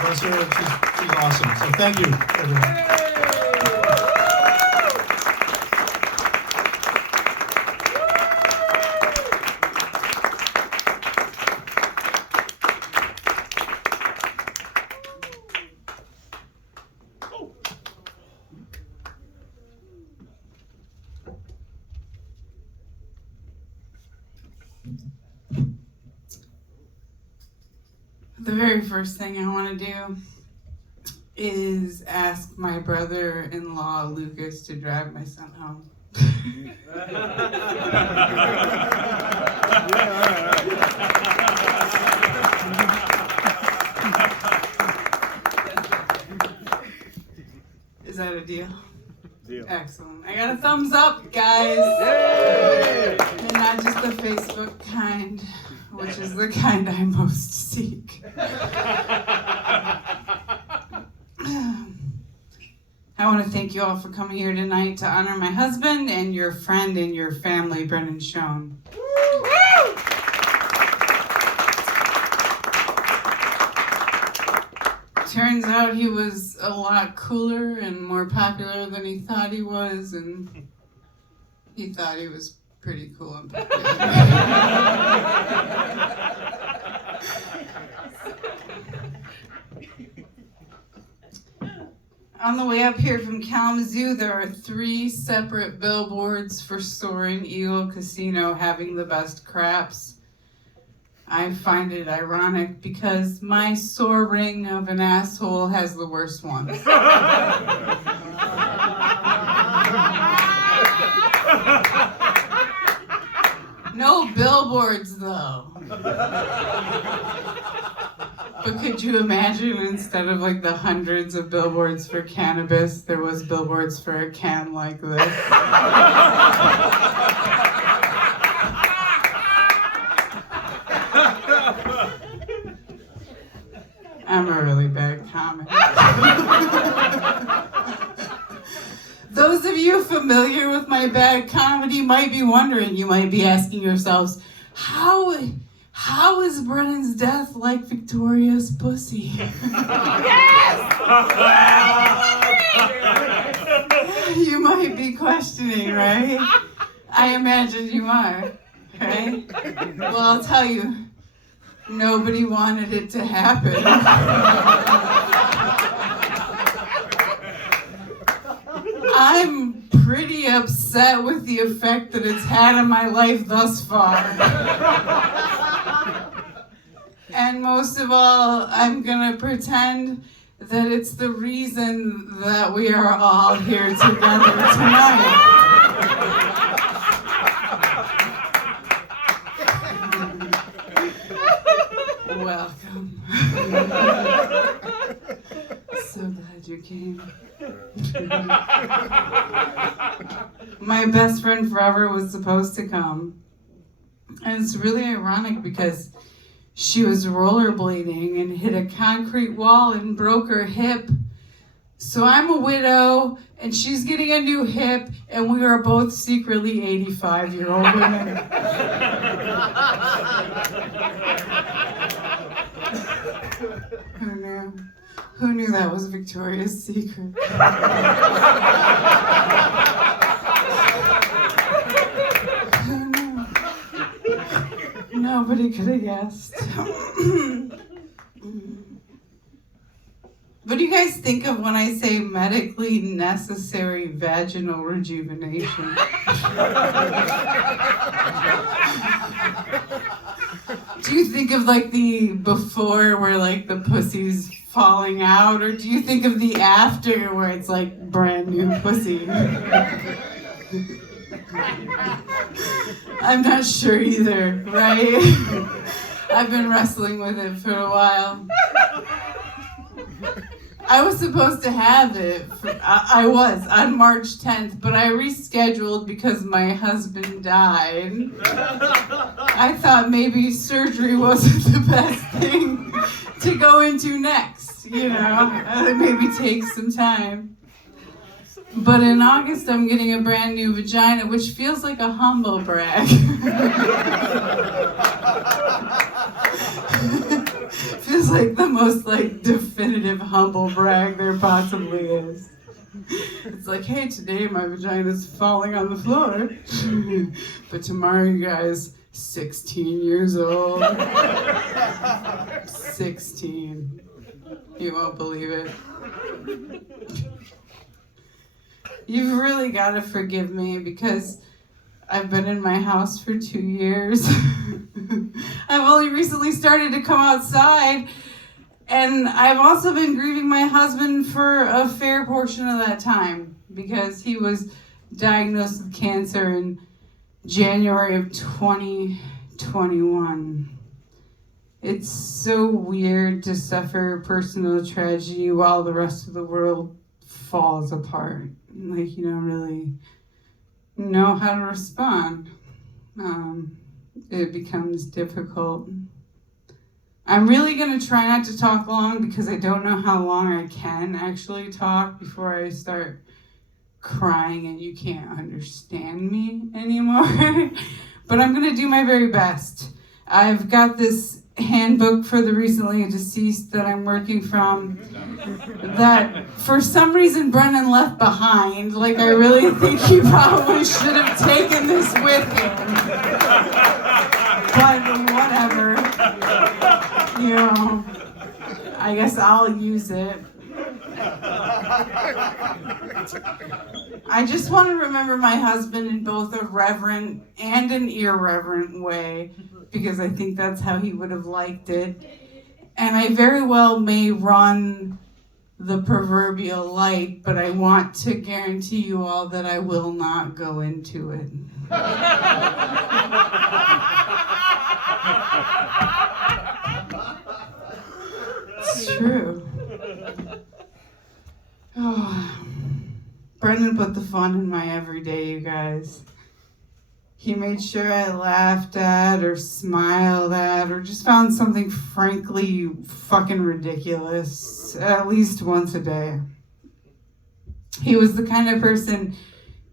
Bless her, she's awesome. So thank you, everyone. The very first thing I want to do is ask my brother-in-law Lucas to drive my son home. Is that a deal? Deal. Excellent. I got a thumbs up, guys. Yay! And not just the Facebook kind, which is the kind I most seek. I want to thank you all for coming here tonight to honor my husband and your friend and your family, Brennan Schoen. Turns out he was a lot cooler and more popular than he thought he was, and he thought he was pretty cool and popular. On the way up here from Kalamazoo, there are 3 separate billboards for Soaring Eagle Casino having the best craps. I find it ironic because my sore ring of an asshole has the worst ones. No billboards, though. But could you imagine, instead of like the hundreds of billboards for cannabis, there was billboards for a can like this? I'm a really bad comic. Those of you familiar with my bad comedy might be wondering, you might be asking yourselves, how is Brennan's death like Victoria's pussy? Yes! You might be questioning, right? I imagine you are, right? Well, I'll tell you, nobody wanted it to happen. I'm pretty upset with the effect that it's had on my life thus far. And most of all, I'm gonna pretend that it's the reason that we are all here together tonight. Welcome. So glad you came. My best friend forever was supposed to come. And it's really ironic because she was rollerblading and hit a concrete wall and broke her hip. So I'm a widow and she's getting a new hip and we are both secretly 85-year-old women. Who knew? Who knew that was Victoria's Secret? Who knew? Nobody could have guessed. What do you guys think of when I say medically necessary vaginal rejuvenation? Do you think of like the before where like the pussy's falling out, or do you think of the after where it's like brand new pussy? I'm not sure either, right? I've been wrestling with it for a while. I was supposed to have it. I was on March 10th, but I rescheduled because my husband died. I thought maybe surgery wasn't the best thing to go into next, you know, maybe take some time. But in August, I'm getting a brand new vagina, which feels like a humble brag. Feels like the most like definitive humble brag there possibly is. It's like, hey, today my vagina's falling on the floor, but tomorrow you guys, 16 years old. 16. You won't believe it. You've really got to forgive me because I've been in my house for 2 years. I've only recently started to come outside, and I've also been grieving my husband for a fair portion of that time because he was diagnosed with cancer in January of 2021. It's so weird to suffer personal tragedy while the rest of the world falls apart. Like, you don't really know how to respond. It becomes difficult. I'm really going to try not to talk long because I don't know how long I can actually talk before I start crying and you can't understand me anymore. But I'm going to do my very best. I've got this handbook for the recently deceased that I'm working from that for some reason Brennan left behind. Like, I really think he probably should have taken this with him. But whatever. You know, I guess I'll use it. I just want to remember my husband in both a reverent and an irreverent way, because I think that's how he would have liked it. And I very well may run the proverbial light, but I want to guarantee you all that I will not go into it. It's true. Oh, Brennan put the fun in my everyday, you guys. He made sure I laughed at or smiled at or just found something frankly fucking ridiculous at least once a day. He was the kind of person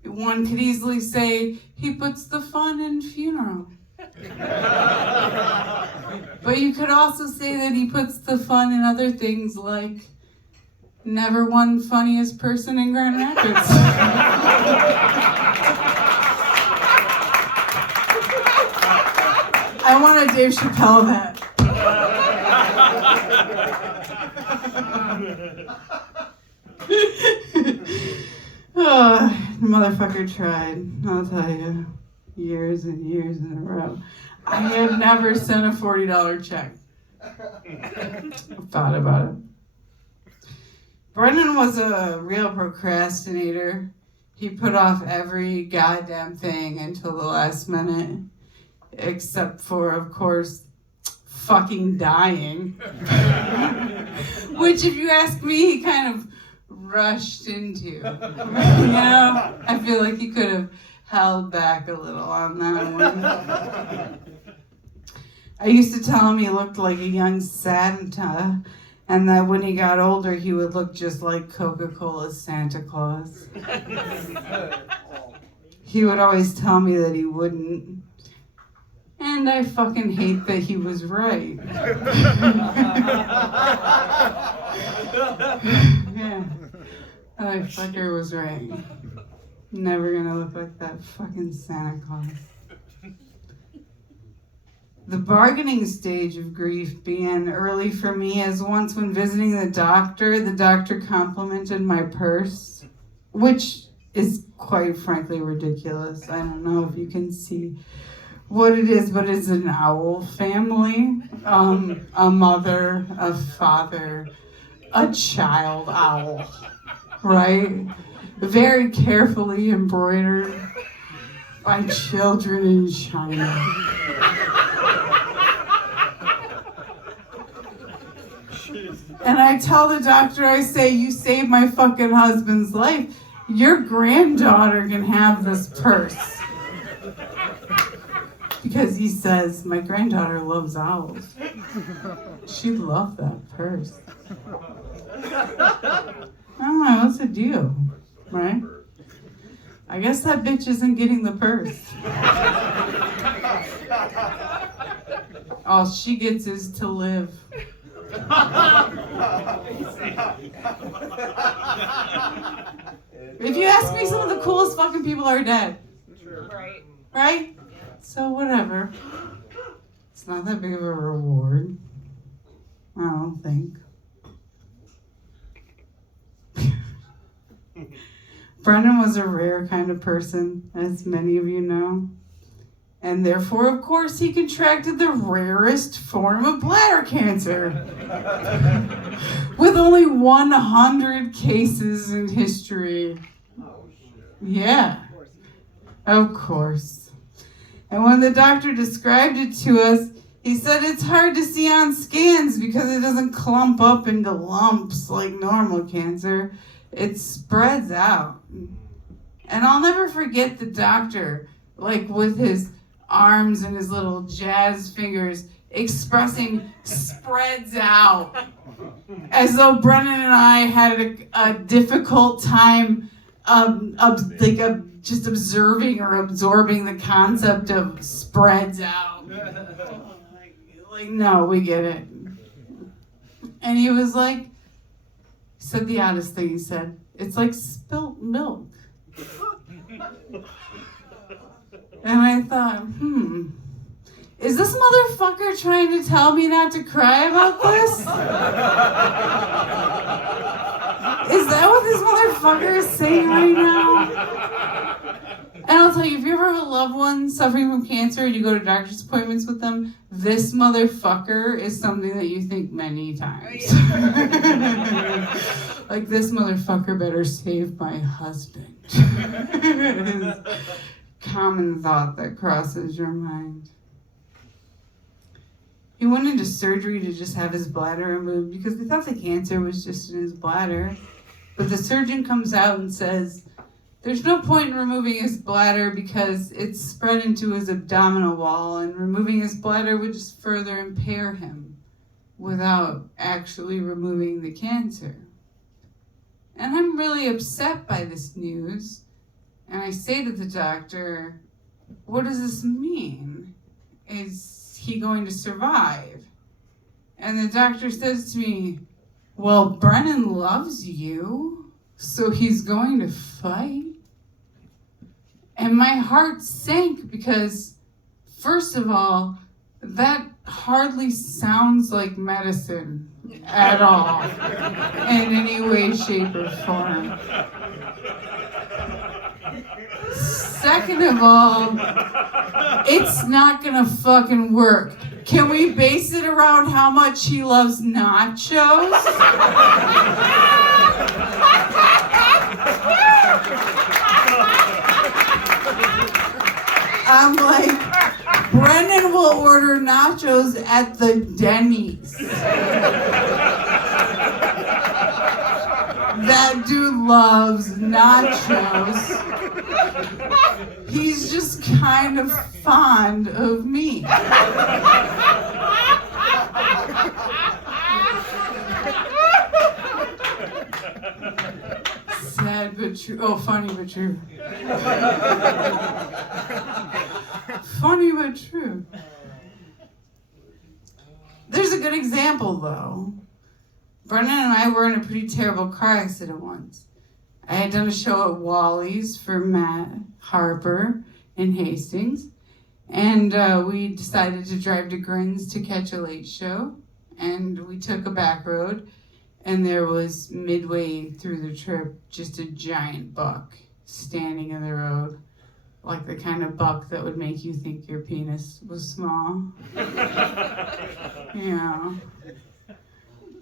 one could easily say he puts the fun in funeral. But you could also say that he puts the fun in other things like never won funniest person in Grand Rapids. I want a Dave Chappelle that. motherfucker tried, I'll tell you, years and years in a row. I have never sent a $40 check. Thought about it. Brennan was a real procrastinator. He put off every goddamn thing until the last minute, except for, of course, fucking dying. Which, if you ask me, he kind of rushed into. You know, I feel like he could have held back a little on that one. I used to tell him he looked like a young Santa, and that when he got older, he would look just like Coca-Cola's Santa Claus. He would always tell me that he wouldn't. And I fucking hate that he was right. Yeah. That fucker was right. Never gonna look like that fucking Santa Claus. The bargaining stage of grief began early for me, as once when visiting the doctor complimented my purse, which is quite frankly ridiculous. I don't know if you can see what it is, but it's an owl family. A mother, a father, a child owl, right? Very carefully embroidered by children in China. And I tell the doctor, I say, you saved my fucking husband's life. Your granddaughter can have this purse. Because he says, my granddaughter loves owls. She'd love that purse. I don't know, what's the deal, right? I guess that bitch isn't getting the purse. All she gets is to live. If you ask me, some of the coolest fucking people are dead. Right. Right? So whatever. It's not that big of a reward. I don't think. Brennan was a rare kind of person, as many of you know. And therefore, of course, he contracted the rarest form of bladder cancer. With only 100 cases in history. Yeah, of course. And when the doctor described it to us, he said it's hard to see on scans because it doesn't clump up into lumps like normal cancer. It spreads out. And I'll never forget the doctor, like with his arms and his little jazz fingers expressing spreads out, as though Brennan and I had a difficult time just observing or absorbing the concept of spreads out. Like, no, we get it. And he was like, said the oddest thing he said, it's like spilt milk. And I thought, is this motherfucker trying to tell me not to cry about this? Is that what this motherfucker is saying right now? And I'll tell you, if you ever have a loved one suffering from cancer and you go to doctor's appointments with them, this motherfucker is something that you think many times. Like, this motherfucker better save my husband. Common thought that crosses your mind. He went into surgery to just have his bladder removed because they thought the cancer was just in his bladder. But the surgeon comes out and says, there's no point in removing his bladder because it's spread into his abdominal wall, and removing his bladder would just further impair him without actually removing the cancer. And I'm really upset by this news. And I say to the doctor, what does this mean? Is he going to survive? And the doctor says to me, well, Brennan loves you, so he's going to fight. And my heart sank because, first of all, that hardly sounds like medicine at all, in any way, shape, or form. Second of all, it's not gonna fucking work. Can we base it around how much he loves nachos? I'm like, Brennan will order nachos at the Denny's. That dude loves nachos. He's just kind of fond of me. Sad but true. Oh, funny but true. Funny but true. There's a good example, though. Brennan and I were in a pretty terrible car accident once. I had done a show at Wally's for Matt Harper in Hastings, and we decided to drive to Grins to catch a late show, and we took a back road, and there was midway through the trip just a giant buck standing in the road, like the kind of buck that would make you think your penis was small.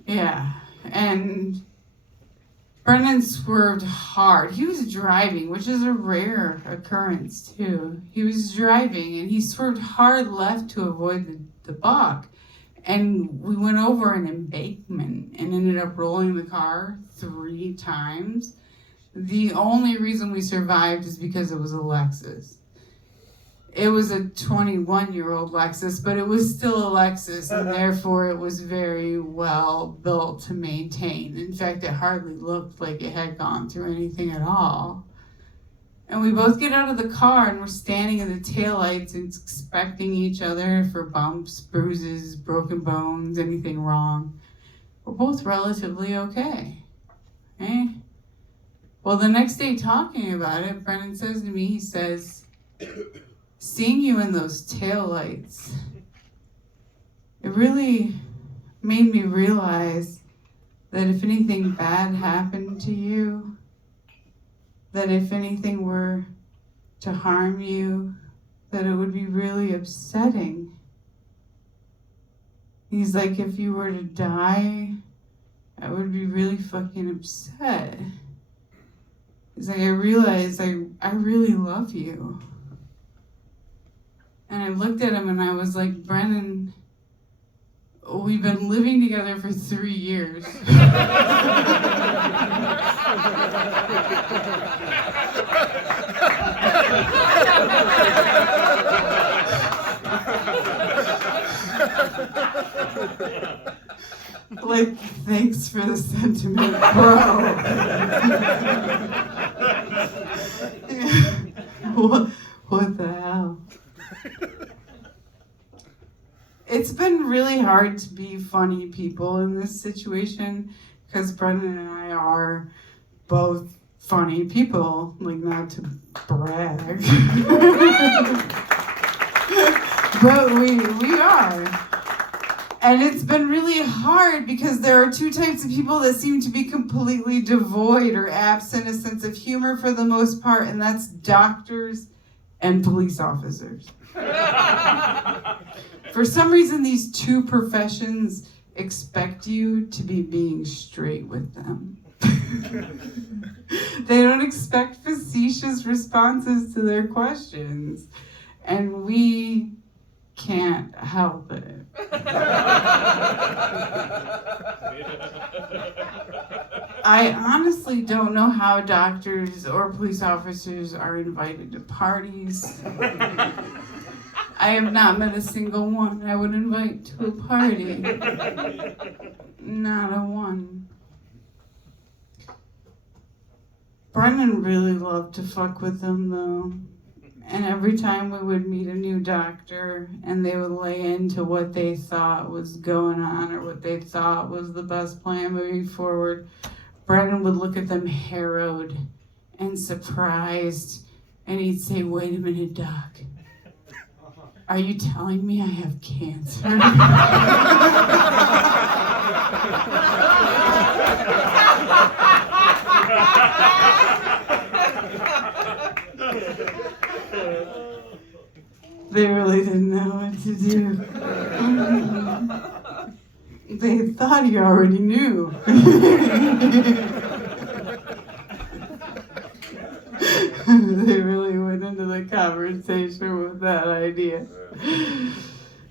Yeah, and Brennan swerved hard. He was driving, which is a rare occurrence too. He was driving and he swerved hard left to avoid the buck. And we went over an embankment and ended up rolling the car 3 times. The only reason we survived is because it was a Lexus. It was a 21-year-old Lexus, but it was still a Lexus, and therefore it was very well built to maintain. In fact, it hardly looked like it had gone through anything at all. And we both get out of the car, and we're standing in the taillights and expecting each other for bumps, bruises, broken bones, anything wrong. We're both relatively okay. Eh? Well, the next day talking about it, Brennan says to me, he says, seeing you in those taillights, it really made me realize that if anything bad happened to you, that if anything were to harm you, that it would be really upsetting. He's like, if you were to die, I would be really fucking upset. He's like, I realized I really love you. And I looked at him and I was like, Brennan, we've been living together for 3 years. Like, thanks for the sentiment, bro. What the hell? It's been really hard to be funny people in this situation because Brennan and I are both funny people, like not to brag. But we are. And it's been really hard because there are 2 types of people that seem to be completely devoid or absent a sense of humor for the most part, and that's doctors and police officers. For some reason, these 2 professions expect you to be being straight with them. They don't expect facetious responses to their questions. And we can't help it. I honestly don't know how doctors or police officers are invited to parties. I have not met a single one I would invite to a party. Not a one. Brennan really loved to fuck with them though. And every time we would meet a new doctor and they would lay into what they thought was going on or what they thought was the best plan moving forward, Brennan would look at them harrowed and surprised, and he'd say, wait a minute, doc. Are you telling me I have cancer? They thought he already knew. They really went into the conversation with that idea.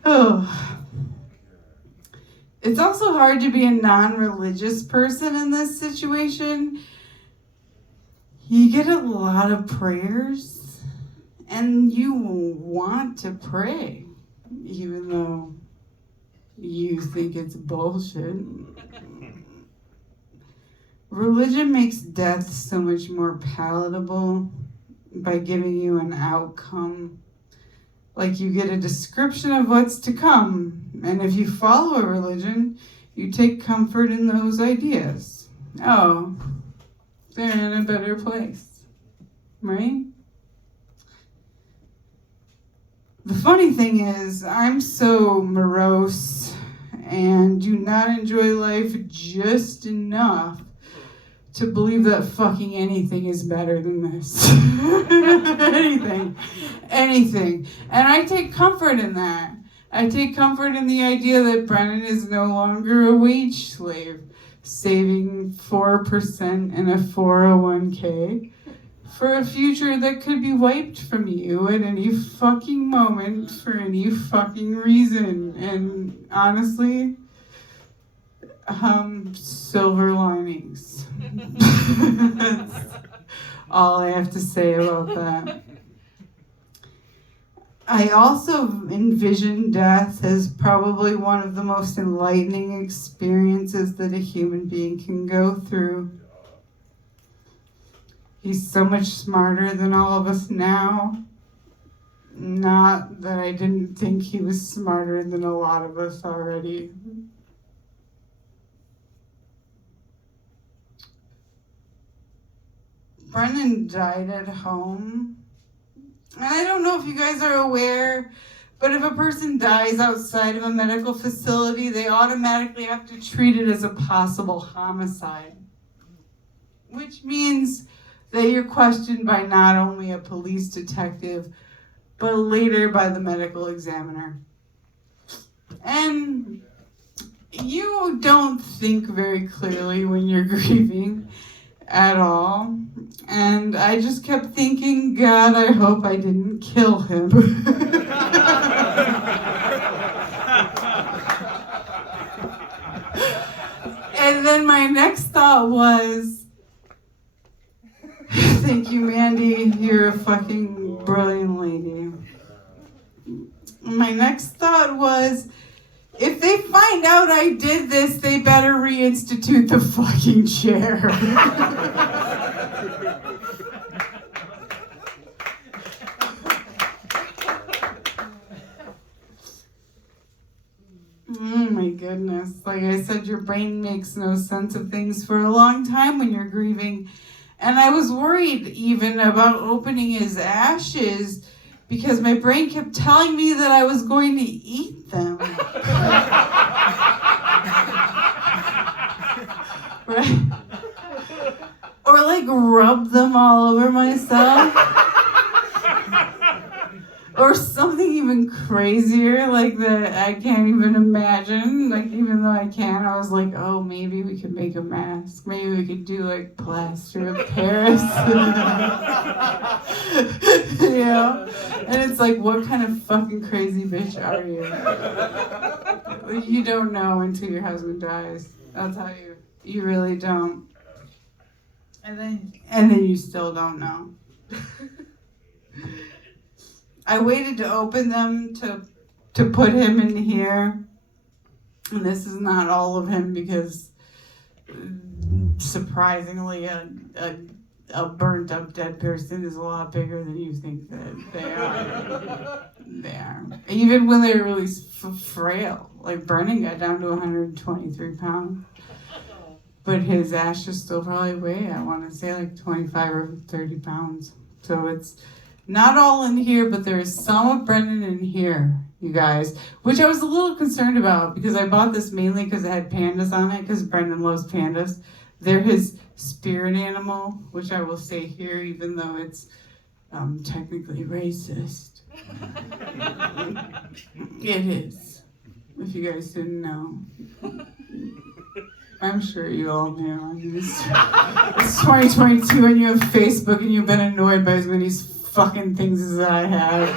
Oh. It's also hard to be a non-religious person in this situation. You get a lot of prayers, and you want to pray, even though you think it's bullshit. Religion makes death so much more palatable by giving you an outcome. Like you get a description of what's to come. And if you follow a religion, you take comfort in those ideas. Oh, they're in a better place, right? The funny thing is, I'm so morose and do not enjoy life just enough to believe that fucking anything is better than this. Anything. And I take comfort in that. I take comfort in the idea that Brennan is no longer a wage slave, saving 4% in a 401k for a future that could be wiped from you at any fucking moment for any fucking reason. And honestly, silver linings. That's all I have to say about that. I also envision death as probably one of the most enlightening experiences that a human being can go through. He's so much smarter than all of us now. Not that I didn't think he was smarter than a lot of us already. Brennan died at home. And I don't know if you guys are aware, but if a person dies outside of a medical facility, they automatically have to treat it as a possible homicide. Which means that you're questioned by not only a police detective, but later by the medical examiner. And you don't think very clearly when you're grieving at all. And I just kept thinking, God, I hope I didn't kill him. And then my next thought was, thank you, Mandy, you're a fucking brilliant lady. My next thought was, if they find out I did this, they better reinstitute the fucking chair. Oh my goodness. Like I said, your brain makes no sense of things for a long time when you're grieving. And I was worried even about opening his ashes because my brain kept telling me that I was going to eat them. Right? Or like rub them all over myself. Or something even crazier, like that I can't even imagine. Like, even though I can, I was like, oh, maybe we could make a mask. Maybe we could do, like, plaster of Paris. You know? And it's like, what kind of fucking crazy bitch are you? You don't know until your husband dies. I'll tell you. You really don't. And then you still don't know. I waited to open them to put him in here. And this is not all of him because surprisingly a burnt up dead person is a lot bigger than you think that they are. They are. Even when they're really frail. Like Brennan got down to 123 pounds. But his ashes still probably weigh, I want to say, like 25 or 30 pounds. So it's not all in here, but there is some of Brennan in here, you guys, which I was a little concerned about because I bought this mainly because it had pandas on it, because Brennan loves pandas. They're his spirit animal, which I will say here, even though it's technically racist. It is. if you guys didn't know. I'm sure you all knew. It's 2022 and you have Facebook and you've been annoyed by as many fucking things as I have.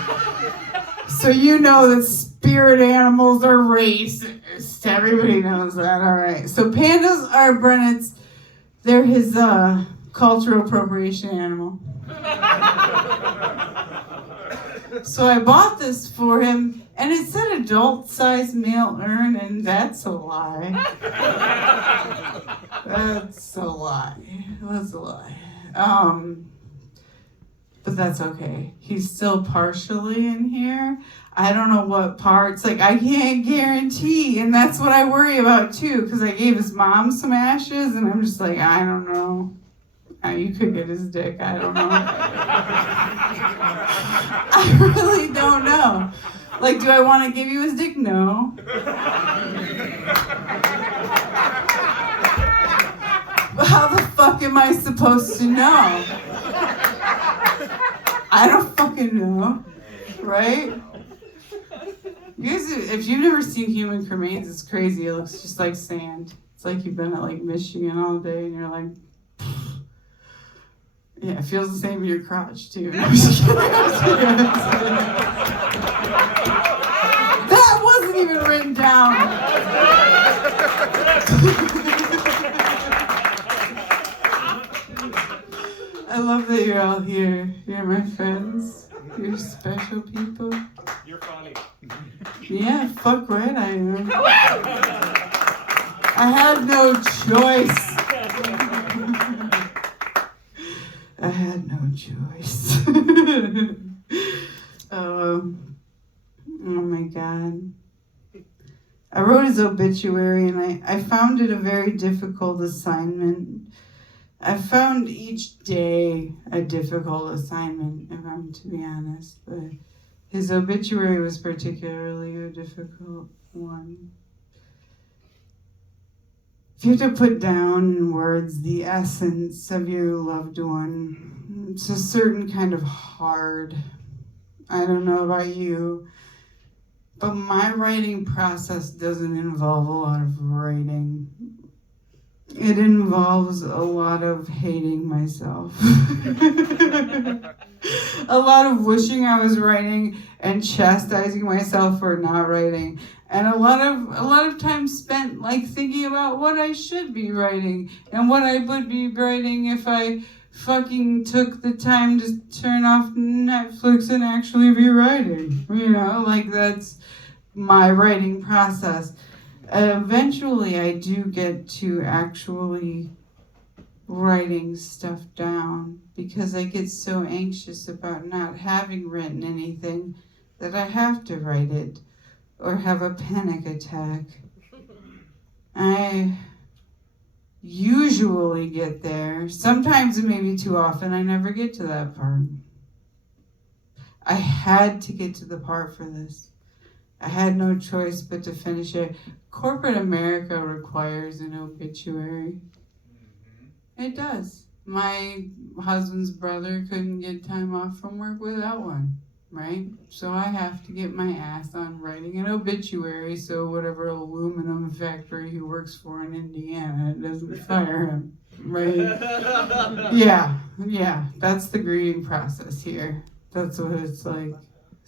So you know that spirit animals are racist. Everybody knows that, all right. So pandas are Brennan's, they're his cultural appropriation animal. So I bought this for him, and it said adult-sized male urn, and that's a lie. That's a lie. That's a lie. But that's okay. He's still partially in here. I don't know what parts, like I can't guarantee, and that's what I worry about too, because I gave his mom some ashes, and I'm just like, I don't know. You could get his dick, I don't know. I really don't know. Like, do I want to give you his dick? No. But how the fuck am I supposed to know? I don't fucking know, right? You guys, if you've never seen human cremains, it's crazy. It looks just like sand. It's like you've been at like Michigan all day and you're like, yeah, it feels the same in your crotch too. That wasn't even written down. I love that you're all here. You're my friends. You're special people. You're funny. Yeah, fuck right I am. I had no choice. I had no choice. Oh my God. I wrote his obituary and I found it a very difficult assignment. I found each day a difficult assignment, if I'm to be honest, but his obituary was particularly a difficult one. If you have to put down in words the essence of your loved one, it's a certain kind of hard. I don't know about you, but my writing process doesn't involve a lot of writing. It involves a lot of hating myself. A lot of wishing I was writing and chastising myself for not writing. And a lot of time spent like thinking about what I should be writing and what I would be writing if I fucking took the time to turn off Netflix and actually be writing. You know, like that's my writing process. Eventually I do get to actually writing stuff down because I get so anxious about not having written anything that I have to write it or have a panic attack. I usually get there. Sometimes, and maybe too often, I never get to that part. I had to get to the part for this. I had no choice but to finish it. Corporate America requires an obituary. It does. My husband's brother couldn't get time off from work without one, right? So I have to get my ass on writing an obituary so whatever aluminum factory he works for in Indiana doesn't fire him, right? Yeah, that's the grieving process here. That's what it's like.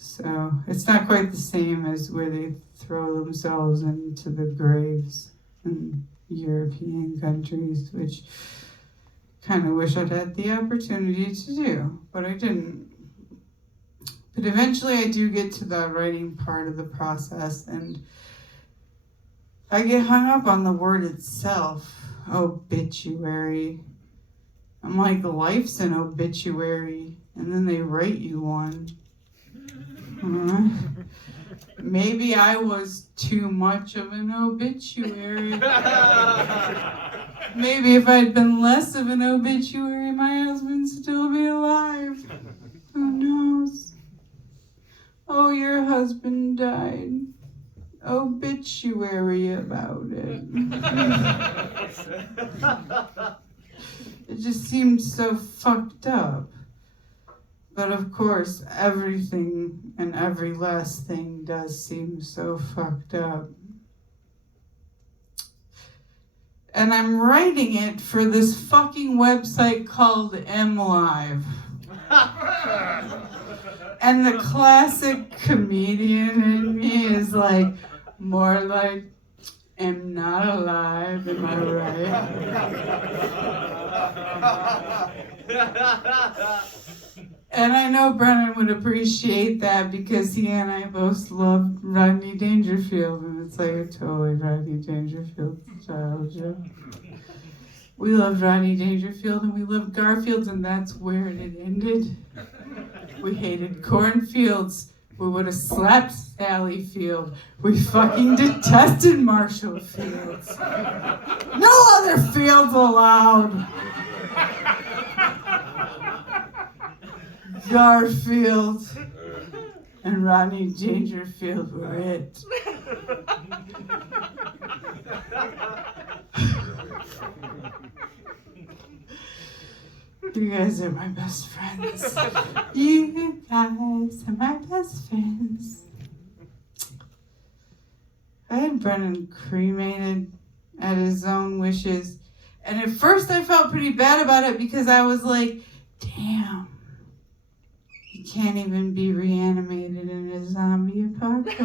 So it's not quite the same as where they throw themselves into the graves in European countries, which kind of wish I'd had the opportunity to do, but I didn't. But eventually I do get to the writing part of the process, and I get hung up on the word itself, obituary. I'm like, life's an obituary, and then they write you one. Maybe I was too much of an obituary. Maybe if I'd been less of an obituary, my husband'd still be alive. Who knows? Oh, your husband died. Obituary about it. It just seemed so fucked up. But of course, everything and every last thing does seem so fucked up. And I'm writing it for this fucking website called MLive. And the classic comedian in me is like, more like, am not alive, am I right? And I know Brennan would appreciate that because he and I both love Rodney Dangerfield, and it's like a totally Rodney Dangerfield style joke. We loved Rodney Dangerfield and we loved Garfield, and that's where it ended. We hated cornfields. We would have slapped Sally Field. We fucking detested Marshall Fields. No other fields allowed. Garfield and Rodney Dangerfield were it. You guys are my best friends. You guys are my best friends. I had Brennan cremated at his own wishes. And at first I felt pretty bad about it because I was like, damn, he can't even be reanimated in a zombie apocalypse.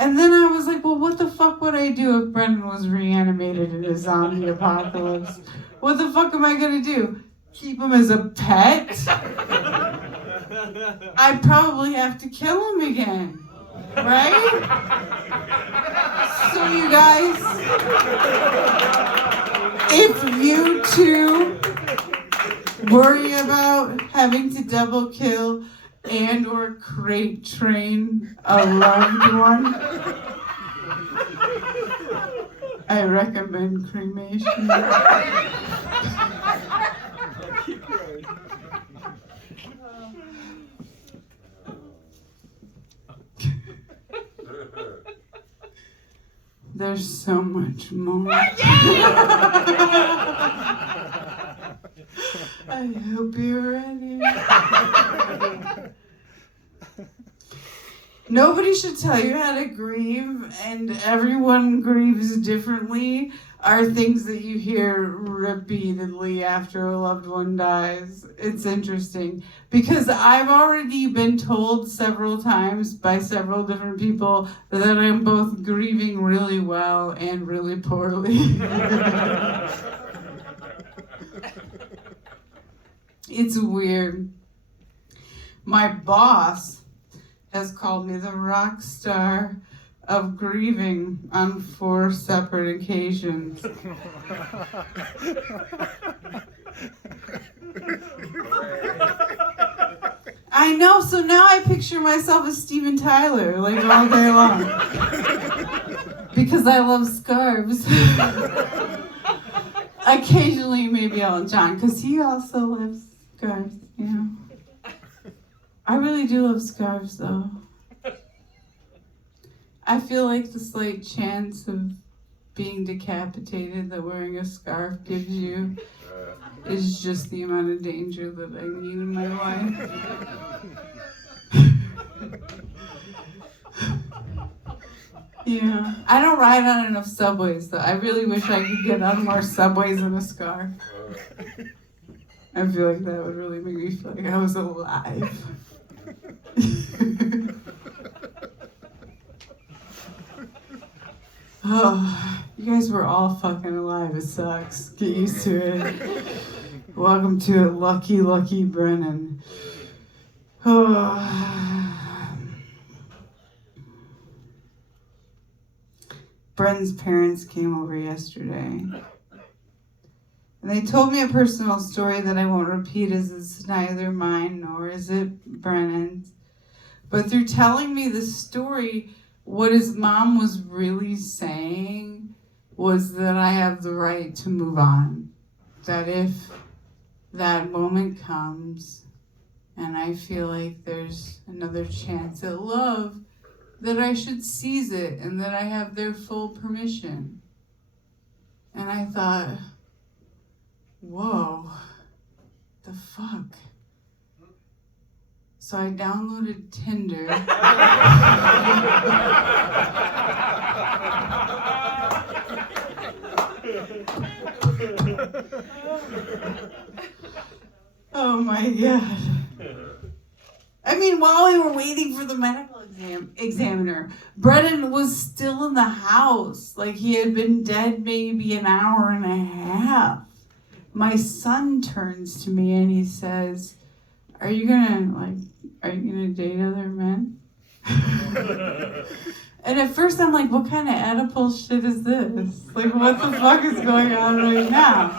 And then I was like, well, what the fuck would I do if Brennan was reanimated in a zombie apocalypse? What the fuck am I gonna do? Keep him as a pet? I'd probably have to kill him again, right? So you guys, if you too worry about having to double kill and or crate train a loved one, I recommend cremation. There's so much more. I hope you're ready. Nobody should tell you how to grieve, and everyone grieves differently, are things that you hear repeatedly after a loved one dies. It's interesting because I've already been told several times by several different people that I'm both grieving really well and really poorly. It's weird. My boss has called me the rock star of grieving on 4 separate occasions. I know, so now I picture myself as Steven Tyler, like all day long. Because I love scarves. Occasionally, maybe Ellen John, because he also loves scarves, you know. I really do love scarves, though. I feel like the slight chance of being decapitated that wearing a scarf gives you is just the amount of danger that I need in my life. Yeah, I don't ride on enough subways, though. I really wish I could get on more subways in a scarf. I feel like that would really make me feel like I was alive. Oh, you guys were all fucking alive. It sucks. Get used to it. Welcome to it, lucky, lucky Brennan. Oh. Brennan's parents came over yesterday. And they told me a personal story that I won't repeat as it's neither mine nor is it Brennan's. But through telling me the story, what his mom was really saying was that I have the right to move on. That if that moment comes and I feel like there's another chance at love, that I should seize it and that I have their full permission. And I thought, whoa, the fuck? So I downloaded Tinder. my God. I mean, while we were waiting for the medical examiner, Brennan was still in the house. Like, he had been dead maybe an hour and a half. My son turns to me and he says, are you gonna date other men? And at first I'm like, what kind of Oedipal shit is this? Like, what the fuck is going on right now?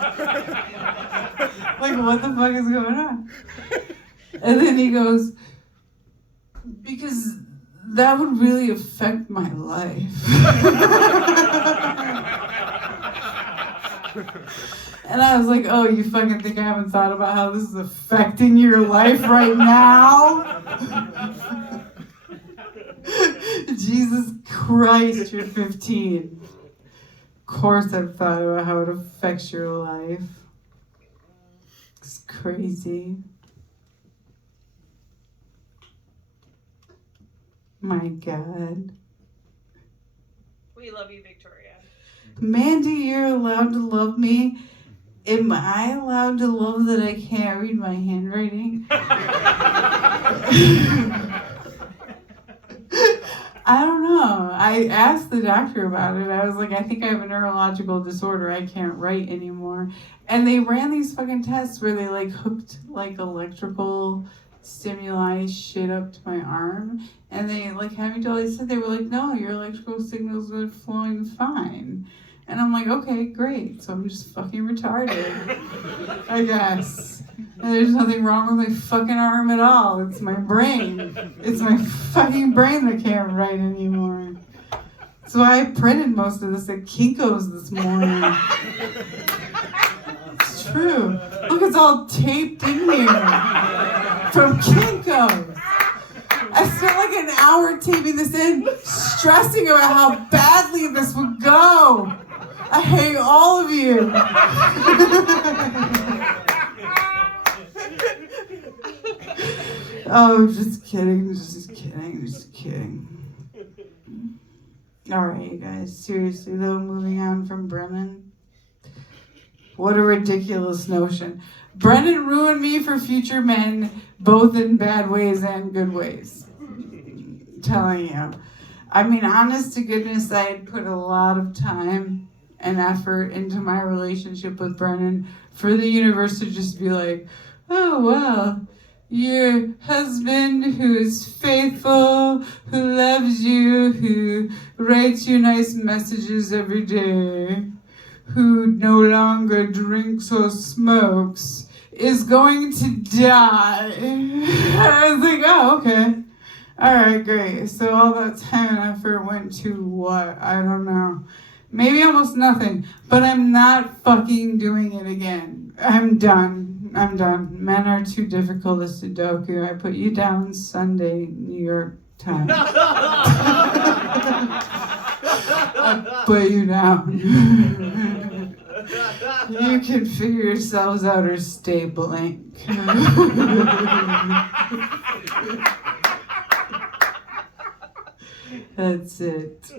Like, what the fuck is going on? And then he goes, because that would really affect my life. And I was like, oh, you fucking think I haven't thought about how this is affecting your life right now? Jesus Christ, you're 15. Of course I've thought about how it affects your life. It's crazy. My God. We love you, Victoria. Mandy, you're allowed to love me. Am I allowed to love that I can't read my handwriting? I don't know. I asked the doctor about it. I was like, I think I have a neurological disorder. I can't write anymore. And they ran these fucking tests where they like hooked like electrical stimuli shit up to my arm. And they like had me totally said, they were like, no, your electrical signals are flowing fine. And I'm like, okay, great. So I'm just fucking retarded, I guess. And there's nothing wrong with my fucking arm at all. It's my brain. It's my fucking brain that can't write anymore. That's why I printed most of this at Kinko's this morning. It's true. Look, it's all taped in here. From Kinko's. I spent like an hour taping this in, stressing about how badly this would go. I hate all of you. Oh, just kidding, just kidding. All right, you guys, seriously though, moving on from Brennan. What a ridiculous notion. Brennan ruined me for future men, both in bad ways and good ways. I'm telling you. I mean, honest to goodness, I had put a lot of time and effort into my relationship with Brennan for the universe to just be like, oh, well, your husband who is faithful, who loves you, who writes you nice messages every day, who no longer drinks or smokes, is going to die. I was like, oh, okay. All right, great. So all that time and effort went to what? I don't know. Maybe almost nothing. But I'm not fucking doing it again. I'm done. Men are too difficult as Sudoku. I put you down Sunday, New York time. I put you down. You can figure yourselves out or stay blank. That's it.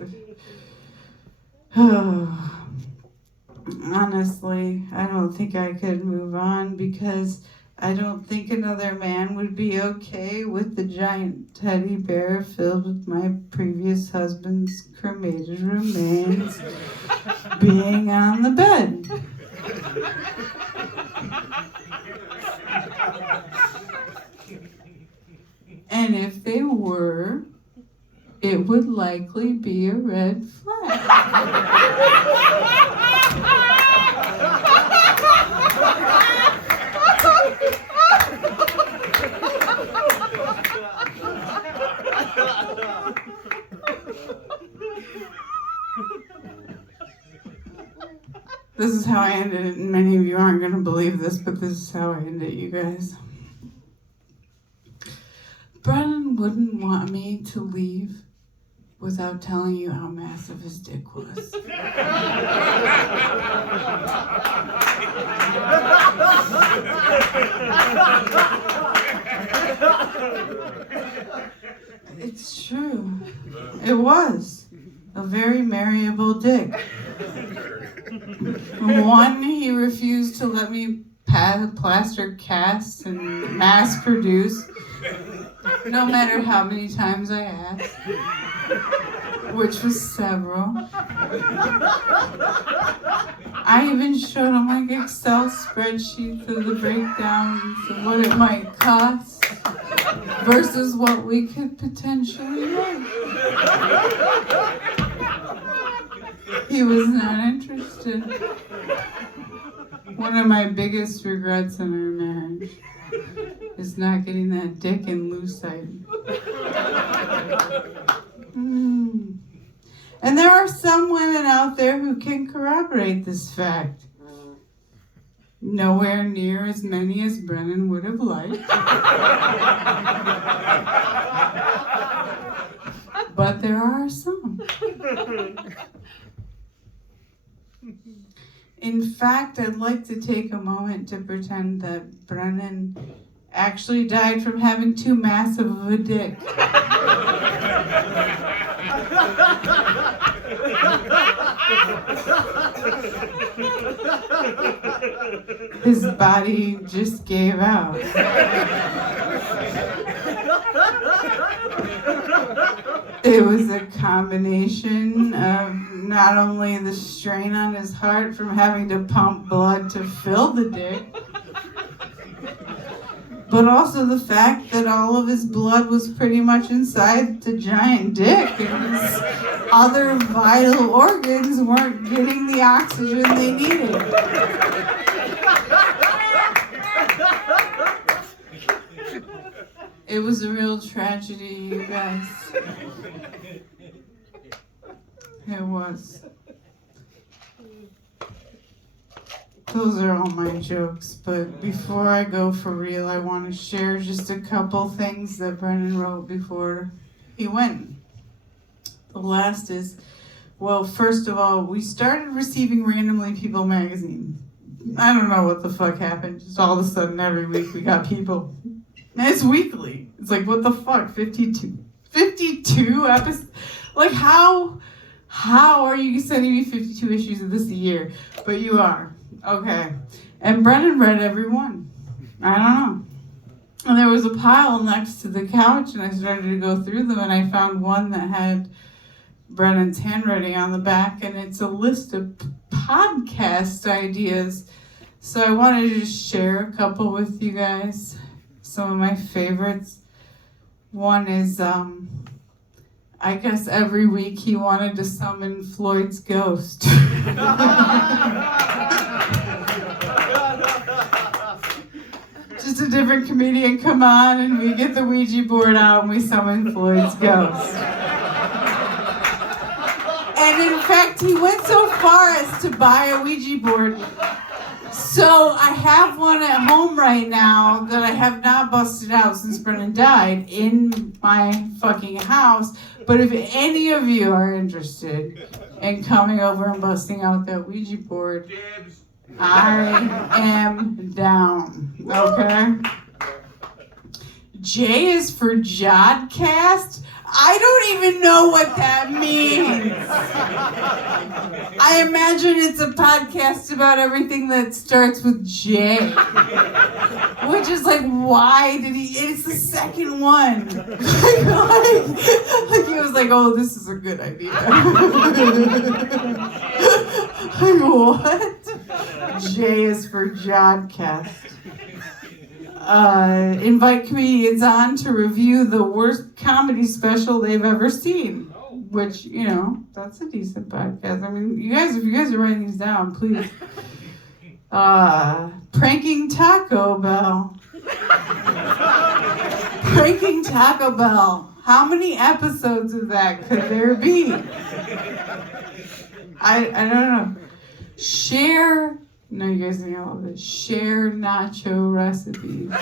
Honestly, I don't think I could move on because I don't think another man would be okay with the giant teddy bear filled with my previous husband's cremated remains being on the bed. And if they were, it would likely be a red flag. This is how I ended it, and many of you aren't going to believe this, but this is how I ended it, you guys. Brennan wouldn't want me to leave without telling you how massive his dick was. It's true. It was a very marryable dick. One, he refused to let me plaster cast and mass produced, no matter how many times I asked, which was several. I even showed him like Excel spreadsheets of the breakdowns of what it might cost versus what we could potentially make. He was not interested. One of my biggest regrets in our marriage is not getting that dick in Lucite. And there are some women out there who can corroborate this fact. Nowhere near as many as Brennan would have liked. But there are some. In fact, I'd like to take a moment to pretend that Brennan actually died from having too massive of a dick. His body just gave out. It was a combination of not only the strain on his heart from having to pump blood to fill the dick, but also the fact that all of his blood was pretty much inside the giant dick and his other vital organs weren't getting the oxygen they needed. It was a real tragedy, you guys. It was. Those are all my jokes, but before I go for real, I want to share just a couple things that Brennan wrote before he went. The last is, well, first of all, we started receiving Randomly People magazine. I don't know what the fuck happened. Just all of a sudden, every week we got people. And it's weekly. It's like, what the fuck? 52 episodes? Like, how are you sending me 52 issues of this a year? But you are. Okay. And Brennan read every one. I don't know. And there was a pile next to the couch, and I started to go through them, and I found one that had Brennan's handwriting on the back, and it's a list of podcast ideas. So I wanted to just share a couple with you guys. Some of my favorites. One is, I guess every week he wanted to summon Floyd's ghost. Just a different comedian come on and we get the Ouija board out and we summon Floyd's ghost. And in fact, he went so far as to buy a Ouija board. So I have one at home right now that I have not busted out since Brennan died in my fucking house. But if any of you are interested in coming over and busting out that Ouija board, I am down, okay? J is for Jodcast. I don't even know what that means. I imagine it's a podcast about everything that starts with J. Which is like, why did he? It's the second one. like he was like, oh, this is a good idea. Like, what? J is for Jodcast. Invite comedians on to review the worst comedy special they've ever seen. Which, you know, that's a decent podcast. I mean, if you guys are writing these down, please. Pranking Taco Bell. Pranking Taco Bell. How many episodes of that could there be? I don't know. Share. No, you guys know all of this. Share nacho recipes.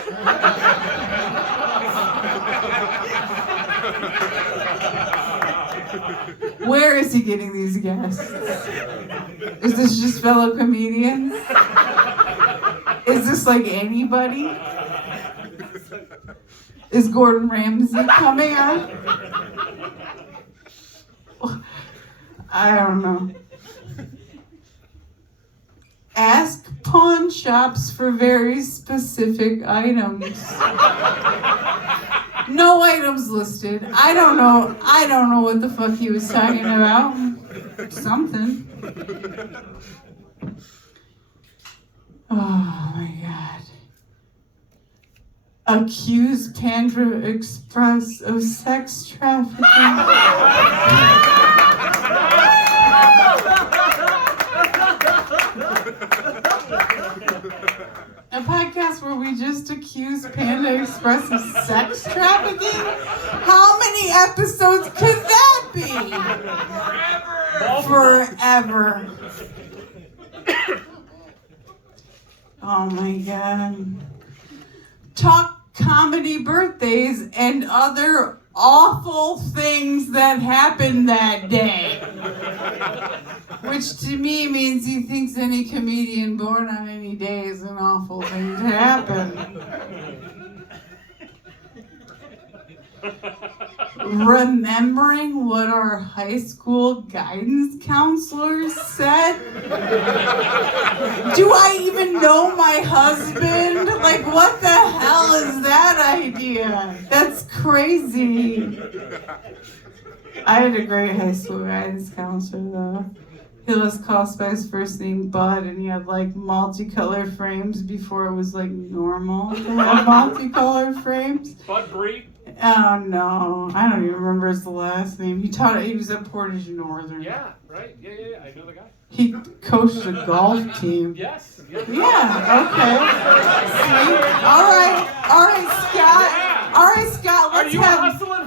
Where is he getting these guests? Is this just fellow comedians? Is this like anybody? Is Gordon Ramsay coming on? I don't know. Ask pawn shops for very specific items. No items listed. I don't know what the fuck he was talking about. Something. Oh my god. Accused Panda Express of sex trafficking. A podcast where we just accuse Panda Express of sex trafficking? How many episodes could that be? Forever. Oh my god. Talk comedy birthdays and other awful things that happened that day. Which to me means he thinks any comedian born on any day is an awful thing to happen. Remembering what our high school guidance counselors said? Do I even know my husband? Like, what the hell is that idea? That's crazy. I had a great high school guidance counselor, though. He was called by his first name, Bud, and he had, like, multicolored frames before it was, like, normal to have multicolored frames. Bud Bree? Oh, no. I don't even remember his last name. He was at Portage Northern. Yeah, right. Yeah. I know the guy. He coached a golf team. Yes. Yeah, okay. See? All right, Scott. All right, Scott,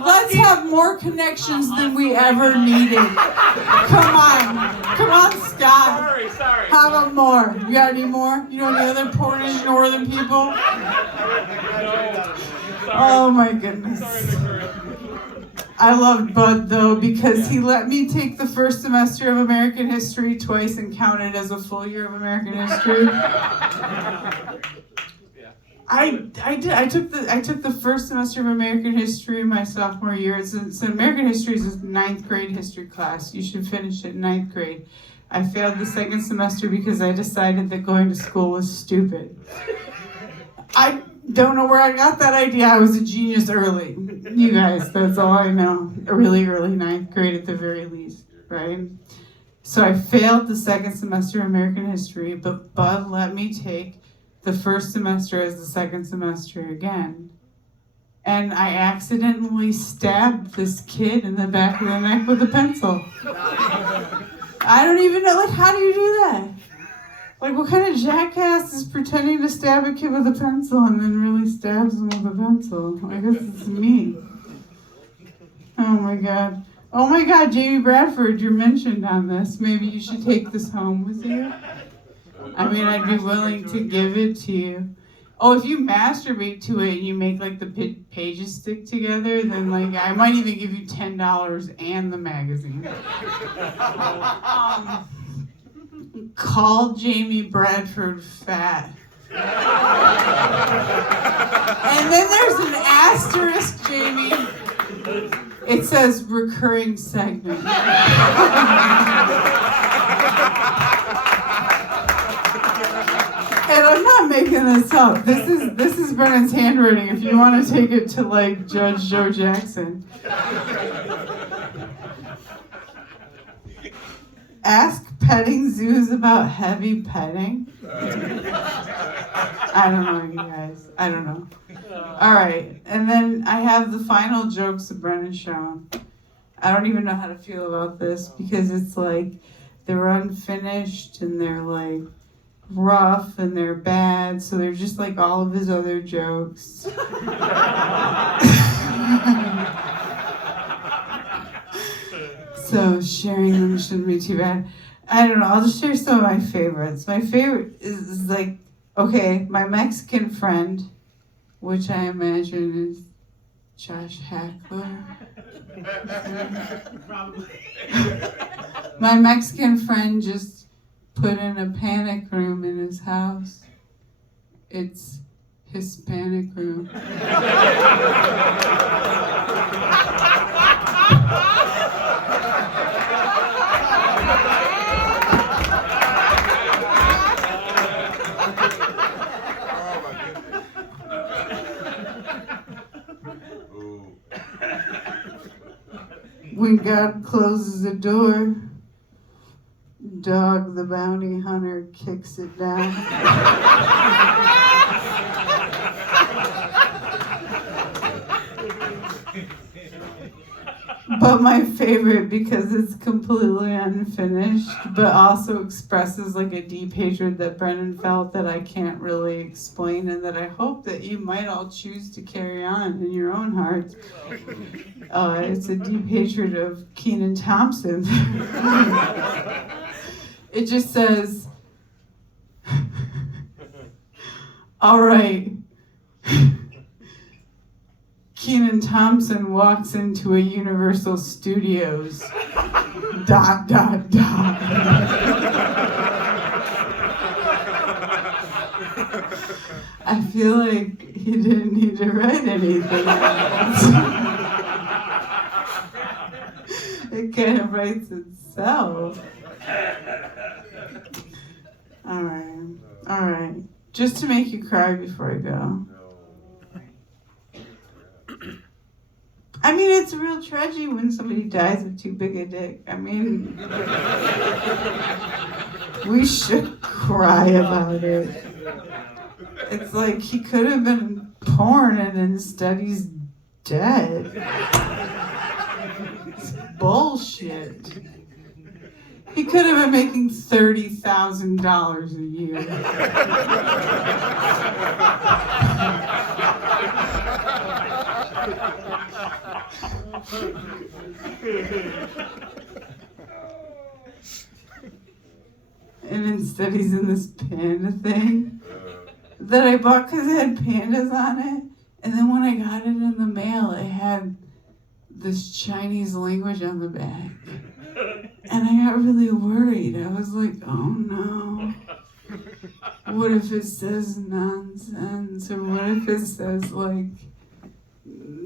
let's have more connections than we ever needed. Come on, Scott. Sorry. How about more? You got any more? You know any other Portage Northern people? Oh my goodness. I loved Bud though because he let me take the first semester of American history twice and count it as a full year of American history. I took the first semester of American history my sophomore year. So American history is a 9th grade history class. You should finish it in 9th grade. I failed the second semester because I decided that going to school was stupid. I don't know where I got that idea. I was a genius early. You guys, that's all I know. Really early 9th grade at the very least, right? So I failed the second semester of American history, but Bud let me take the first semester as the second semester again. And I accidentally stabbed this kid in the back of the neck with a pencil. I don't even know, how do you do that? What kind of jackass is pretending to stab a kid with a pencil and then really stabs him with a pencil? I guess it's me. Oh my god, Jamie Bradford, you're mentioned on this. Maybe you should take this home with you. I mean, I'd be willing to give it to you. Oh, if you masturbate to it and you make the pages stick together, then I might even give you $10 and the magazine. Call Jamie Bradford fat. And then there's an asterisk, Jamie. It says recurring segment. And I'm not making this up. This is Brennan's handwriting if you want to take it to Judge Joe Jackson. Ask petting zoos about heavy petting. I don't know, you guys. I don't know. All right, and then I have the final jokes of Brennan Schoen. I don't even know how to feel about this because it's they're unfinished and they're rough and they're bad, so they're just all of his other jokes. So sharing them shouldn't be too bad. I don't know, I'll just share some of my favorites. My favorite is my Mexican friend, which I imagine is Josh Hackler. Probably. My Mexican friend just put in a panic room in his house. It's Hispanic room. God closes the door, Dog the bounty hunter kicks it down. But my favorite, because it's completely unfinished, but also expresses like a deep hatred that Brennan felt that I can't really explain, and that I hope that you might all choose to carry on in your own hearts. It's a deep hatred of Kenan Thompson. It just says, all right. Kenan Thompson walks into a Universal Studios. ... I feel like he didn't need to write anything else. It kind of writes itself. All right. Just to make you cry before I go. I mean, it's a real tragedy when somebody dies of too big a dick. I mean, we should cry about it. It's like he could have been porn and instead he's dead. It's bullshit. He could have been making $30,000 a year. And instead he's in this panda thing that I bought because it had pandas on it. And then when I got it in the mail, it had this Chinese language on the back. And I got really worried. I was like, oh no. What if it says nonsense? Or what if it says like,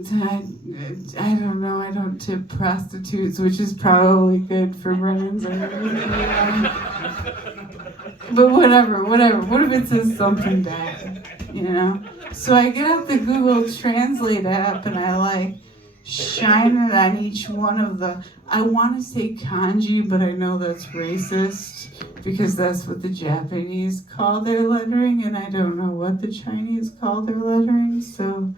I don't know, I don't tip prostitutes, which is probably good for Brennan's. But whatever. What if it says something bad, you know? So I get out the Google Translate app and I like shine it on each one of the, I want to say kanji, but I know that's racist because that's what the Japanese call their lettering, and I don't know what the Chinese call their lettering, so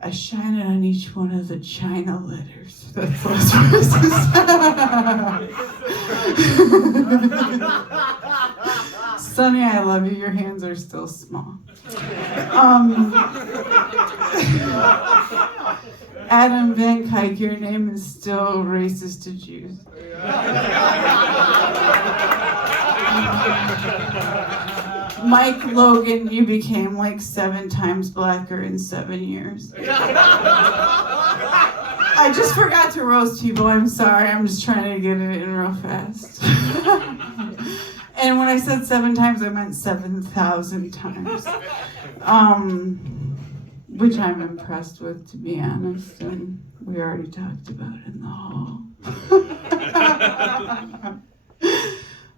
I shine it on each one of the China letters. That's less racist. Sonny, I love you. Your hands are still small. Adam Van Kuyk, your name is still racist to Jews. Mike Logan, you became like 7 times blacker in 7 years. I just forgot to roast people. I'm sorry. I'm just trying to get it in real fast. And when I said 7 times, I meant 7,000 times. Which I'm impressed with, to be honest. And we already talked about it in the hall.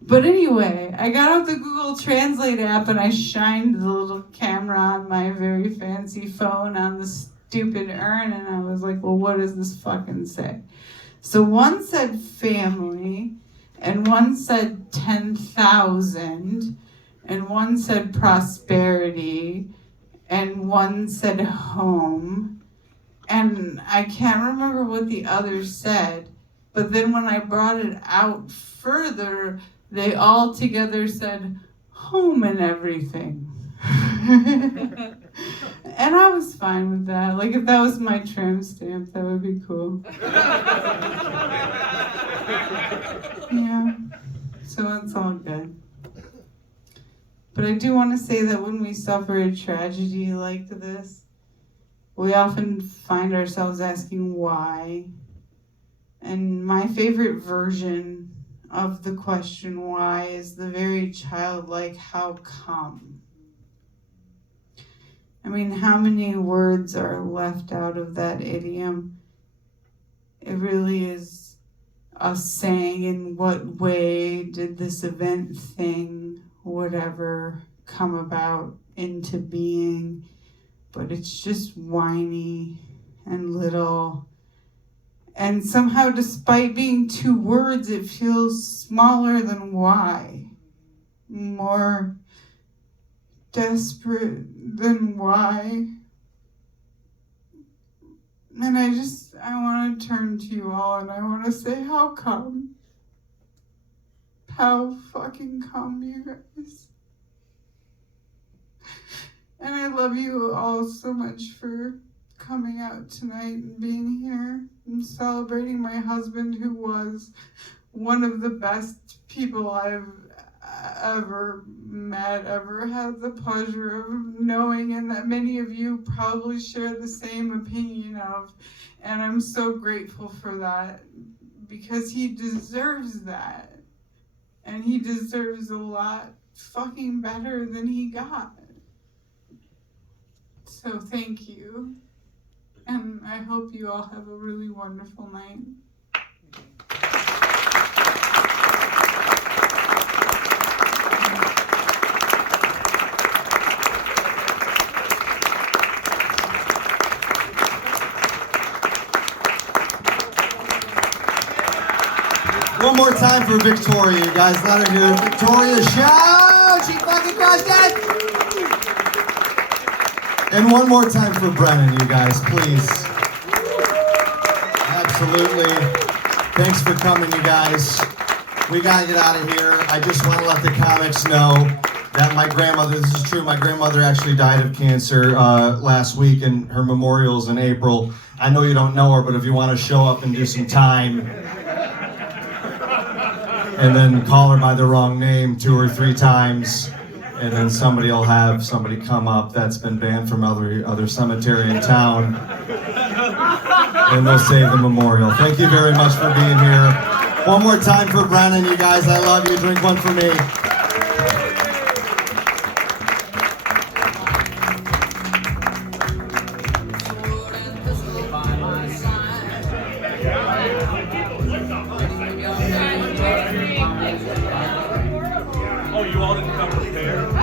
But anyway, I got out the Google Translate app and I shined the little camera on my very fancy phone on the stupid urn, and I was like, well, what does this fucking say? So one said family, and one said 10,000, and one said prosperity, and one said home, and I can't remember what the other said, but then when I brought it out further, they all together said home and everything. And I was fine with that. Like, if that was my tramp stamp, that would be cool. Yeah, so it's all good. But I do want to say that when we suffer a tragedy like this, we often find ourselves asking why. And my favorite version of the question why is the very childlike how come. I mean, how many words are left out of that idiom? It really is us saying, in what way did this event thing, whatever, come about into being? But it's just whiny and little And somehow, despite being 2 words, it feels smaller than why. More desperate than why. And I want to turn to you all and I want to say, how come? How fucking come, you guys? And I love you all so much for coming out tonight and being here and celebrating my husband, who was one of the best people I've ever met, ever had the pleasure of knowing, and that many of you probably share the same opinion of. And I'm so grateful for that, because he deserves that. And he deserves a lot fucking better than he got. So thank you. And I hope you all have a really wonderful night. One more time for Victoria, you guys. Let her hear Victoria shout. She fucking crushed it. And one more time for Brennan, you guys, please. Absolutely. Thanks for coming, you guys. We gotta get out of here. I just want to let the comics know that my grandmother, this is true, my grandmother actually died of cancer last week, and her memorial's in April. I know you don't know her, but if you want to show up and do some time, and then call her by the wrong name 2 or 3 times, and then somebody will have somebody come up that's been banned from other cemetery in town, and they'll save the memorial. Thank you very much for being here. One more time for Brennan, you guys. I love you. Drink one for me. Oh, you all didn't come prepared?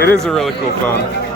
It is a really cool phone.